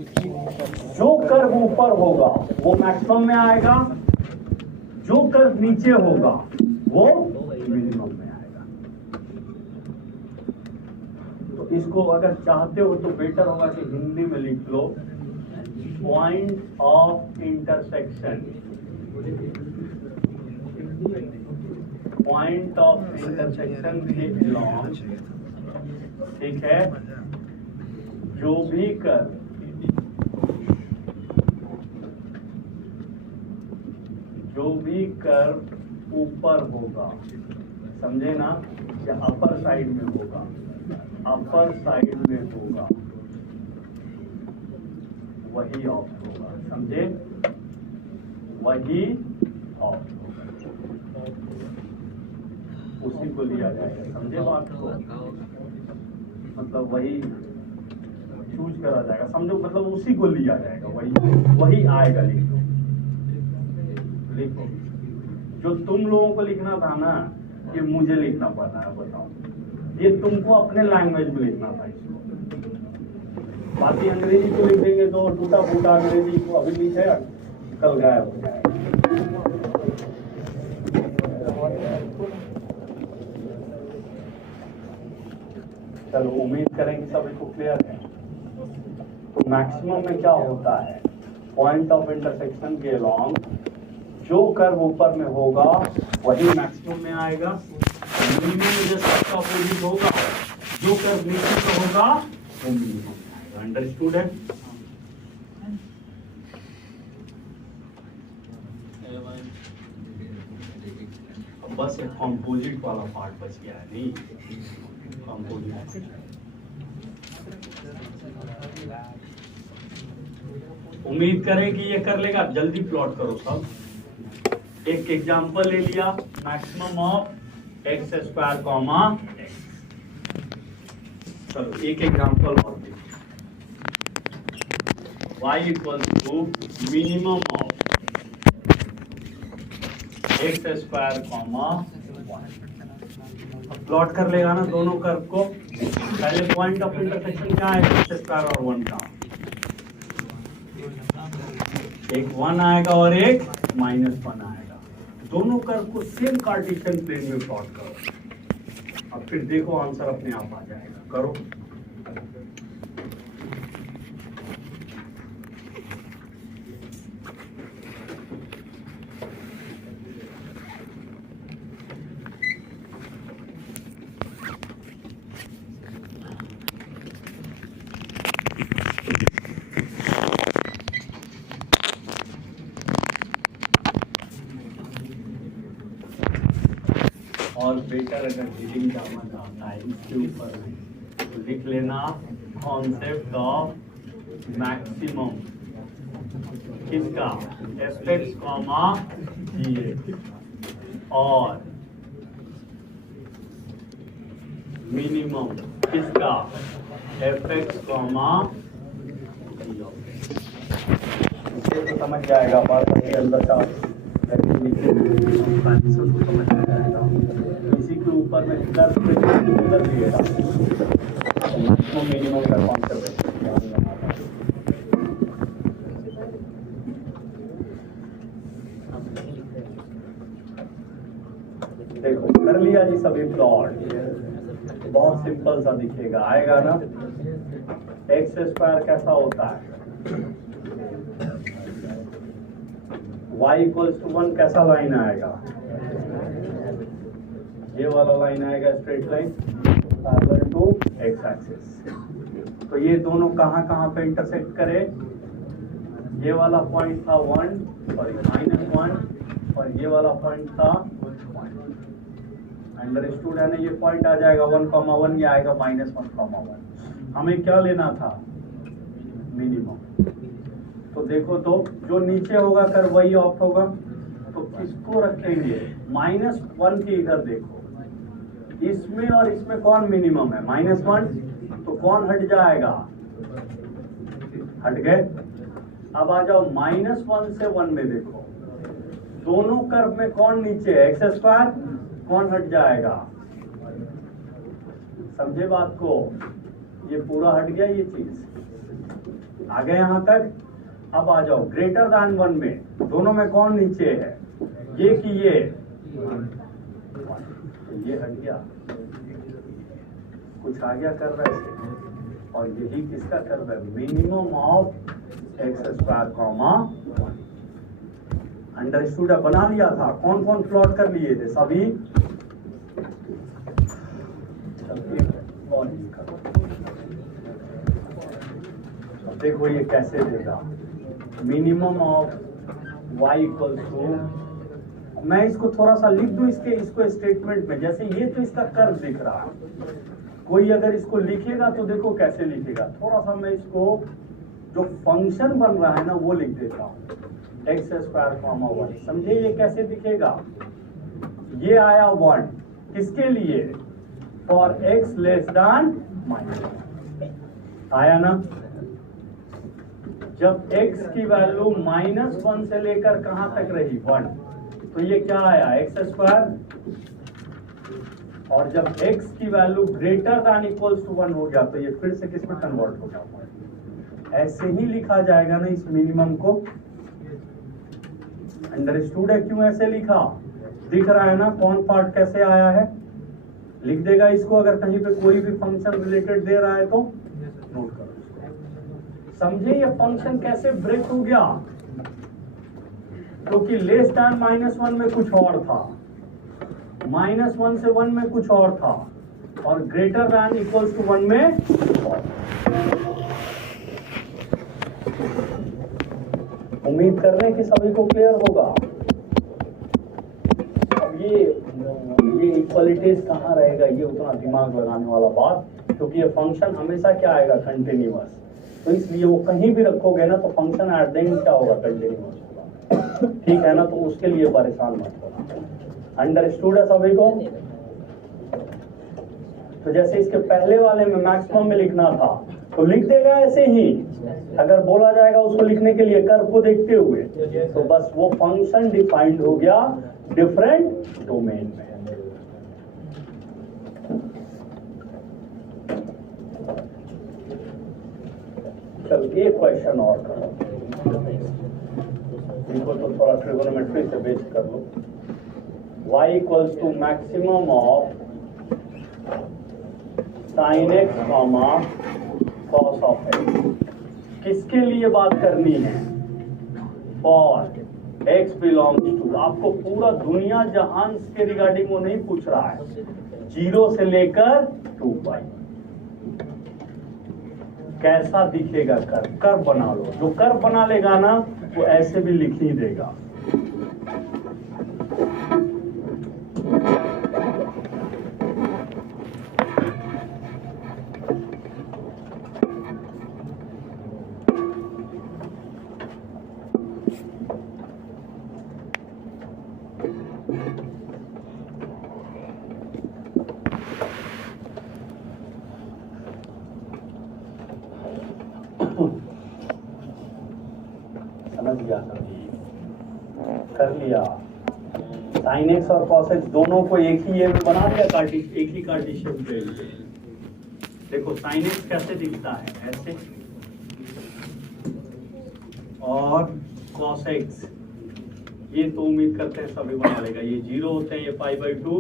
जो कर्व ऊपर होगा वो मैक्सिमम में आएगा, जो कर्व नीचे होगा वो मिनिमम में आएगा। तो इसको अगर चाहते हो तो बेटर होगा कि हिंदी में लिख लो, point of intersection. Point of intersection के अलॉन्ग, ठीक है, जो भी कर्व ऊपर होगा, समझे ना, या अपर साइड में होगा, अपर साइड में होगा वही ऑप्ट होगा। समझे? वही ऑप्ट होगा, उसी को लिया जाएगा। समझे बात को? मतलब वही चूज करा जाएगा, समझो, मतलब उसी को लिया जाएगा, वही आएगा। लिखो जो तुम लोगों को लिखना था ना, ये मुझे लिखना पड़ रहा है, बताओ। ये तुमको अपने लैंग्वेज में लिखना था इसको। बाकी अंग्रेजी को लिख देंगे तो टूटा फूटा अंग्रेजी को अभी लिखे, कल गायब हो जाएगा। चलो, उम्मीद करेंगे सभी को क्लियर है। तो मैक्सिमम में क्या होता है? पॉइंट ऑफ इंटरसेक्शन के अलॉन्ग जो कर्व ऊपर में होगा वही मैक्सिमम में आएगा, मिनिमम में जस्ट ऑपोजिट होगा, जो कर्व नीचे पे होगा वो मिनिमम में आएगा। अंडरस्टूड है? अब बस एक कॉम्पोजिट वाला पार्ट बच गया है। नहीं, कॉम्पोजिट उम्मीद करें कि ये कर लेगा। जल्दी प्लॉट करो सब। एक एग्जांपल ले लिया, maximum of x square comma x. चलो एक एग्जांपल और देखिए, y equal to minimum of x square comma 1। Plot कर लेगा ना दोनों कर्व को। पहले पॉइंट ऑफ इंटरसेक्शन क्या है? एक्स स्क्वायर और 1 का। एक 1 आएगा और एक -1 आएगा। दोनों कर्व को सेम कार्टेशियन प्लेन में प्लॉट करो, अब फिर देखो आंसर अपने आप आ जाएगा। करो। और बेटर अगर रीडिंग जाना चाहता है इसके ऊपर में तो लिख लेना कॉन्सेप्ट ऑफ मैक्सिमम किसका एफ(x), GA और मिनिमम किसका f(x), इसे तो समझ जाएगा बात के अंदर का समझ जाएगा। इसी के ऊपर में कर्व पे कर दिएगा मैक्सिमम मिनिमम का कॉन्सेप्ट देखो कर लिया जी सभी प्लॉट। बहुत सिंपल सा दिखेगा आएगा ना x² कैसा होता है y = 1 कैसा लाइन आएगा ये वाला लाइन आएगा straight line parallel to x axis. तो ये दोनों कहाँ कहाँ पे इंटरसेक्ट करे ये वाला पॉइंट था 1 सॉरी -1 और ये वाला पॉइंट था 1 अंडरस्टूड है ना। ये पॉइंट आ जाएगा 1,1 ये आएगा -1,1। हमें क्या लेना था मिनिमम। तो देखो तो जो नीचे होगा कर वही ऑफ होगा तो किसको रखेंगे -1 के इधर देखो इसमें और इसमें कौन मिनिमम है -1 तो कौन हट जाएगा हट गए। अब आ जाओ -1 से 1 में देखो दोनों कर्व में कौन नीचे है x² कौन हट जाएगा समझे बात को। ये पूरा हट गया ये चीज आ गए यहां तक। अब आ जाओ ग्रेटर देन 1 में दोनों में कौन नीचे है ये कि ये हट गया कुछ आ गया कर रहा है और यही किसका कर रहा है मिनिमम ऑफ x², 1 अंडरस्टूड बना लिया था। कौन कौन प्लॉट कर लिए थे सभी अब देखो ये कैसे देगा मिनिमम ऑफ y = मैं इसको थोड़ा सा लिख दूं इसको स्टेटमेंट में जैसे ये तो इसका कर्व दिख रहा है कोई अगर इसको लिखेगा तो देखो कैसे लिखेगा। थोड़ा सा मैं इसको जो फंक्शन बन रहा है ना वो लिख देता हूँ x², 1 समझे ये कैसे दिखेगा। ये आया 1 किसके लिए फॉर x (-) आया ना। जब x की वैल्यू -1 से लेकर कहां तक रही 1 तो ये क्या आया x²। और जब x की value greater than equals to 1 हो गया तो ये फिर से किस में कन्वर्ट हो गया। ऐसे ही लिखा जाएगा ना इस मिनिमम को अंडरस्टूड है क्यों ऐसे लिखा दिख रहा है ना कौन पार्ट कैसे आया है लिख देगा इसको। अगर कहीं पे कोई भी फंक्शन रिलेटेड दे रहा है तो नोट करो समझे ये फंक्शन कैसे ब्रेक हो गया क्योंकि लेस देन -1 में कुछ और था -1 से 1 में कुछ और था और ग्रेटर देन इक्वल्स टू 1 में और। उम्मीद कर रहे हैं कि सभी को क्लियर होगा। अब ये इक्वलिटीज कहाँ रहेगा ये उतना दिमाग लगाने वाला बात क्योंकि ये फंक्शन हमेशा क्या आएगा कंटिन्यूअस तो इसलिए वो कहीं भी रखोगे ना तो फंक्शन एट द एंड क्या होगा कंटिन्यूअस होगा ठीक है ना। तो उसके लिए परेशान मत होना अंडरस्टूड है सभी को। तो जैसे इसके पहले वाले में मैक्सिमम में लिखना था तो लिख देगा ऐसे ही। अगर बोला जाएगा उसको लिखने के लिए कर्व को देखते हुए तो बस वो फंक्शन डिफाइंड हो गया डिफरेंट डोमेन में। चल एक क्वेश्चन और करो इनको तो थोड़ा ट्रिगोनोमेट्री से बेस कर लो। y = maximum of sin x, cos of x किसके लिए बात करनी है फॉर x बिलोंग्स टू। आपको पूरा दुनिया जहान के रिगार्डिंग वो नहीं पूछ रहा है 0 से लेकर 2π कैसा दिखेगा कर्व बना लो। जो कर्व बना लेगा ना वो ऐसे भी लिख ही देगा लिया सभी, कर लिया। साइन एक्स और कॉस एक्स दोनों को एक ही ये में बना दिया, एक ही कार्टेशियन प्लेन पे। देखो साइन एक्स कैसे दिखता है, ऐसे, और कॉस एक्स ये तो उम्मीद करते हैं सभी बना लेगा। ये 0 होते हैं, ये π/2,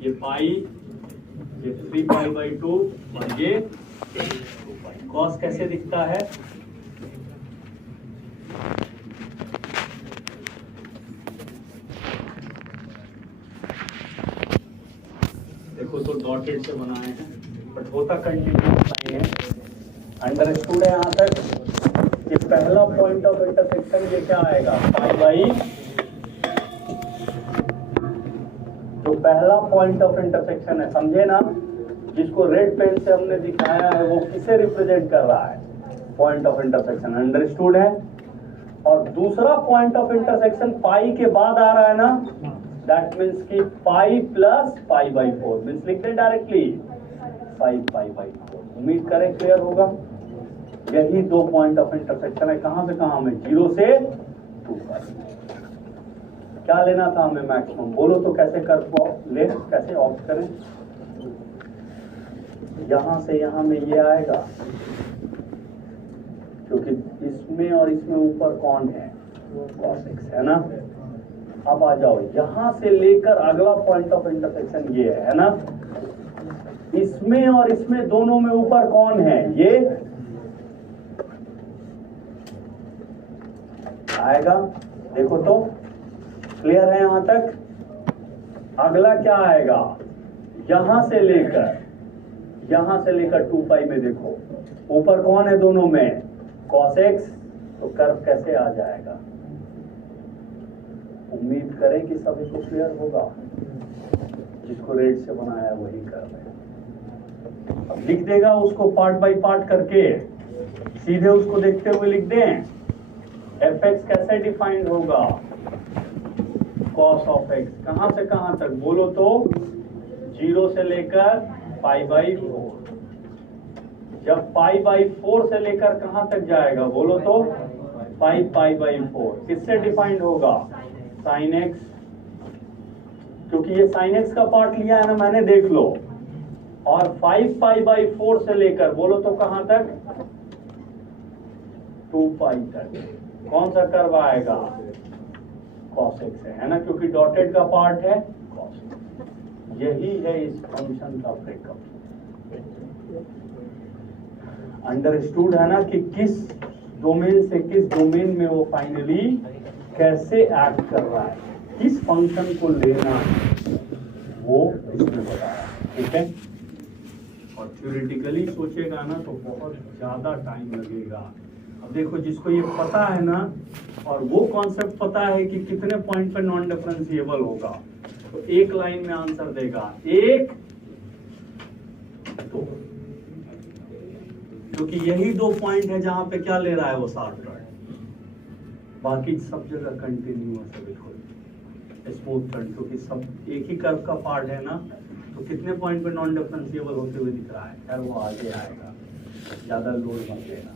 ये पाई, ये 3π/2 और ये 2π। कॉस कैसे दिखता है, देखो तो डॉटेड से बनाए हैं, बट होता कंटिन्यूअस नहीं है। अंडरस्टूड है यहाँ तक? ये पहला पॉइंट ऑफ इंटरसेक्शन ये क्या आएगा, जो पहला पॉइंट ऑफ इंटरसेक्शन है, समझे ना, जिसको रेड पेन से हमने दिखाया है वो किसे रिप्रेजेंट कर रहा है, पॉइंट ऑफ इंटरसेक्शन। अंडरस्टूड है? और दूसरा पॉइंट ऑफ इंटरसेक्शन पाई के बाद आ रहा है ना, दैट मीन्स कि पाई प्लस π/4 मीन्स लिखते हैं डायरेक्टली 5π/4। उम्मीद करें क्लियर होगा। यही दो पॉइंट ऑफ इंटरसेक्शन है, कहां से कहां में, 0 से 2 पर। क्या लेना था हमें मैक्सिमम, बोलो तो कैसे कर ले, कैसे ऑप्ट करें। यहां से यहां में ये आएगा, क्योंकि इसमें और इसमें ऊपर कौन है, cos x है ना। अब आ जाओ यहां से लेकर अगला पॉइंट ऑफ इंटरसेक्शन ये है ना, इसमें और इसमें दोनों में ऊपर कौन है, ये आएगा। देखो तो क्लियर है यहां तक। अगला क्या आएगा, यहां से लेकर 2π में देखो ऊपर कौन है दोनों में, cos x, तो कर्व कैसे आ जाएगा। उम्मीद करें कि सभी को क्लियर होगा, जिसको रेड से बनाया वही कर्व है। अब लिख देगा उसको पार्ट बाय पार्ट करके, सीधे उसको देखते हुए लिख दें। fx कैसे डिफाइंड होगा, cos of x, कहां से कहां तक बोलो तो 0 से लेकर π/4। जब π/4 से लेकर कहां तक जाएगा बोलो तो 5π/4। किससे डिफाइंड होगा, sin x, क्योंकि ये sin x का पार्ट लिया है ना मैंने, देख लो। और 5π/4 से लेकर बोलो तो कहां तक, 2π तक कौन सा कर्व आएगा, cos x है ना, क्योंकि डॉटेड का पार्ट है cos। यही है इस फंक्शन का ब्रेकअप। अंडरस्टूड है ना कि किस डोमेन से किस डोमेन में वो फाइनली कैसे एक्ट कर रहा है, किस फंक्शन को लेना है, वो इसमें बताया। ठीक है, और थ्योरेटिकली सोचेगा ना तो बहुत ज्यादा टाइम लगेगा। अब देखो जिसको ये पता है ना, और वो कॉन्सेप्ट पता है कि कितने पॉइंट पे नॉन डिफरेंशिएबल होगा, तो एक लाइन में आंसर देगा 1 2, क्योंकि यही 2 पॉइंट है जहां पे क्या ले रहा है वो शॉर्टकट। बाकी सब जगह कंटिन्यूअस है, बिल्कुल स्मूथ टर्न, क्योंकि सब एक ही कर्व का पार्ट है ना। तो कितने पॉइंट पे नॉन डिफरेंशिएबल होते हुए दिख रहा है, खैर वो आगे आएगा, ज्यादा लोड मत लेना।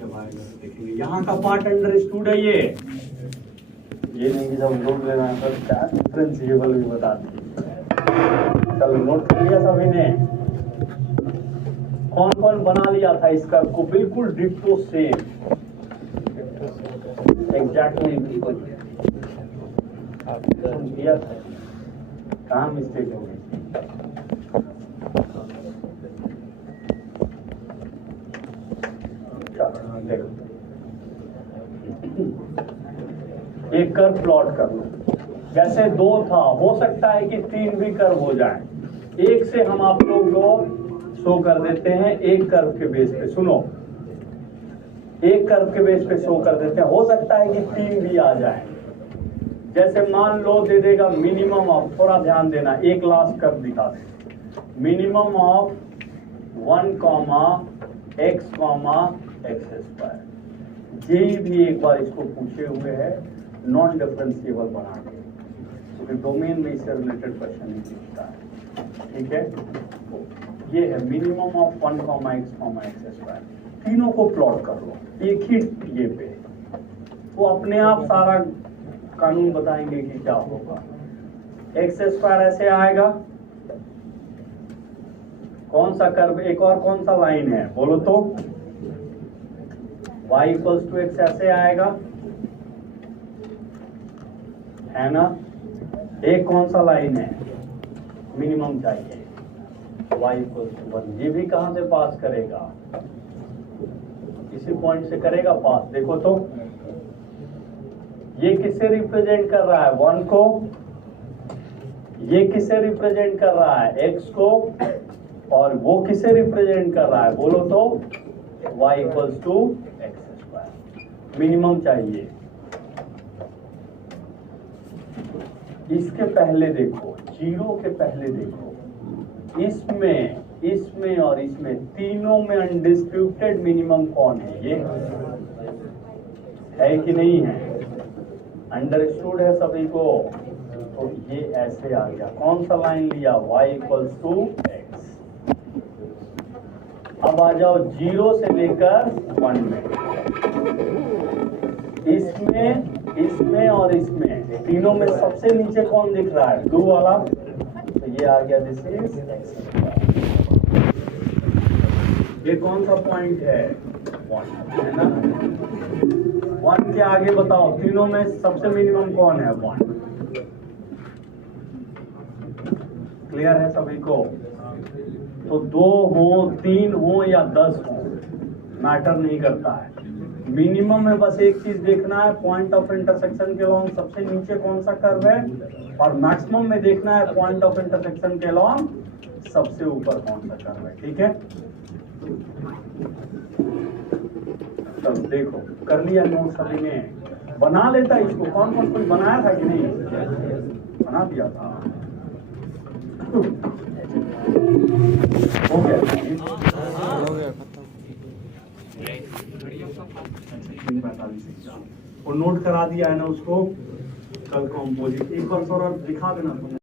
देखेंगे यहाँ का पार्ट अंडरस्टूड है, ये नहीं कि जब लोड लेना है तो क्या डिफरेंशिएबल भी बता दी। चलो नोट कर लिया सभी ने, कौन कौन बना लिया था इसका को बिल्कुल डिट्टो सेम, एग्जैक्टली बिल्कुल किया था, कहाँ मिस्टेक हो गई। देखो एक कर्व प्लॉट कर लो, जैसे 2 था, हो सकता है कि 3 भी कर्व हो जाए। एक से हम आप लोग को शो कर देते हैं, एक कर्व के बेस पे, सुनो, एक कर्व के बेस पे शो कर देते हैं, हो सकता है कि 3 भी आ जाए। जैसे मान लो दे देगा मिनिमम ऑफ, थोड़ा ध्यान देना, एक लास्ट कर्व दिखा दे, मिनिमम ऑफ 1, x2। जेई भी एक बार इसको पूछे हुए है नॉन डिफरेंशिएबल बना के, क्योंकि डोमेन में इससे रिलेटेड क्वेश्चन ही पूछता है। ठीक है, ये है मिनिमम ऑफ 1, x2। तीनों को प्लॉट कर लो एक ही ये पे, वो अपने आप सारा कानून बताएंगे कि क्या होगा। एक्स स्क्वायर ऐसे आएगा, कौन सा कर्व, एक और कौन सा लाइन है बोलो तो, y इक्वल्स टू एक्स ऐसे आएगा, है ना। एक कौन सा लाइन है, मिनिमम चाहिए, y इक्वल्स टू 1। ये भी कहां से पास करेगा, इसी पॉइंट से करेगा पास। देखो तो ये किससे रिप्रेजेंट कर रहा है, 1 को, ये किससे रिप्रेजेंट कर रहा है, x को, और वो किसे रिप्रेजेंट कर रहा है बोलो तो, y equals to x square. Minimum चाहिए। इसके पहले देखो, जीरो के पहले देखो, इसमें और इसमें तीनों में अनडिस्प्यूटेड मिनिमम कौन है, ये है कि नहीं है, अंडरस्टूड है सभी को। तो ये ऐसे आ गया, कौन सा लाइन लिया, y इक्वल्स टू एक्स। अब आ जाओ 0 से लेकर 1 में, इसमें और इसमें तीनों में सबसे नीचे कौन दिख रहा है, ब्लू वाला, तो ये आ गया, दिस इज एक्स। ये कौन सा पॉइंट है, 1 है ना। 1 के आगे बताओ, तीनों में सबसे मिनिमम कौन है, 1। क्लियर है सभी को। तो 2 हो, 3 हो या 10 हो, मैटर नहीं करता है। मिनिमम में बस एक चीज देखना है, पॉइंट ऑफ इंटरसेक्शन के लॉन्ग सबसे नीचे कौन सा कर्व है, और मैक्सिमम में देखना है पॉइंट ऑफ इंटरसेक्शन के लॉन्ग सबसे ऊपर कौन सा कर्व है। ठीक है, चलो देखो, कर लिया नोट सभी ने, बना लेता इसको, कौन कौन कुछ बनाया था कि नहीं, बना दिया था, हो गया और नोट करा दिया है ना उसको। कल कॉम्पोजिट एक बार सौरभ दिखा देना तुम।